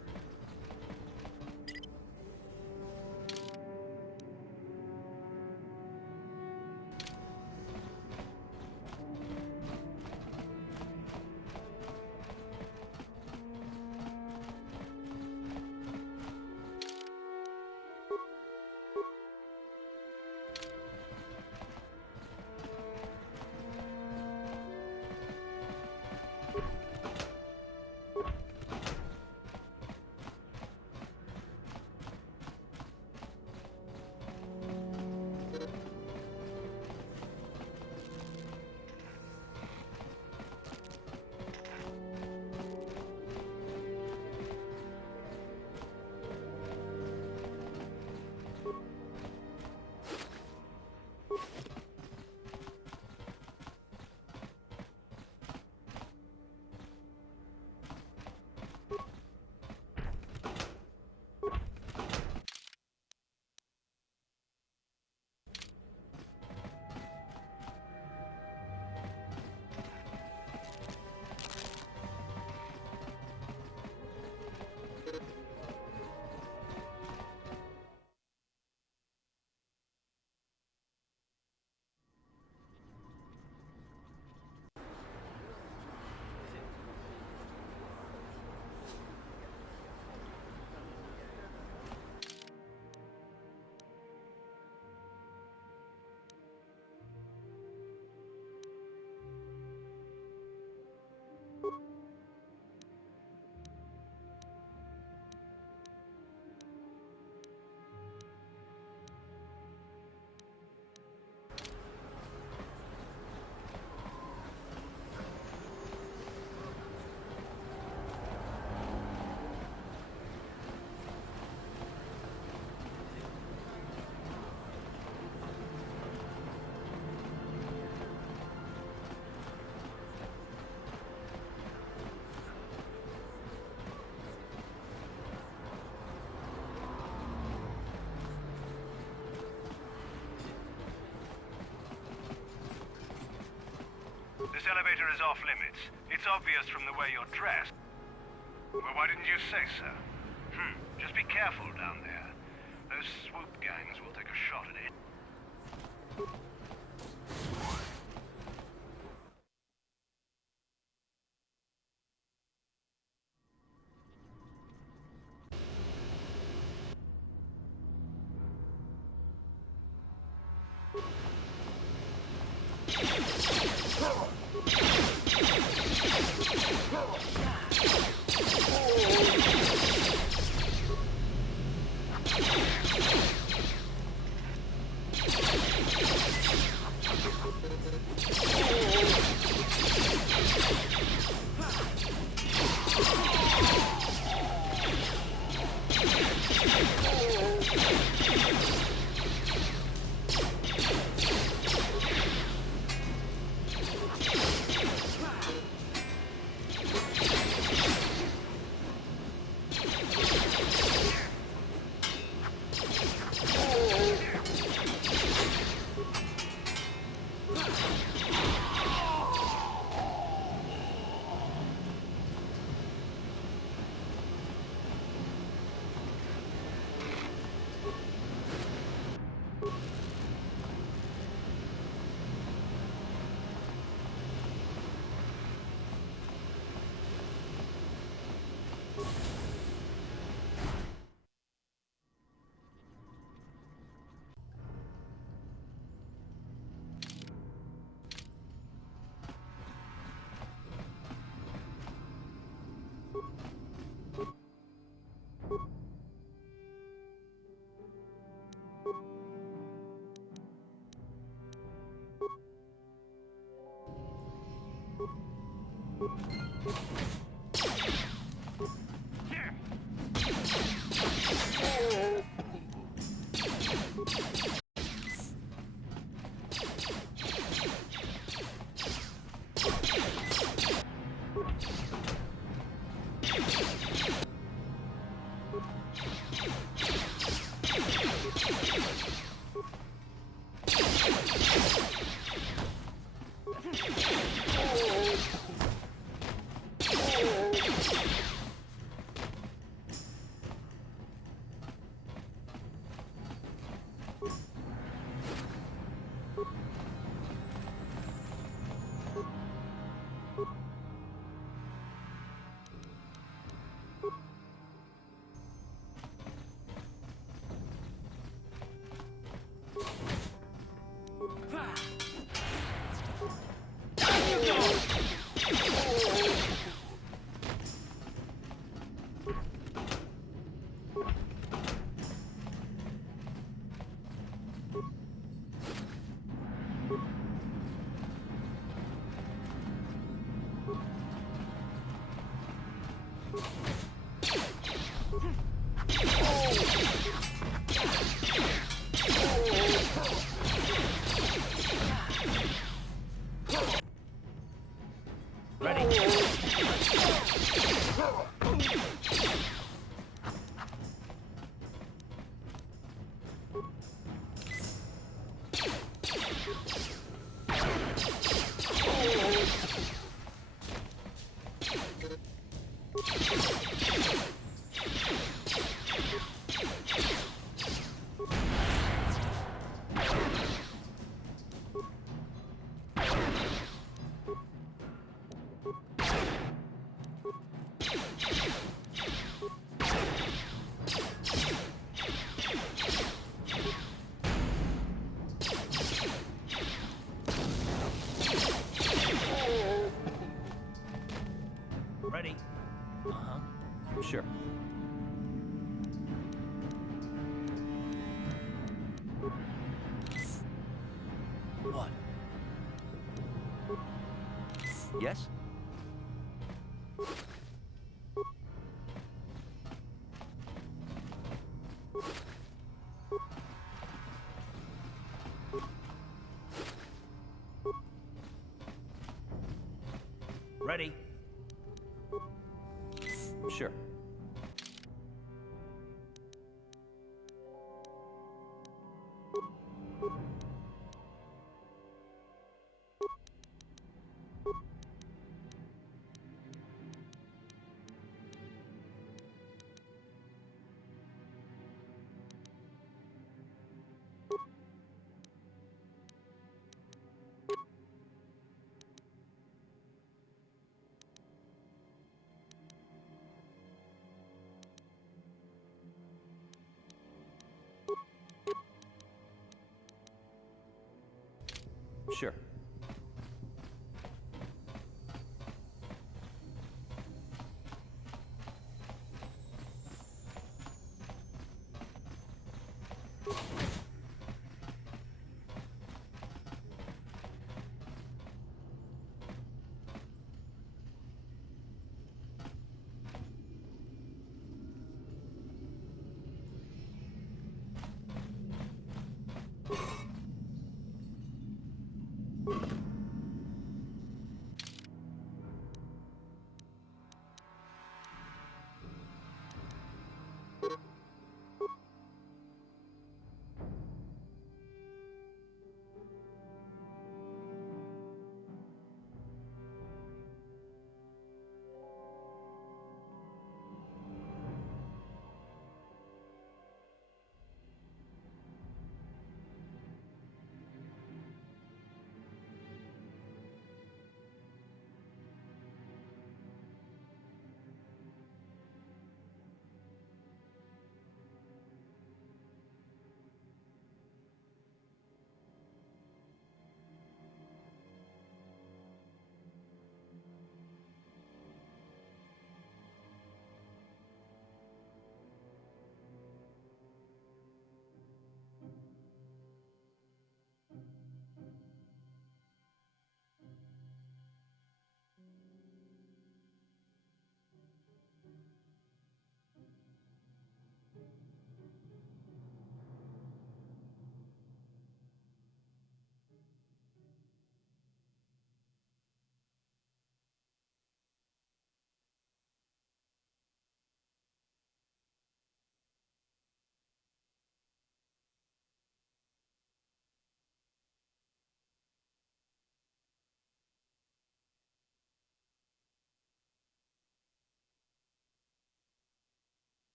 This elevator is off limits. It's obvious from the way you're dressed. Well, why didn't you say so? Just be careful down there. Those swoop gangs will take a shot at it. Ready? Uh-huh. Sure. What? Yes? Ready? Sure. Sure.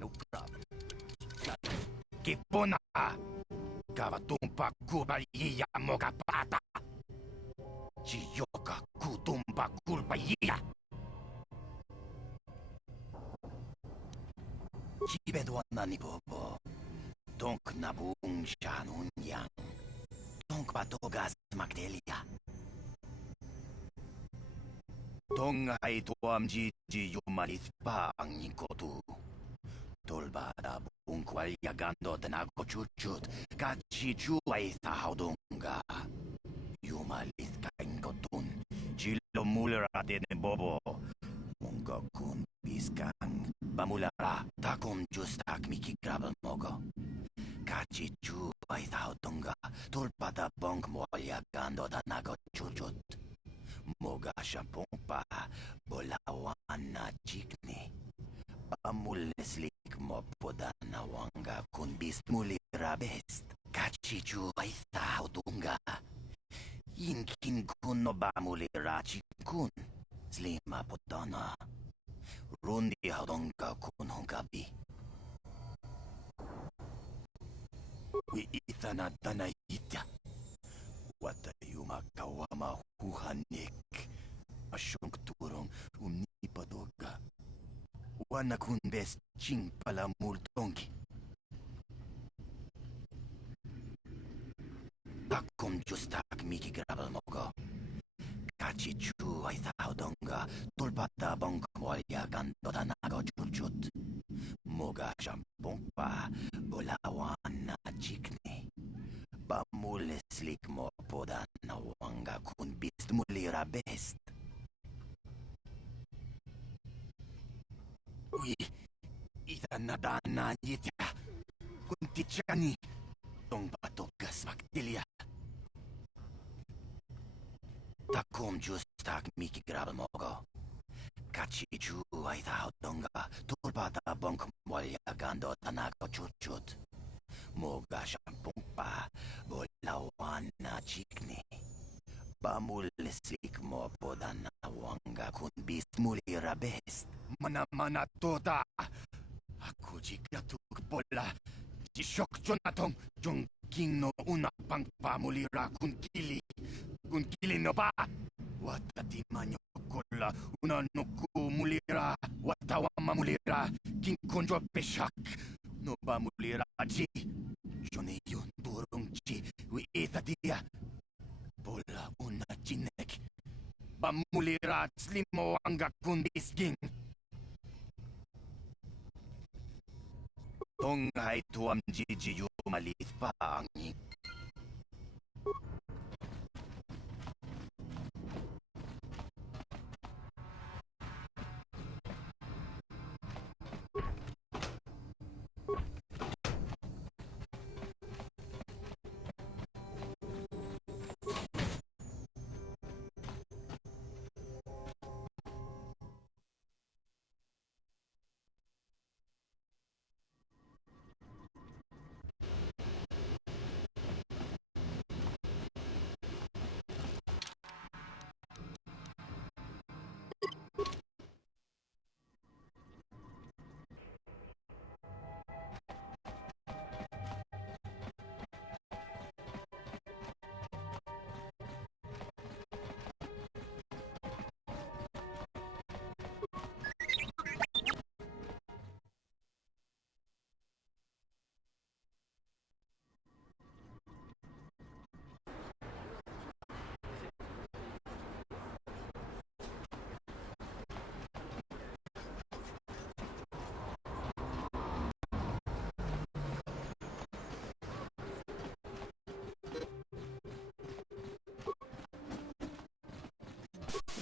No problem. Kipuna! Kavatumpa kubalia mogapata! Chiyoka kutumpa kulpaya! Chibedwana ni bobo. Tonk nabung shanun yang. Tonk batogas magdelia. Tong ay tuam ji yumalit pa ang nikotu. Tolbada bung kwaliyagando danago chuchut. Kachichu ay tahaudunga. Yumalit kain kotun. Chilo mulera de bobo. Munga kun biskang. Bamulara takum justak mikigrabal mogo. Kachichu ay tahaudunga. Tolbada bung kwaliyagando danago chuchut. Moga shampompa bolawan na chikni. Pamuleslik mo podana wanga kun bist muli rabest. Kachichu ay taudunga. Inkin kun no bamuli rachikun. Slima podana. Rundi haudunga kun hongabi. Wi itana tanayita. Watayuma kawama huhanik. Asyong turong unipadoga. Wana kun best ching pala multongi. Takom justak miki grabal mogo. Kachichu ay taudonga. Tulpata bong kwalya ganto danago churchut. Moga shampompa bolawan na chikni. Pamuleslik mo podan na wanga kun bist mulira best. Uy, ita nadana yitya. Kunti chani. Tong batogas magtilya. Takom justak miki grabal mogo. Kachichu ay taudonga. Tulpata bong mwalya gando tanago churchut. Moga shampompa bolawan na chikni. Pamuleslik mo podan na wanga kun bist mulira best. Mana toda. Aku jika tuk bola. Jishok jonatong jong king no una pang pamulira kun kili no ba. Watati manyo kola una no ku mulira. Watawama mulira king konjo peshak. No ba mulira ji. Jone yun turong ji. Wi ita dia. Bola una chinek. Pamulira slimo angga kun bisking. Tong hai tuam jiji yu malit pa angin.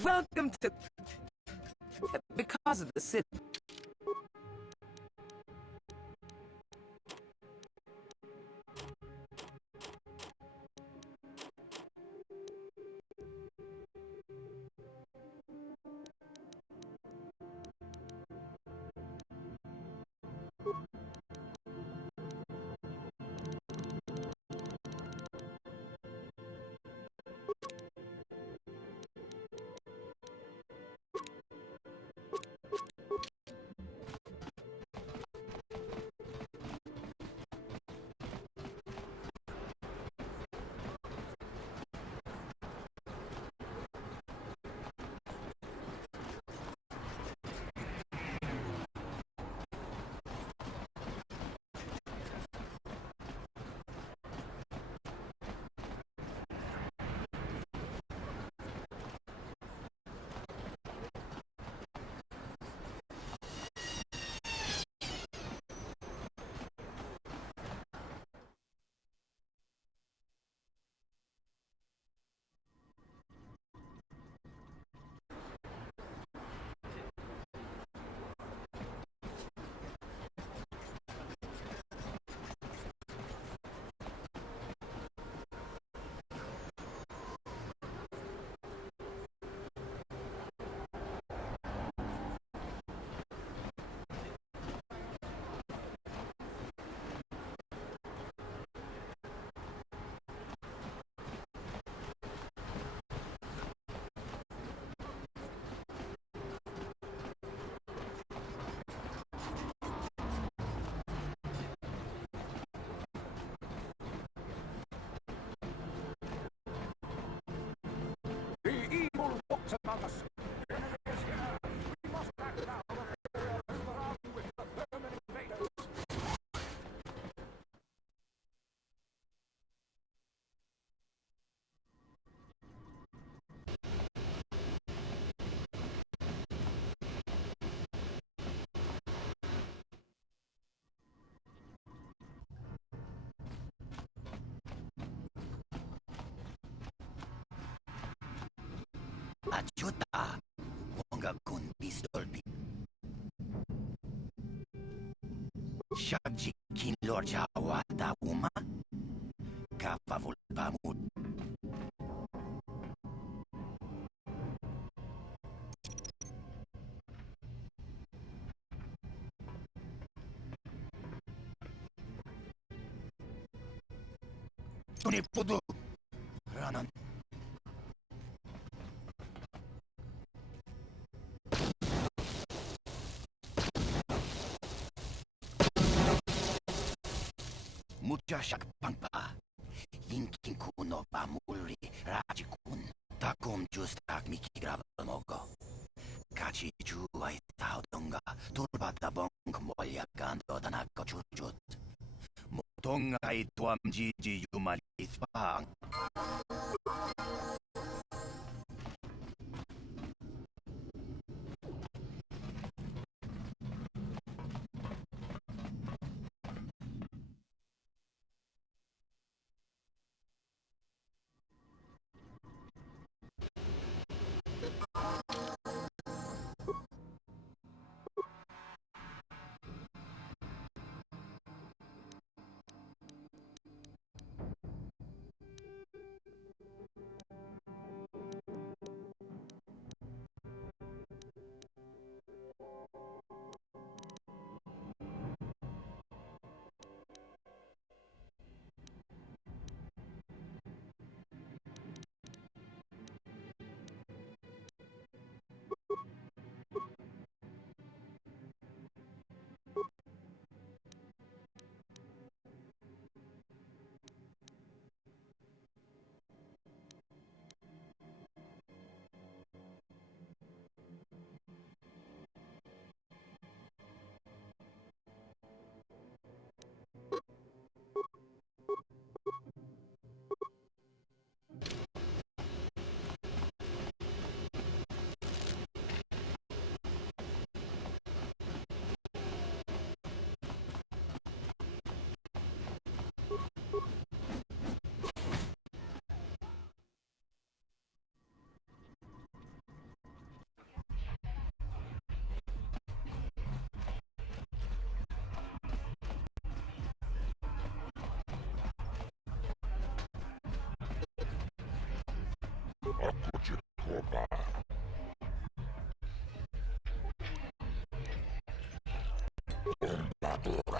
Welcome to... Because of the city. The evil walks among us. The enemy is here. We must act now before we are overrun with the vermin invaders. Ajuda, 뭔가 군 피스톨비. 샤지 kinlorjawa dauma, kapavulpamut. Tuni pudu, ranan. Muchashak pangpa, inkin kuno pamuli rajikun, takum justak mikigrabal mogo. Kachi juay taudonga, turbata bong molyagando danako chujut. Mutonga ituam jiji yumalithpang.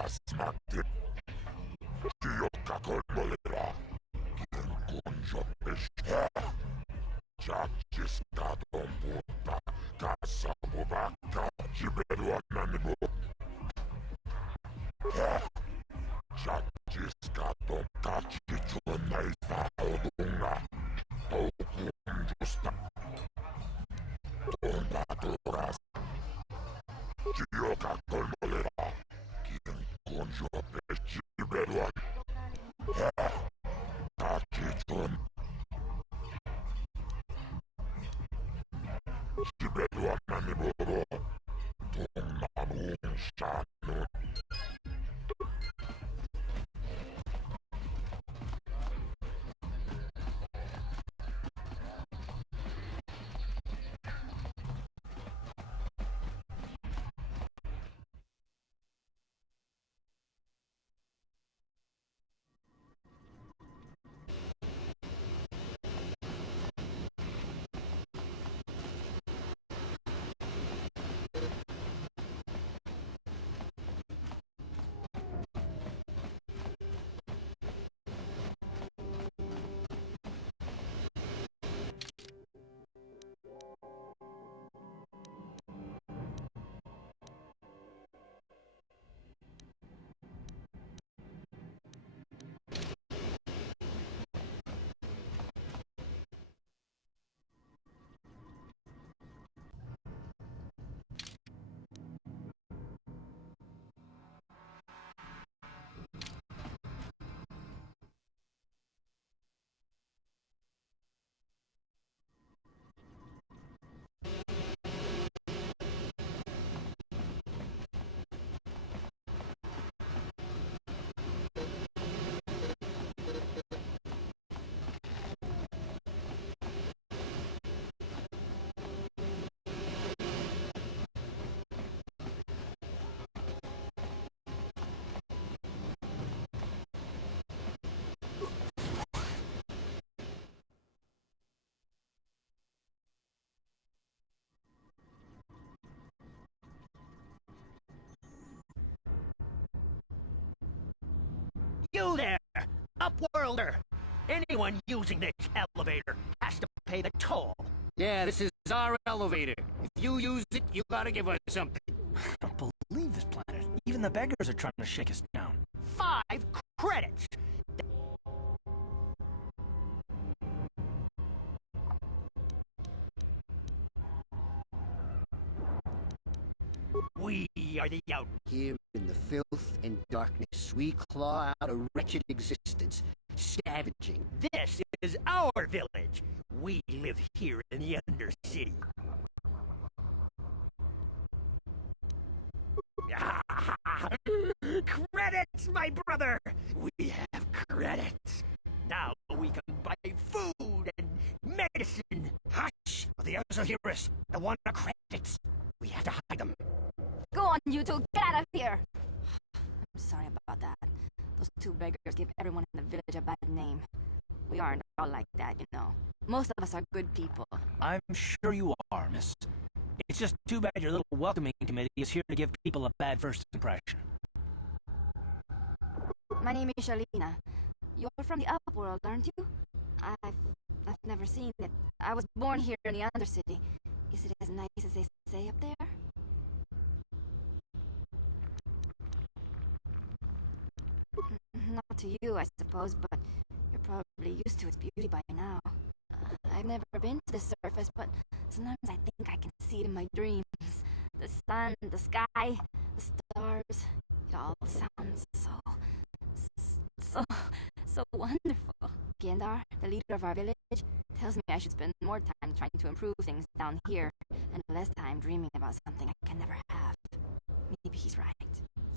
Asmati. Chioka Colmolera. Quien conjo pesca. Chachis Gadon Puta. Casa Bobaka. Chiberu Ananimo. Chachis Gadon Kachi Chunai Faudunga. Okum Justa. Tondadoras. Chioka Colmolera. Quien conjo pesca. Chiberu Kachichun. Chiberu Ananimo. Tonnamun Shanu. You there, Upworlder! Anyone using this elevator has to pay the toll. Yeah, this is our elevator. If you use it, you gotta give us something. I don't believe this planet. Even the beggars are trying to shake us down. 5 credits! We are the out. Here in the filth and darkness, we claw out a wretched existence, scavenging. This is our village. We live here in the Undercity. Credits, my brother! We have credits. Now we can buy food and medicine. Hush! The others will hear us. They want our credits. We have to hide them. Go on, you two, get out of here! I'm sorry about that. Those 2 beggars give everyone in the village a bad name. We aren't all like that, you know. Most of us are good people. I'm sure you are, miss. It's just too bad your little welcoming committee is here to give people a bad first impression. My name is Shalina. You're from the Upworld, aren't you? I've never seen it. I was born here in the Undercity. Is it as nice as they say up there? Not to you, I suppose, but you're probably used to its beauty by now. I've never been to the surface, but sometimes I think I can see it in my dreams. The sun, the sky, the stars. It all sounds so wonderful. Gendar, the leader of our village, tells me I should spend more time trying to improve things down here, and less time dreaming about something I can never have. Maybe he's right.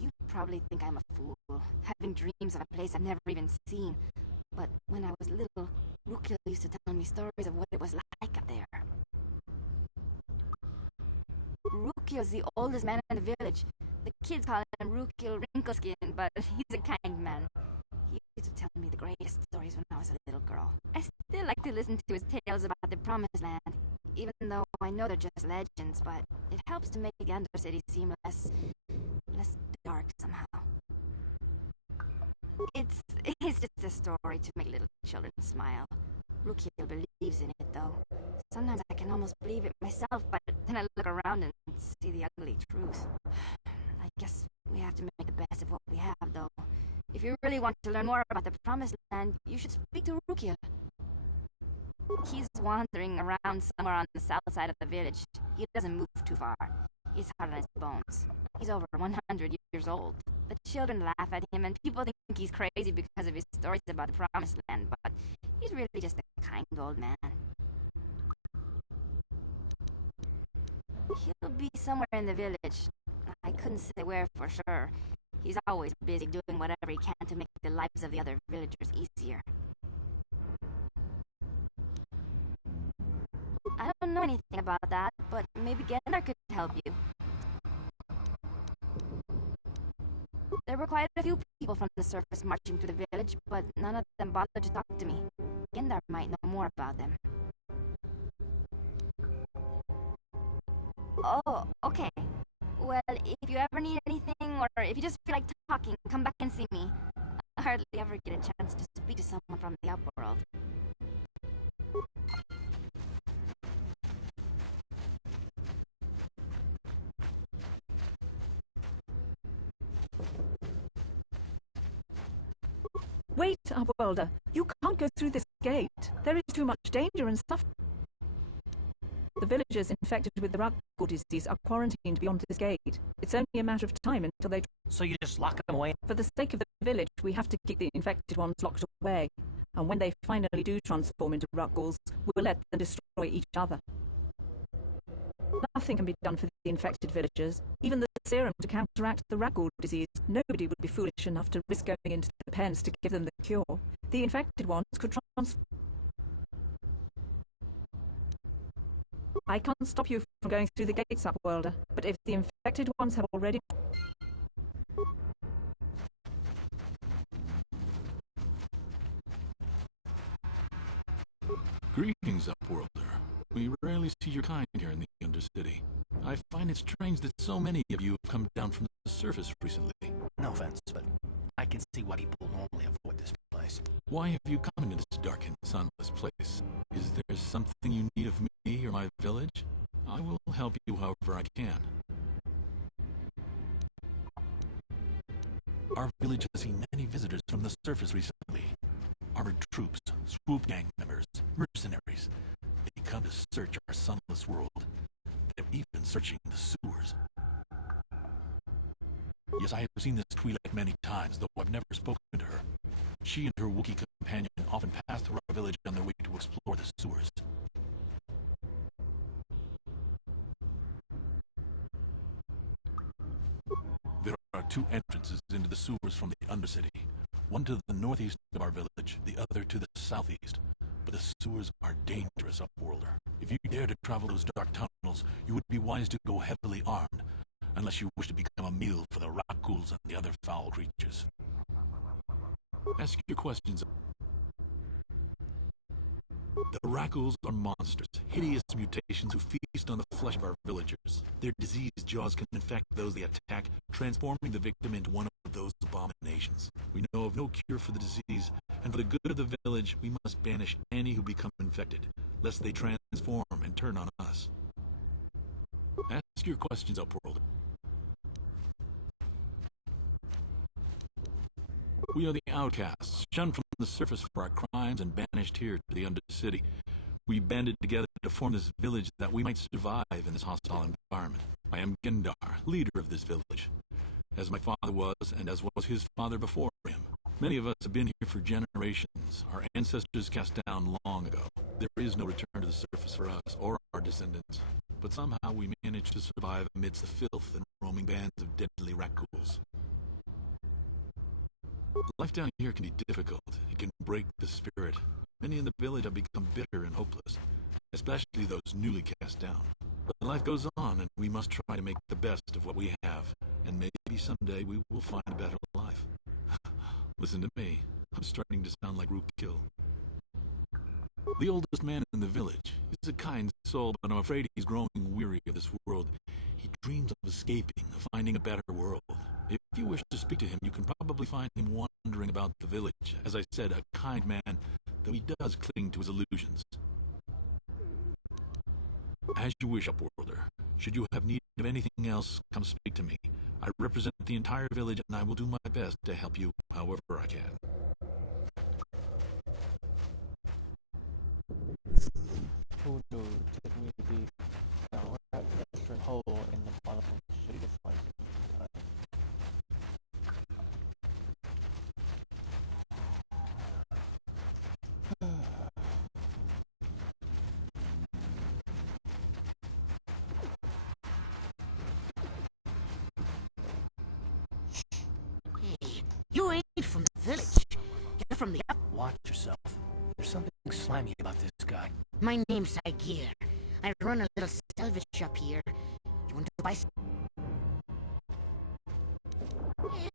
You probably think I'm a fool, having dreams of a place I've never even seen. But when I was little, Rukil used to tell me stories of what it was like up there. Rukil's the oldest man in the village. The kids call him Rukil Wrinkleskin, but he's a kind man. He used to tell me the greatest stories when I was a little girl. I still like to listen to his tales about the Promised Land, even though I know they're just legends, but it helps to make the Undercity seem less dark somehow. It's just a story to make little children smile. Rukiel believes in it, though. Sometimes I can almost believe it myself, but then I look around and see the ugly truth. I guess we have to make the best of what we have, though. If you really want to learn more about the Promised Land, you should speak to Rukiel. He's wandering around somewhere on the south side of the village. He doesn't move too far. He's hard on his bones. He's over 100 years old. The children laugh at him, and people think he's crazy because of his stories about the Promised Land, but he's really just a kind old man. He'll be somewhere in the village. I couldn't say where for sure. He's always busy doing whatever he can to make the lives of the other villagers easier. I don't know anything about that, but maybe Gendar could help you. There were quite a few people from the surface marching through the village, but none of them bothered to talk to me. Gendar might know more about them. Oh, okay. Well, if you ever need anything, or if you just feel like talking, come back and see me. I hardly ever get a chance to speak to someone from the upworld. Wait, Upworlder. You can't go through this gate. There is too much danger and suffering. The villagers infected with the Rakghoul disease are quarantined beyond this gate. It's only a matter of time until they... So you just lock them away? For the sake of the village, we have to keep the infected ones locked away. And when they finally do transform into Rakghouls, we'll let them destroy each other. Nothing can be done for the infected villagers. Even the serum to counteract the Rakghoul disease. Nobody would be foolish enough to risk going into the pens to give them the cure. The infected ones could transform... I can't stop you from going through the gates, Upworlder, but if the infected ones have already... Greetings, Upworlder. We rarely see your kind here in the Undercity. I find it strange that so many of you have come down from the surface recently. No offense, but I can see why people normally avoid this place. Why have you come into this dark and sunless place? Is there something you need of me or my village? I will help you however I can. Our village has seen many visitors from the surface recently. Armored troops, swoop gang members, mercenaries. They come to search our sunless world. They're even searching the sewers. Yes, I have seen this Twi'lek many times, though I've never spoken to her. She and her Wookiee companion often pass through our village on their way to explore the sewers. There are two entrances into the sewers from the Undercity. One to the northeast of our village, the other to the southeast. But the sewers are dangerous, Upworlder. If you dare to travel those dark tunnels, you would be wise to go heavily armed, unless you wish to become a meal for the Rakghouls and the other foul creatures. Ask your questions. The Rakghouls are monsters, hideous mutations who feast on the flesh of our villagers. Their diseased jaws can infect those they attack, transforming the victim into one of those abominations. We know of no cure for the disease, and for the good of the village, we must banish any who become infected, lest they transform and turn on us. Ask your questions, Upworld. We are the outcasts, shunned from the surface for our crimes and banished here to the Undercity. We banded together to form this village that we might survive in this hostile environment. I am Gendar, leader of this village, as my father was and as was his father before him. Many of us have been here for generations, our ancestors cast down long ago. There is no return to the surface for us or our descendants, but somehow we managed to survive amidst the filth and roaming bands of deadly Rakghouls. Life down here can be difficult. It can break the spirit. Many in the village have become bitter and hopeless, especially those newly cast down. But life goes on, and we must try to make the best of what we have, and maybe someday we will find a better life. Listen to me. I'm starting to sound like Rukiel. The oldest man in the village. He's a kind soul, but I'm afraid he's growing weary of this world. He dreams of escaping, of finding a better world. If you wish to speak to him, you can probably find him wandering about the village. As I said, a kind man, though he does cling to his illusions. As you wish, Upworlder. Should you have need of anything else, come speak to me. I represent the entire village, and I will do my best to help you however I can. Who knew it took me to be a rat restaurant hole in the bottom of the shitty to find time. Hey, you ain't from the village. You're from the up. Watch yourself. There's something slimy about this guy. My name's Agir. I run a little salvage shop here. You want to buy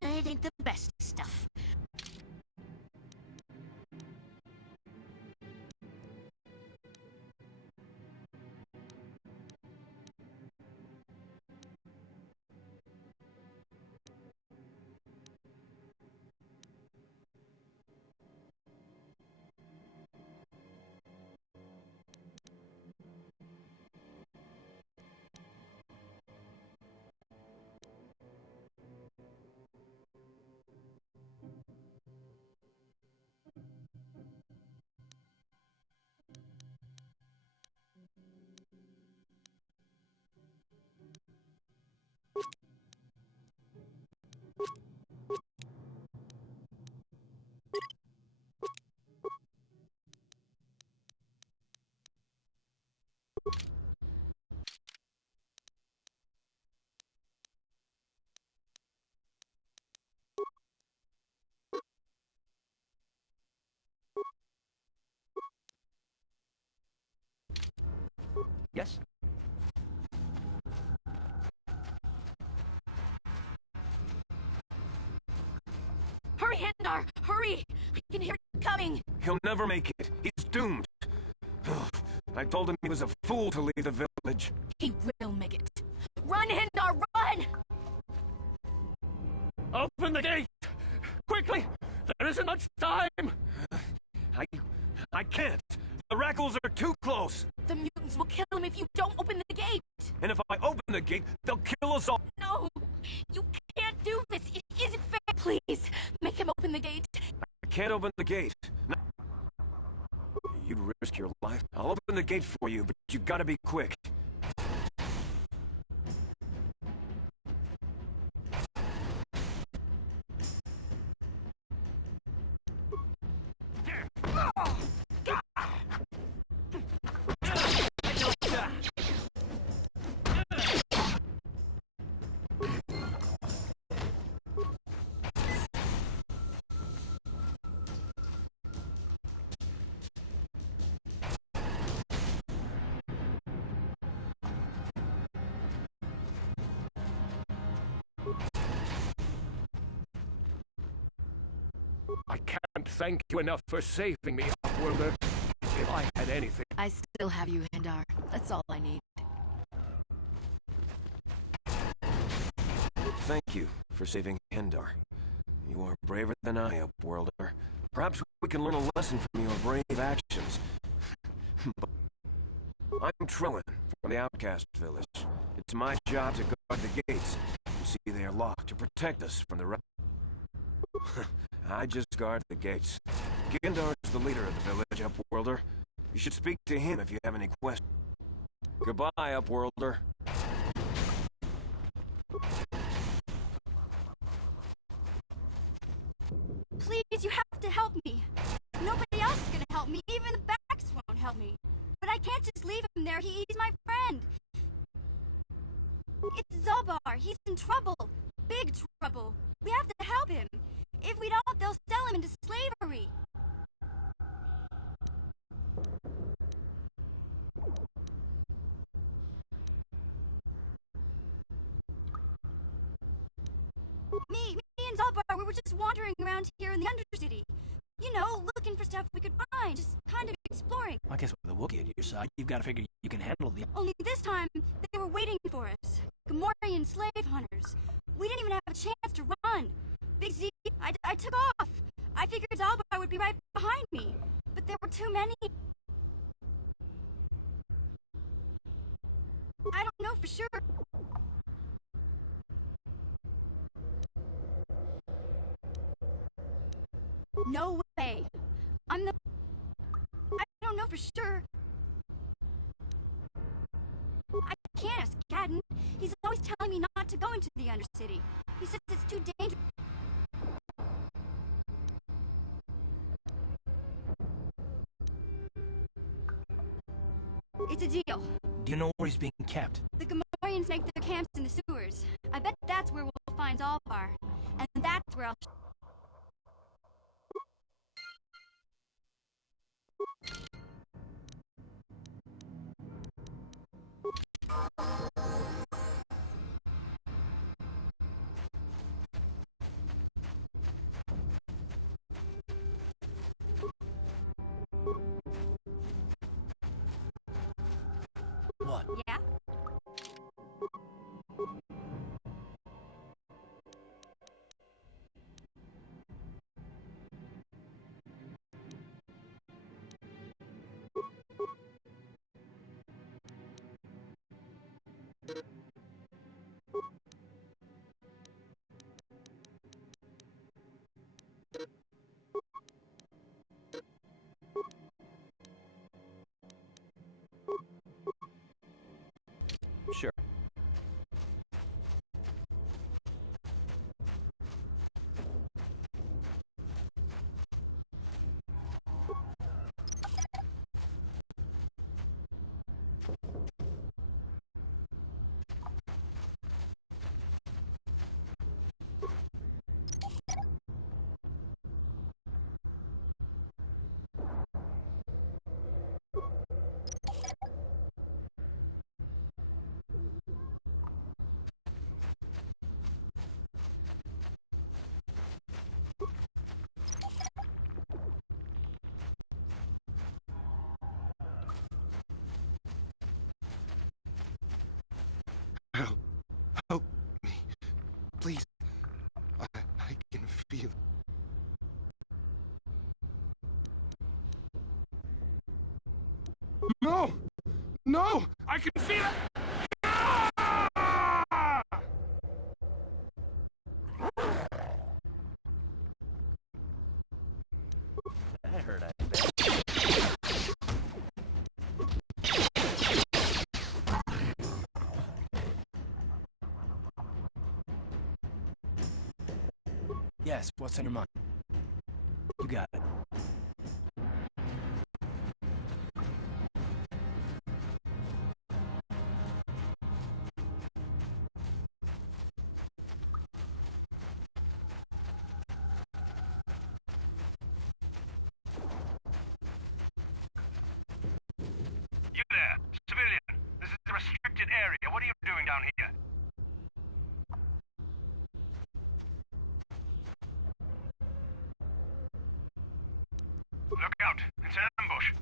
It ain't the best stuff. Yes? Hurry, Hendar! Hurry! I can hear it coming! He'll never make it. He's doomed. I told him he was a fool to leave the village. He will make it. Run, Hendar, run! Open the gate! Quickly! There isn't much time! I can't. The Rackles are too close. The mutants will kill him if you don't open the gate! And if I open the gate, they'll kill us all. No! You can't do this! It isn't fair! Please, make him open the gate! I can't open the gate. No. You'd risk your life. I'll open the gate for you, but you gotta be quick. I can't thank you enough for saving me, Upworlder. If I had anything... I still have you, Hendar. That's all I need. Thank you for saving Hendar. You are braver than I, Upworlder. Perhaps we can learn a lesson from your brave actions. But I'm Trellin from the Outcast Village. It's my job to guard the gates. You see, they are locked to protect us from the... I just guard the gates. Gendar is the leader of the village, Upworlder. You should speak to him if you have any questions. Goodbye, Upworlder. Please, you have to help me. Nobody else is gonna help me. Even the backs won't help me. But I can't just leave him there. He's my friend. It's Zalbar. He's in trouble. Big trouble. We have to help him. If we don't, they'll sell him into slavery. Me and Zalbar, we were just wandering around here in the Undercity. You know, looking for stuff we could buy. fine, just kind of exploring. I guess with a Wookiee at your side, you've got to figure you can handle the... Only this time, they were waiting for us. Gamorrean slave hunters. We didn't even have a chance to run. Big Z, I took off. I figured Zalbar would be right behind me, but there were too many. I don't know for sure. No way. I don't know for sure. I can't ask Gadden. He's always telling me not to go into the Undercity. He says it's too dangerous. It's a deal. Do you know where he's being kept? The Gamorreans make their camps in the sewers. I bet that's where we'll find Zalbar. And that's where I'll... What? Yeah? Sure. Help me. Please. I can feel it. No! No! I can feel it! That hurt, I bet. Yes, what's on your mind? You got it. You there, civilian. This is a restricted area. What are you doing down here? Look out! It's an ambush!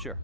Sure.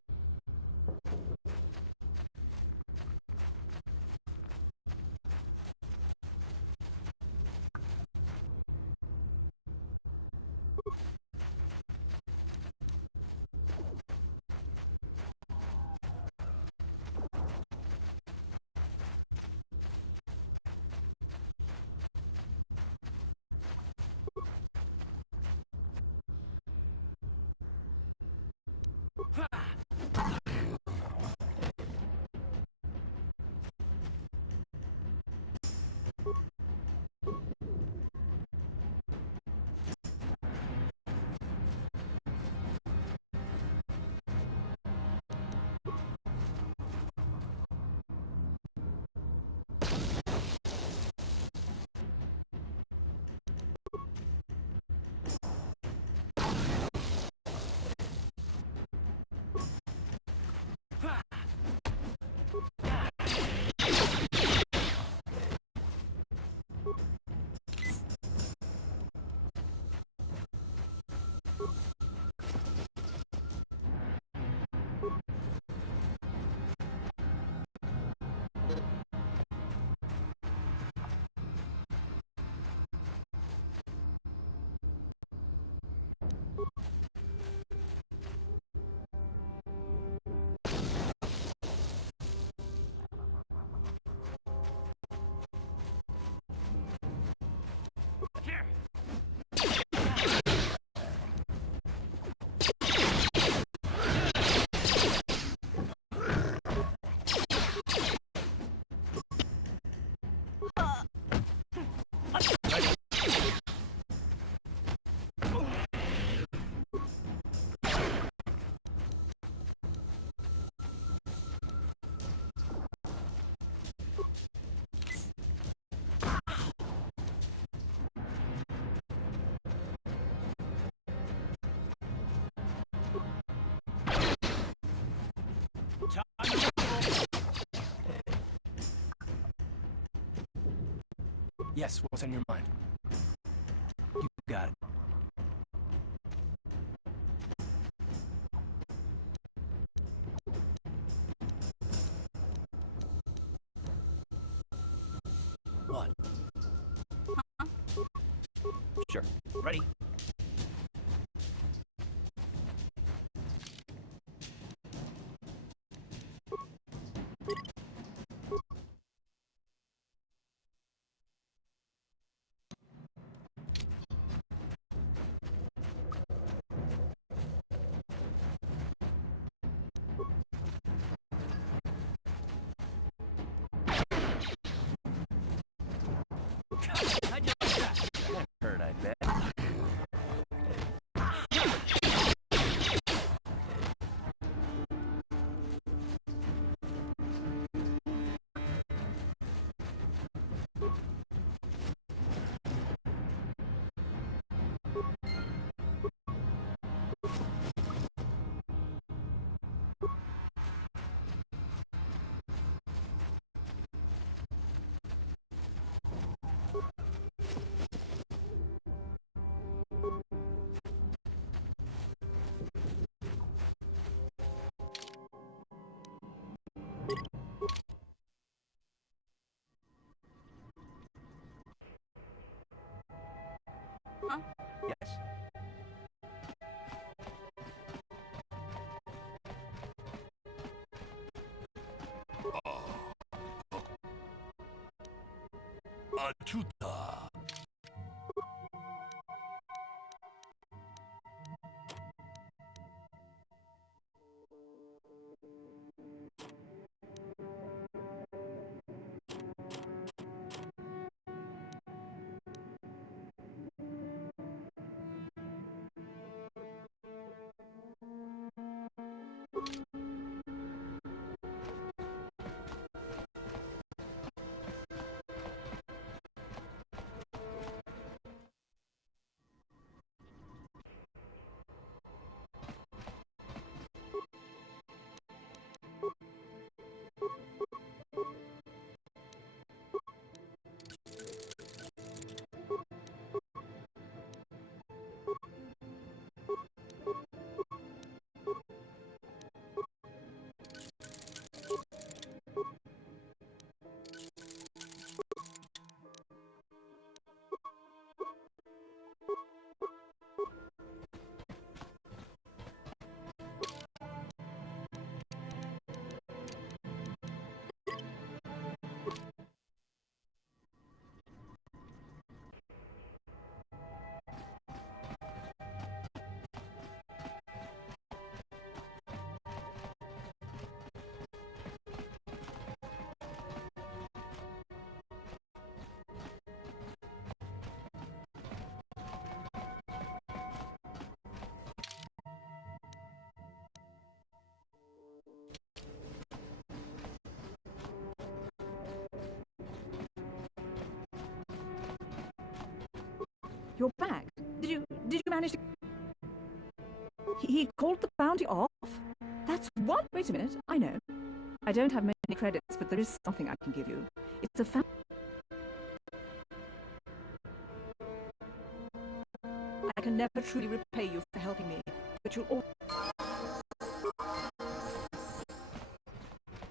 Yes, what's on your mind? You got it. What? Huh? Sure. Ready? Hurt, I bet. Huh? Yes. Achuta. managed to... He called the bounty off? That's what? Wait a minute, I know. I don't have many credits, but there is something I can give you. It's a I can never truly repay you for helping me, but you'll all...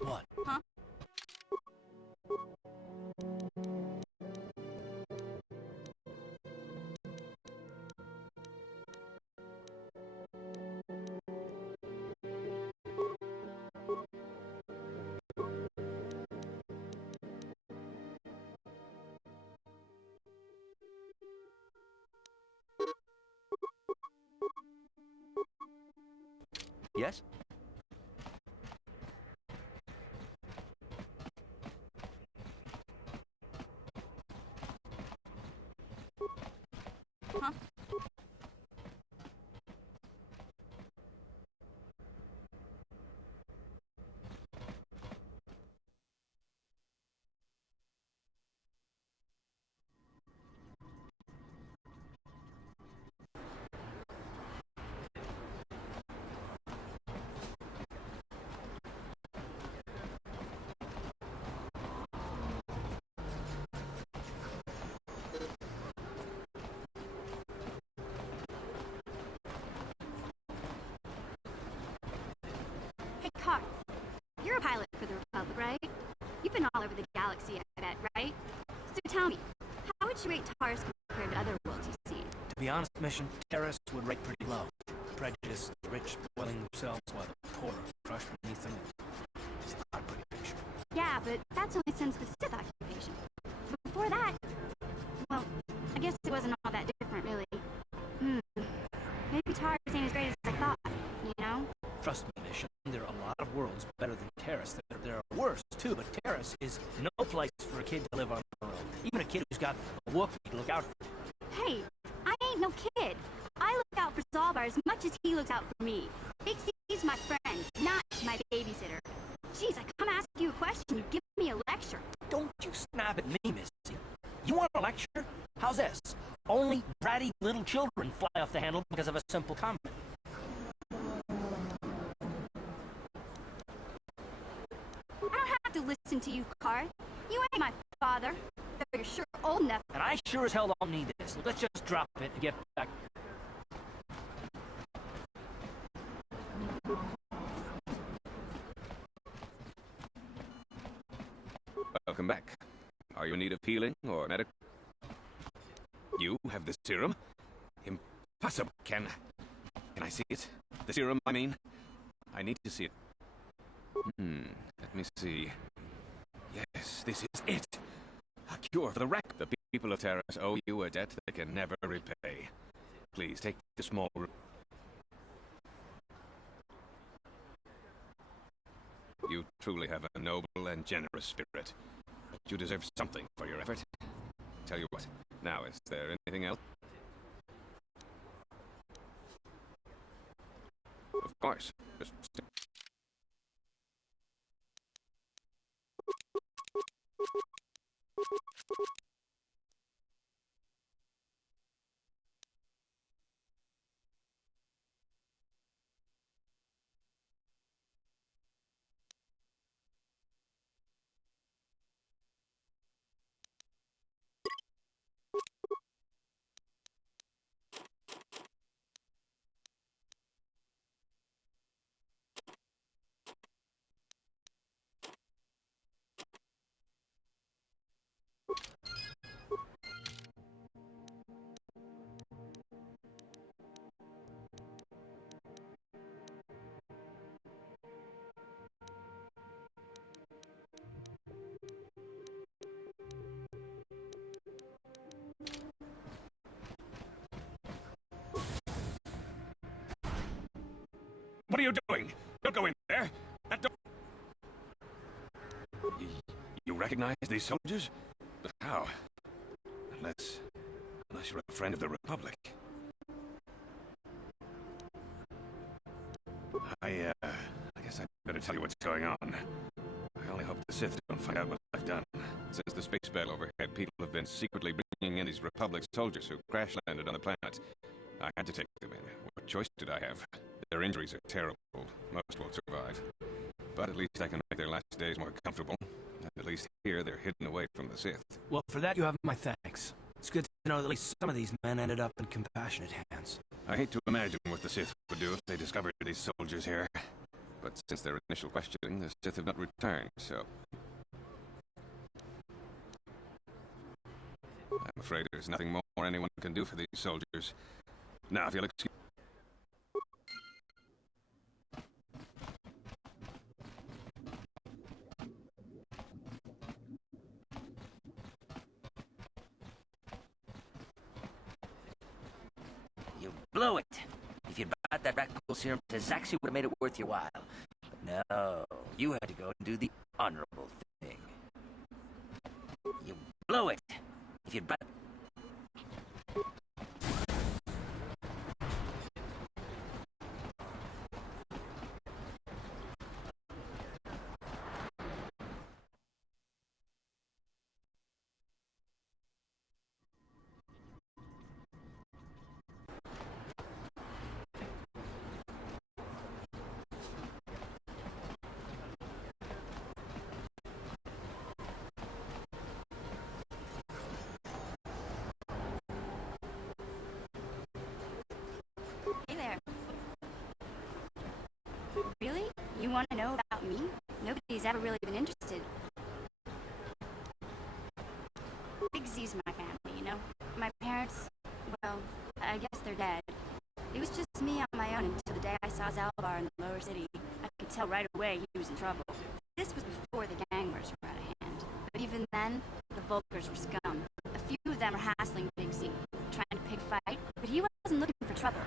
What? Huh? Yes? Huh? Hey, Car. You're a pilot for the Republic, right? You've been all over the galaxy, I bet, right? So tell me, how would you rate Taurus compared to other worlds you've seen? To be honest, Mission, terrorists would rate pretty low. Prejudice, the rich spoiling themselves while the poor are crushed beneath them. It's not a pretty picture. Yeah, but that's only since the Sith occupation. Before that, well, I guess it wasn't all that different, really. Maybe Taurus ain't as great as I thought, you know? Trust me, Mission, there are a lot of worlds better than Terrace. There are worse, too, but Terrace is no place for a kid to live on their own. Even a kid who's got a Wookiee to look out for. Hey, I ain't no kid. I look out for Zalbar as much as he looks out for me. He's my friend, not my babysitter. Jeez, I come ask you a question, you give me a lecture. Don't you snap at me, Missy. You want a lecture? How's this? Only bratty little children fly off the handle because of a simple comment. I don't have to listen to you, Car. You ain't my father. Though you're sure old enough. And I sure as hell don't need this. Let's just drop it and get back. Welcome back. Are you in need of healing or medical? You have the serum? Impossible. Can I see it? The serum, I mean? I need to see it. Let me see. Yes, this is it. A cure for the wreck. The people of Terrace owe you a debt they can never repay. Please take the small room. You truly have a noble and generous spirit. But you deserve something for your effort. Tell you what. Now, is there anything else? Of course. Just What are you doing? Don't go in there. That door... You recognize these soldiers? But how? Unless you're a friend of the Republic. I guess I'd better tell you what's going on. I only hope the Sith don't find out what I've done. Since the space battle overhead, people have been secretly bringing in these Republic soldiers who crash-landed on the planet. I had to take them in. What choice did I have? Their injuries are terrible. Most won't survive. But at least I can make their last days more comfortable. And at least here they're hidden away from the Sith. Well, for that you have my thanks. It's good to know that at least some of these men ended up in compassionate hands. I hate to imagine what the Sith would do if they discovered these soldiers here. But since their initial questioning, the Sith have not returned, so... I'm afraid there's nothing more anyone can do for these soldiers. Now, if you'll excuse... You blew it. If you'd bought that rat ghoul serum, Tazaxi would have made it worth your while. But no, you had to go and do the honorable thing. You blew it. If you'd bought... Hey there. Really? You want to know about me? Nobody's ever really been interested. Big Z's my family, you know? My parents, well, I guess they're dead. It was just me on my own until the day I saw Zalbar in the lower city. I could tell right away he was in trouble. This was before the gang wars were out of hand. But even then, the Vulkars were scum. A few of them were hassling Big Z, trying to pick fight, but he wasn't looking for trouble.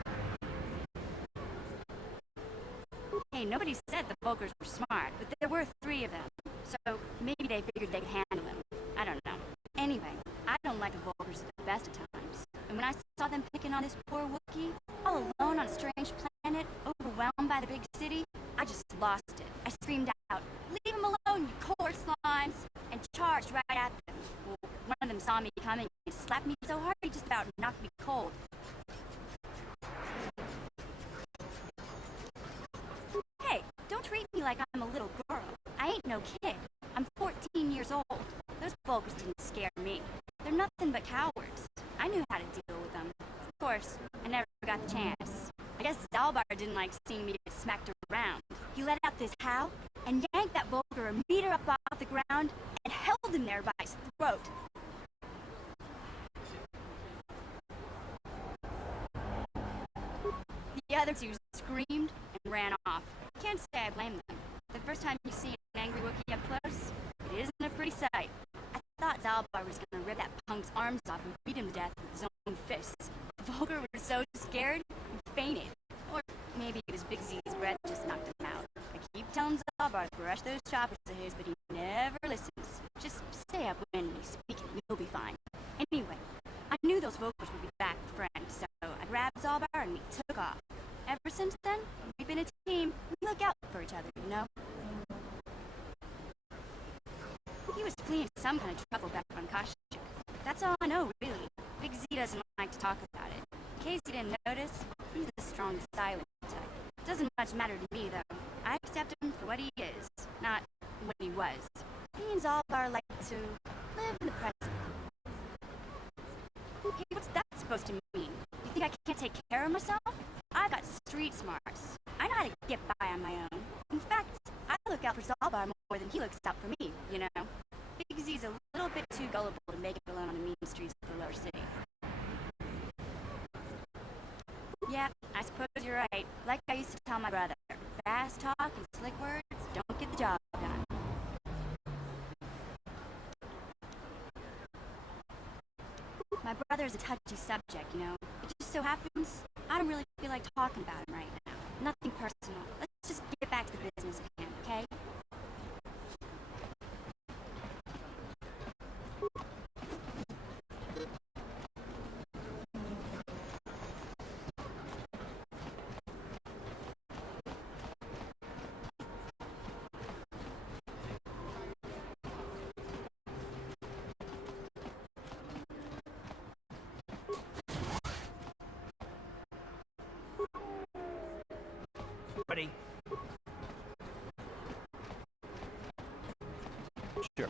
Hey, nobody said the Vulkars were smart, but there were 3 of them. So maybe they figured they could handle him. I don't know. Anyway, I don't like the Vulkars at the best of times. And when I saw them picking on this poor Wookiee, all alone on a strange planet, overwhelmed by the big city, I just lost it. I screamed out, "Leave him alone, you coarse slimes!" and charged right at them. Well, one of them saw me coming and slapped me so hard he just about knocked me cold. Hey, don't treat me like I'm a little girl. I ain't no kid. I'm 14 years old. Those Vulkars didn't scare me. They're nothing but cowards. I knew how to deal with them. Of course, I never got the chance. I guess Zalbar didn't like seeing me get smacked around. He let out this howl and yanked that Vulkar a meter up off the ground and held him there by his throat. The other 2 screamed and ran off. Can't say I blame them. The first time you see an angry Wookiee up close, it isn't a pretty sight. I thought Zalbar was gonna rip that punk's arms off and beat him to death with his own fists. The Vulkar was so scared, he fainted. Or maybe it was Big Z's breath just knocked him out. I keep telling Zalbar to brush those choppers of his, but he never listens. Just stay up when he's speaking, you'll be fine. Anyway, I knew those Vulkars would be back with friends, so I grabbed Zalbar and we took off. Ever since then, we've been a team. We look out for each other, you know? He was fleeing some kind of trouble back on Kashyyyk. That's all I know, really. Big Z doesn't like to talk about it. In case you didn't notice, he's the strong, silent type. Doesn't much matter to me, though. I accept him for what he is, not what he was. Me and Zalbar like to live in the present. Hey, what's that supposed to mean? You think I can't take care of myself? I got street smarts. I know how to get by on my own. In fact, I look out for Zalbar more than he looks out for me, you know? Big Z's a little bit too gullible to make it alone on the mean streets of the lower city. Yeah, I suppose you're right. Like I used to tell my brother, fast talk and slick words don't get the job done. My brother's a touchy subject, you know. It just so happens I don't really feel like talking about him right now. Nothing personal. Let's just get back to the business at hand, okay? ready. Sure.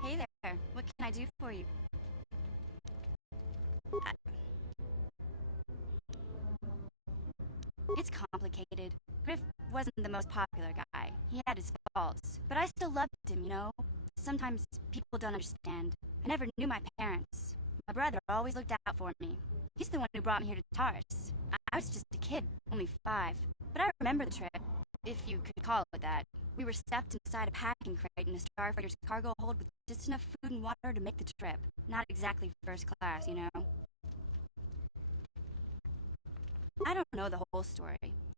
Hey there, what can I do for you? It's complicated. Griff wasn't the most popular guy. He had his faults. But I still loved him, you know? Sometimes people don't understand. I never knew my parents. My brother always looked out for me. He's the one who brought me here to Taurus. I was just a kid, only 5. But I remember the trip, if you could call it that. We were stuffed inside a packing crate in a starfighter's cargo hold with just enough food and water to make the trip. Not exactly first class, you know? I don't know the whole story.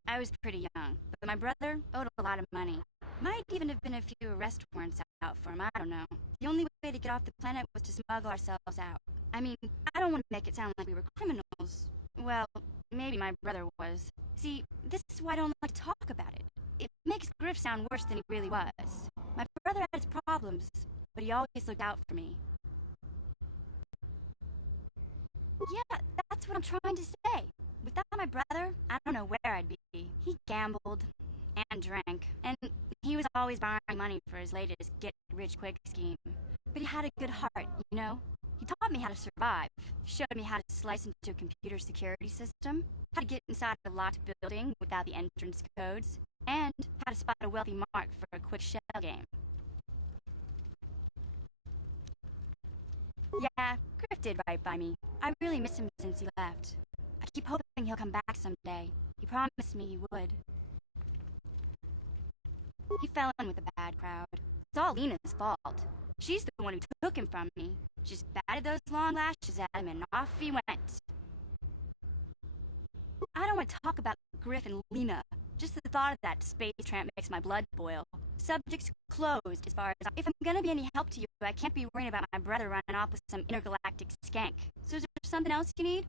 I was pretty young, but my brother owed a lot of money. Might even have been a few arrest warrants out for him, I don't know. The only way to get off the planet was to smuggle ourselves out. I mean, I don't want to make it sound like we were criminals. Well, maybe my brother was. See, this is why I don't like to talk about it. It makes Griff sound worse than he really was. My brother had his problems, but he always looked out for me. Yeah, that's what I'm trying to say. Without my brother, I don't know where I'd be. He gambled and drank, and he was always borrowing money for his latest get-rich-quick scheme. But he had a good heart, you know? He taught me how to survive, showed me how to slice into a computer security system, how to get inside a locked building without the entrance codes, and how to spot a wealthy mark for a quick shell game. Yeah, Griff did right by me. I really miss him since he left. I keep hoping he'll come back someday. He promised me he would. He fell in with a bad crowd. It's all Lena's fault. She's the one who took him from me. Just batted those long lashes at him and off he went. I don't want to talk about Griff and Lena. Just the thought of that space tramp makes my blood boil. Subject's closed as far as... If I'm gonna be any help to you, I can't be worrying about my brother running off with some intergalactic skank. So is there something else you need?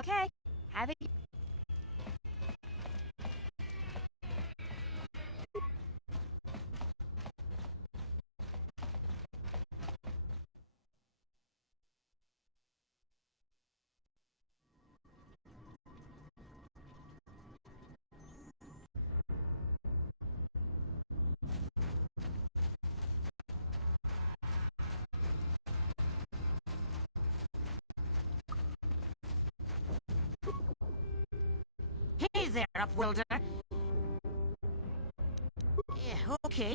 Okay, have it. Hey there, Upwelder. Yeah, okay.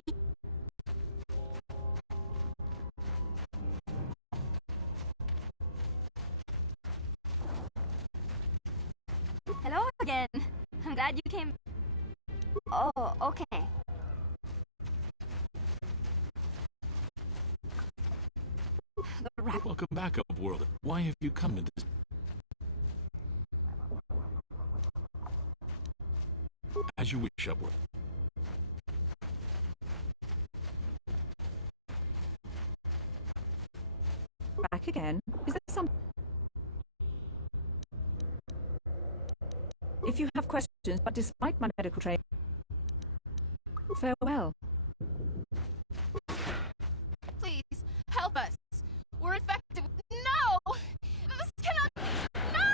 Hello again. I'm glad you came. Oh, okay. Welcome back, Upworlder. Why have you come to this? As you wish, Upward. Back again? Is there some... If you have questions, but despite my medical training... Farewell. Please, help us. We're infected. No! This cannot be. No!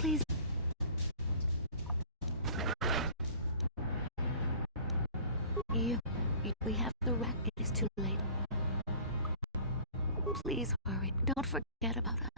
Please. We have the wreck. It is too late. Please hurry. Don't forget about us.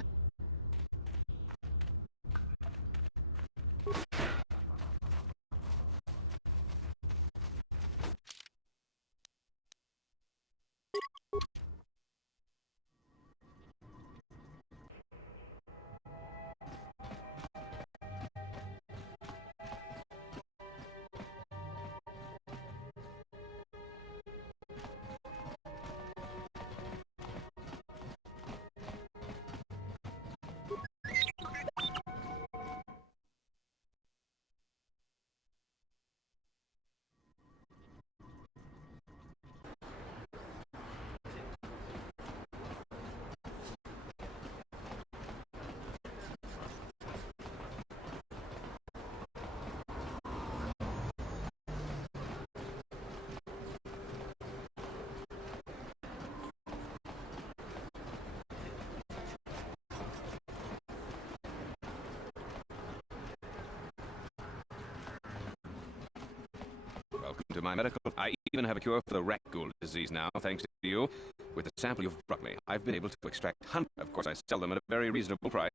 Welcome to my medical... I even have a cure for the rat ghoul disease now, thanks to you. With the sample you've brought me, I've been able to extract hundreds. Of course, I sell them at a very reasonable price.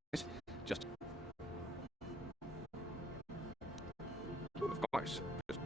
Just... Of course. Just...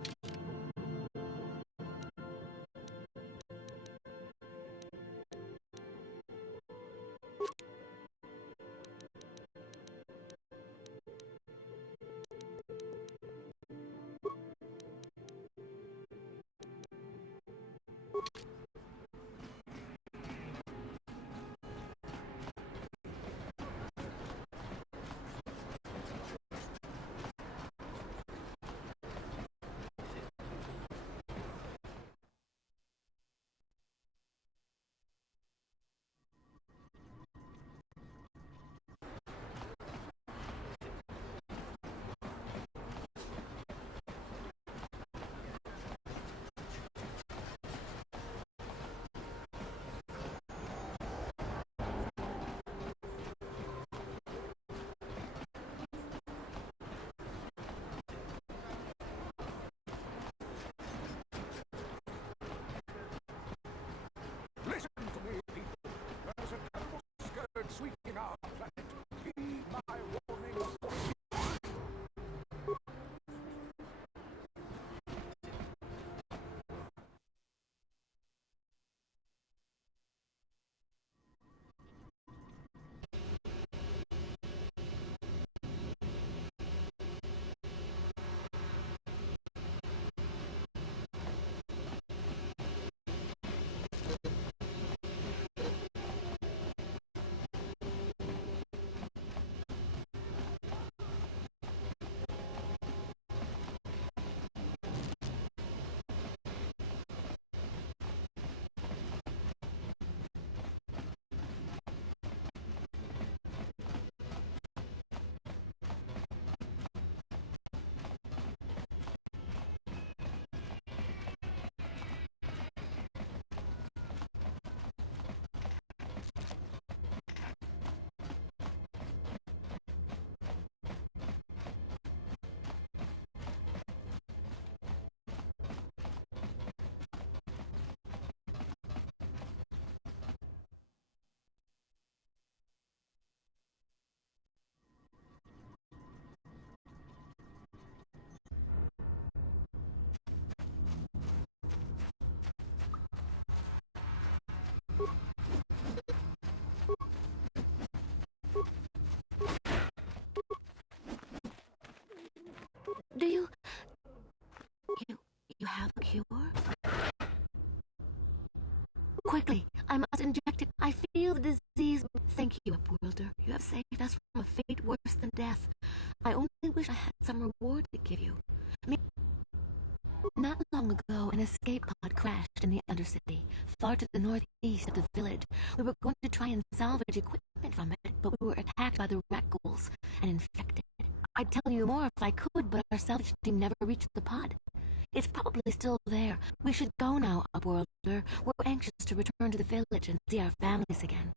Listen to me, people. There's a terrible scourge sweeping our planet. Heed my warning. Do you have a cure? Quickly, I must inject it. I feel the disease. Thank you, Upworlder. You have saved us from a fate worse than death. I only wish I had some reward to give you. Not long ago, an escape pod crashed in the Undercity, far to the northeast of the village. We were going to try and salvage equipment from it, but we were attacked by the rat ghouls and infected. I'd tell you more if I could, but our salvage team never reached the pod. It's probably still there. We should go now, Upworlder. We're anxious to return to the village and see our families again.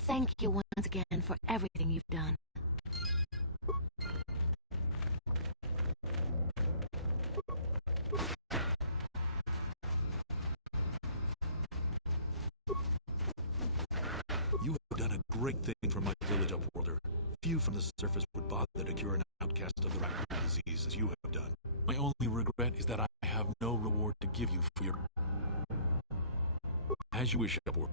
Thank you once again for everything you've done. great thing for my village, Upworlder. Few from the surface would bother to cure an outcast of the raccoon disease as you have done. My only regret is that I have no reward to give you for your... As you wish, Upworld.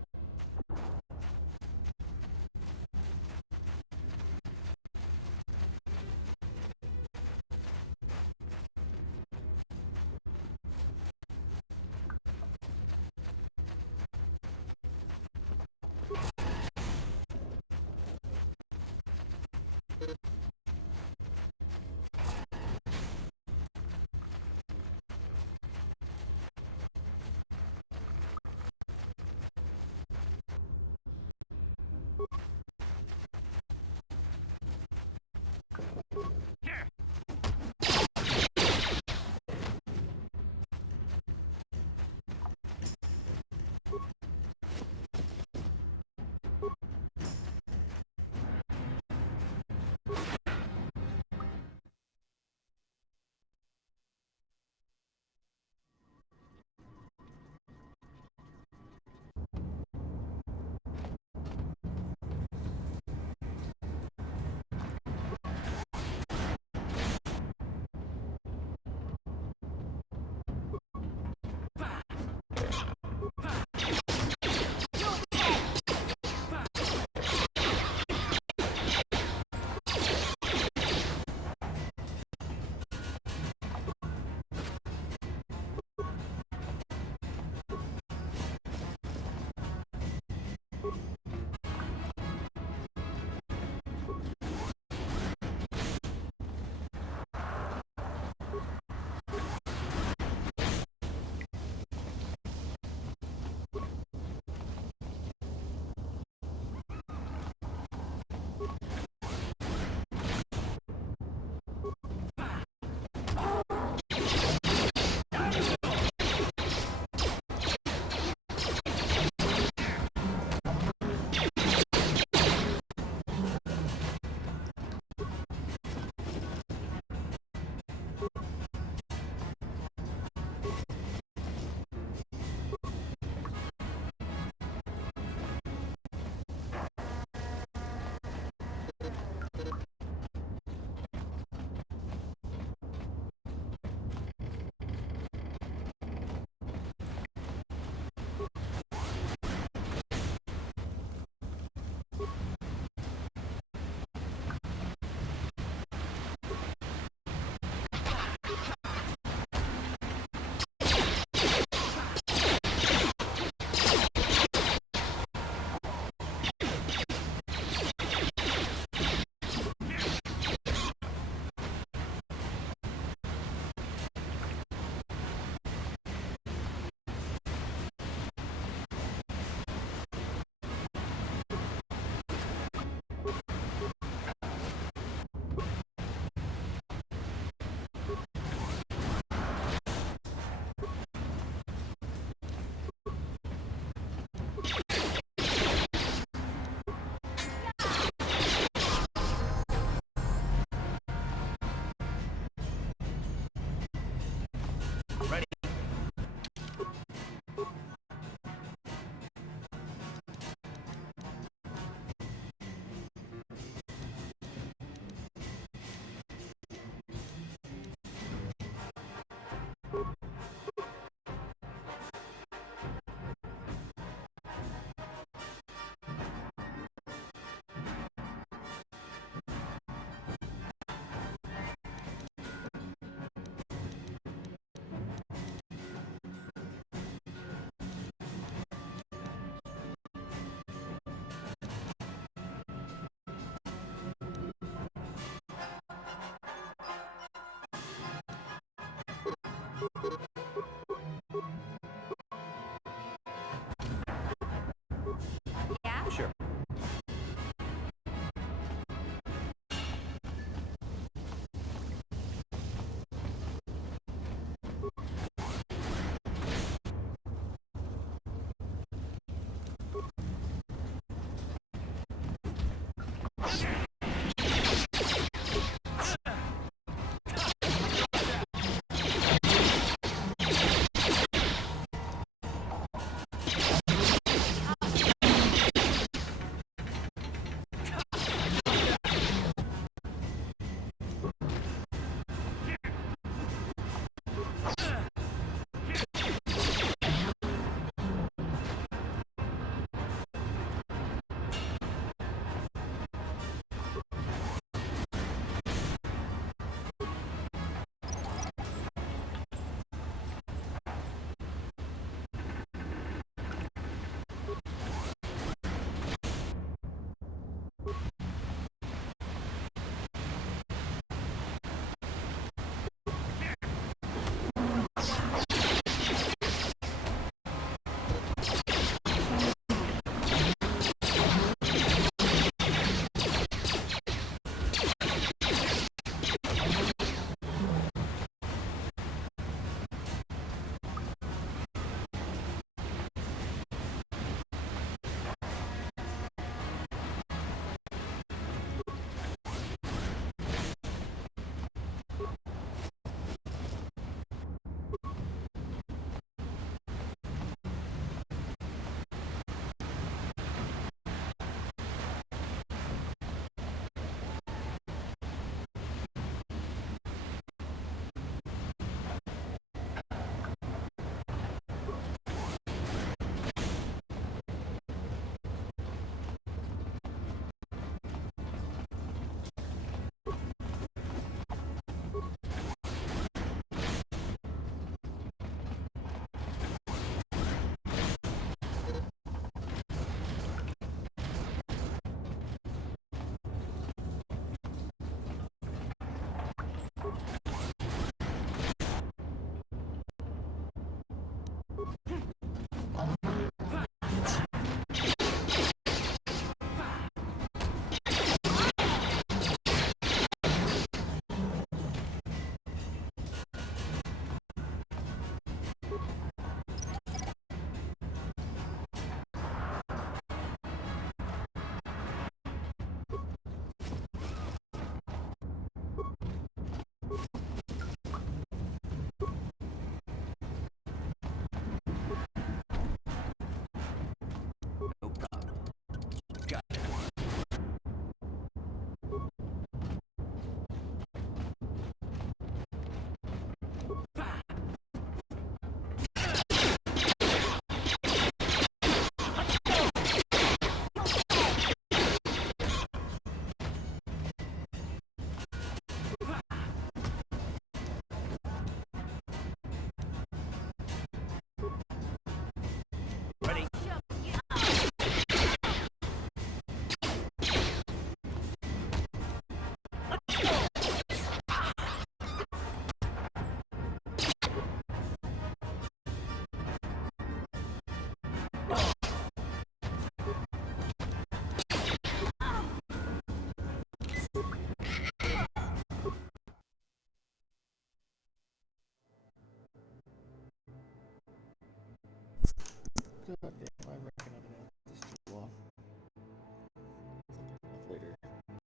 God damn.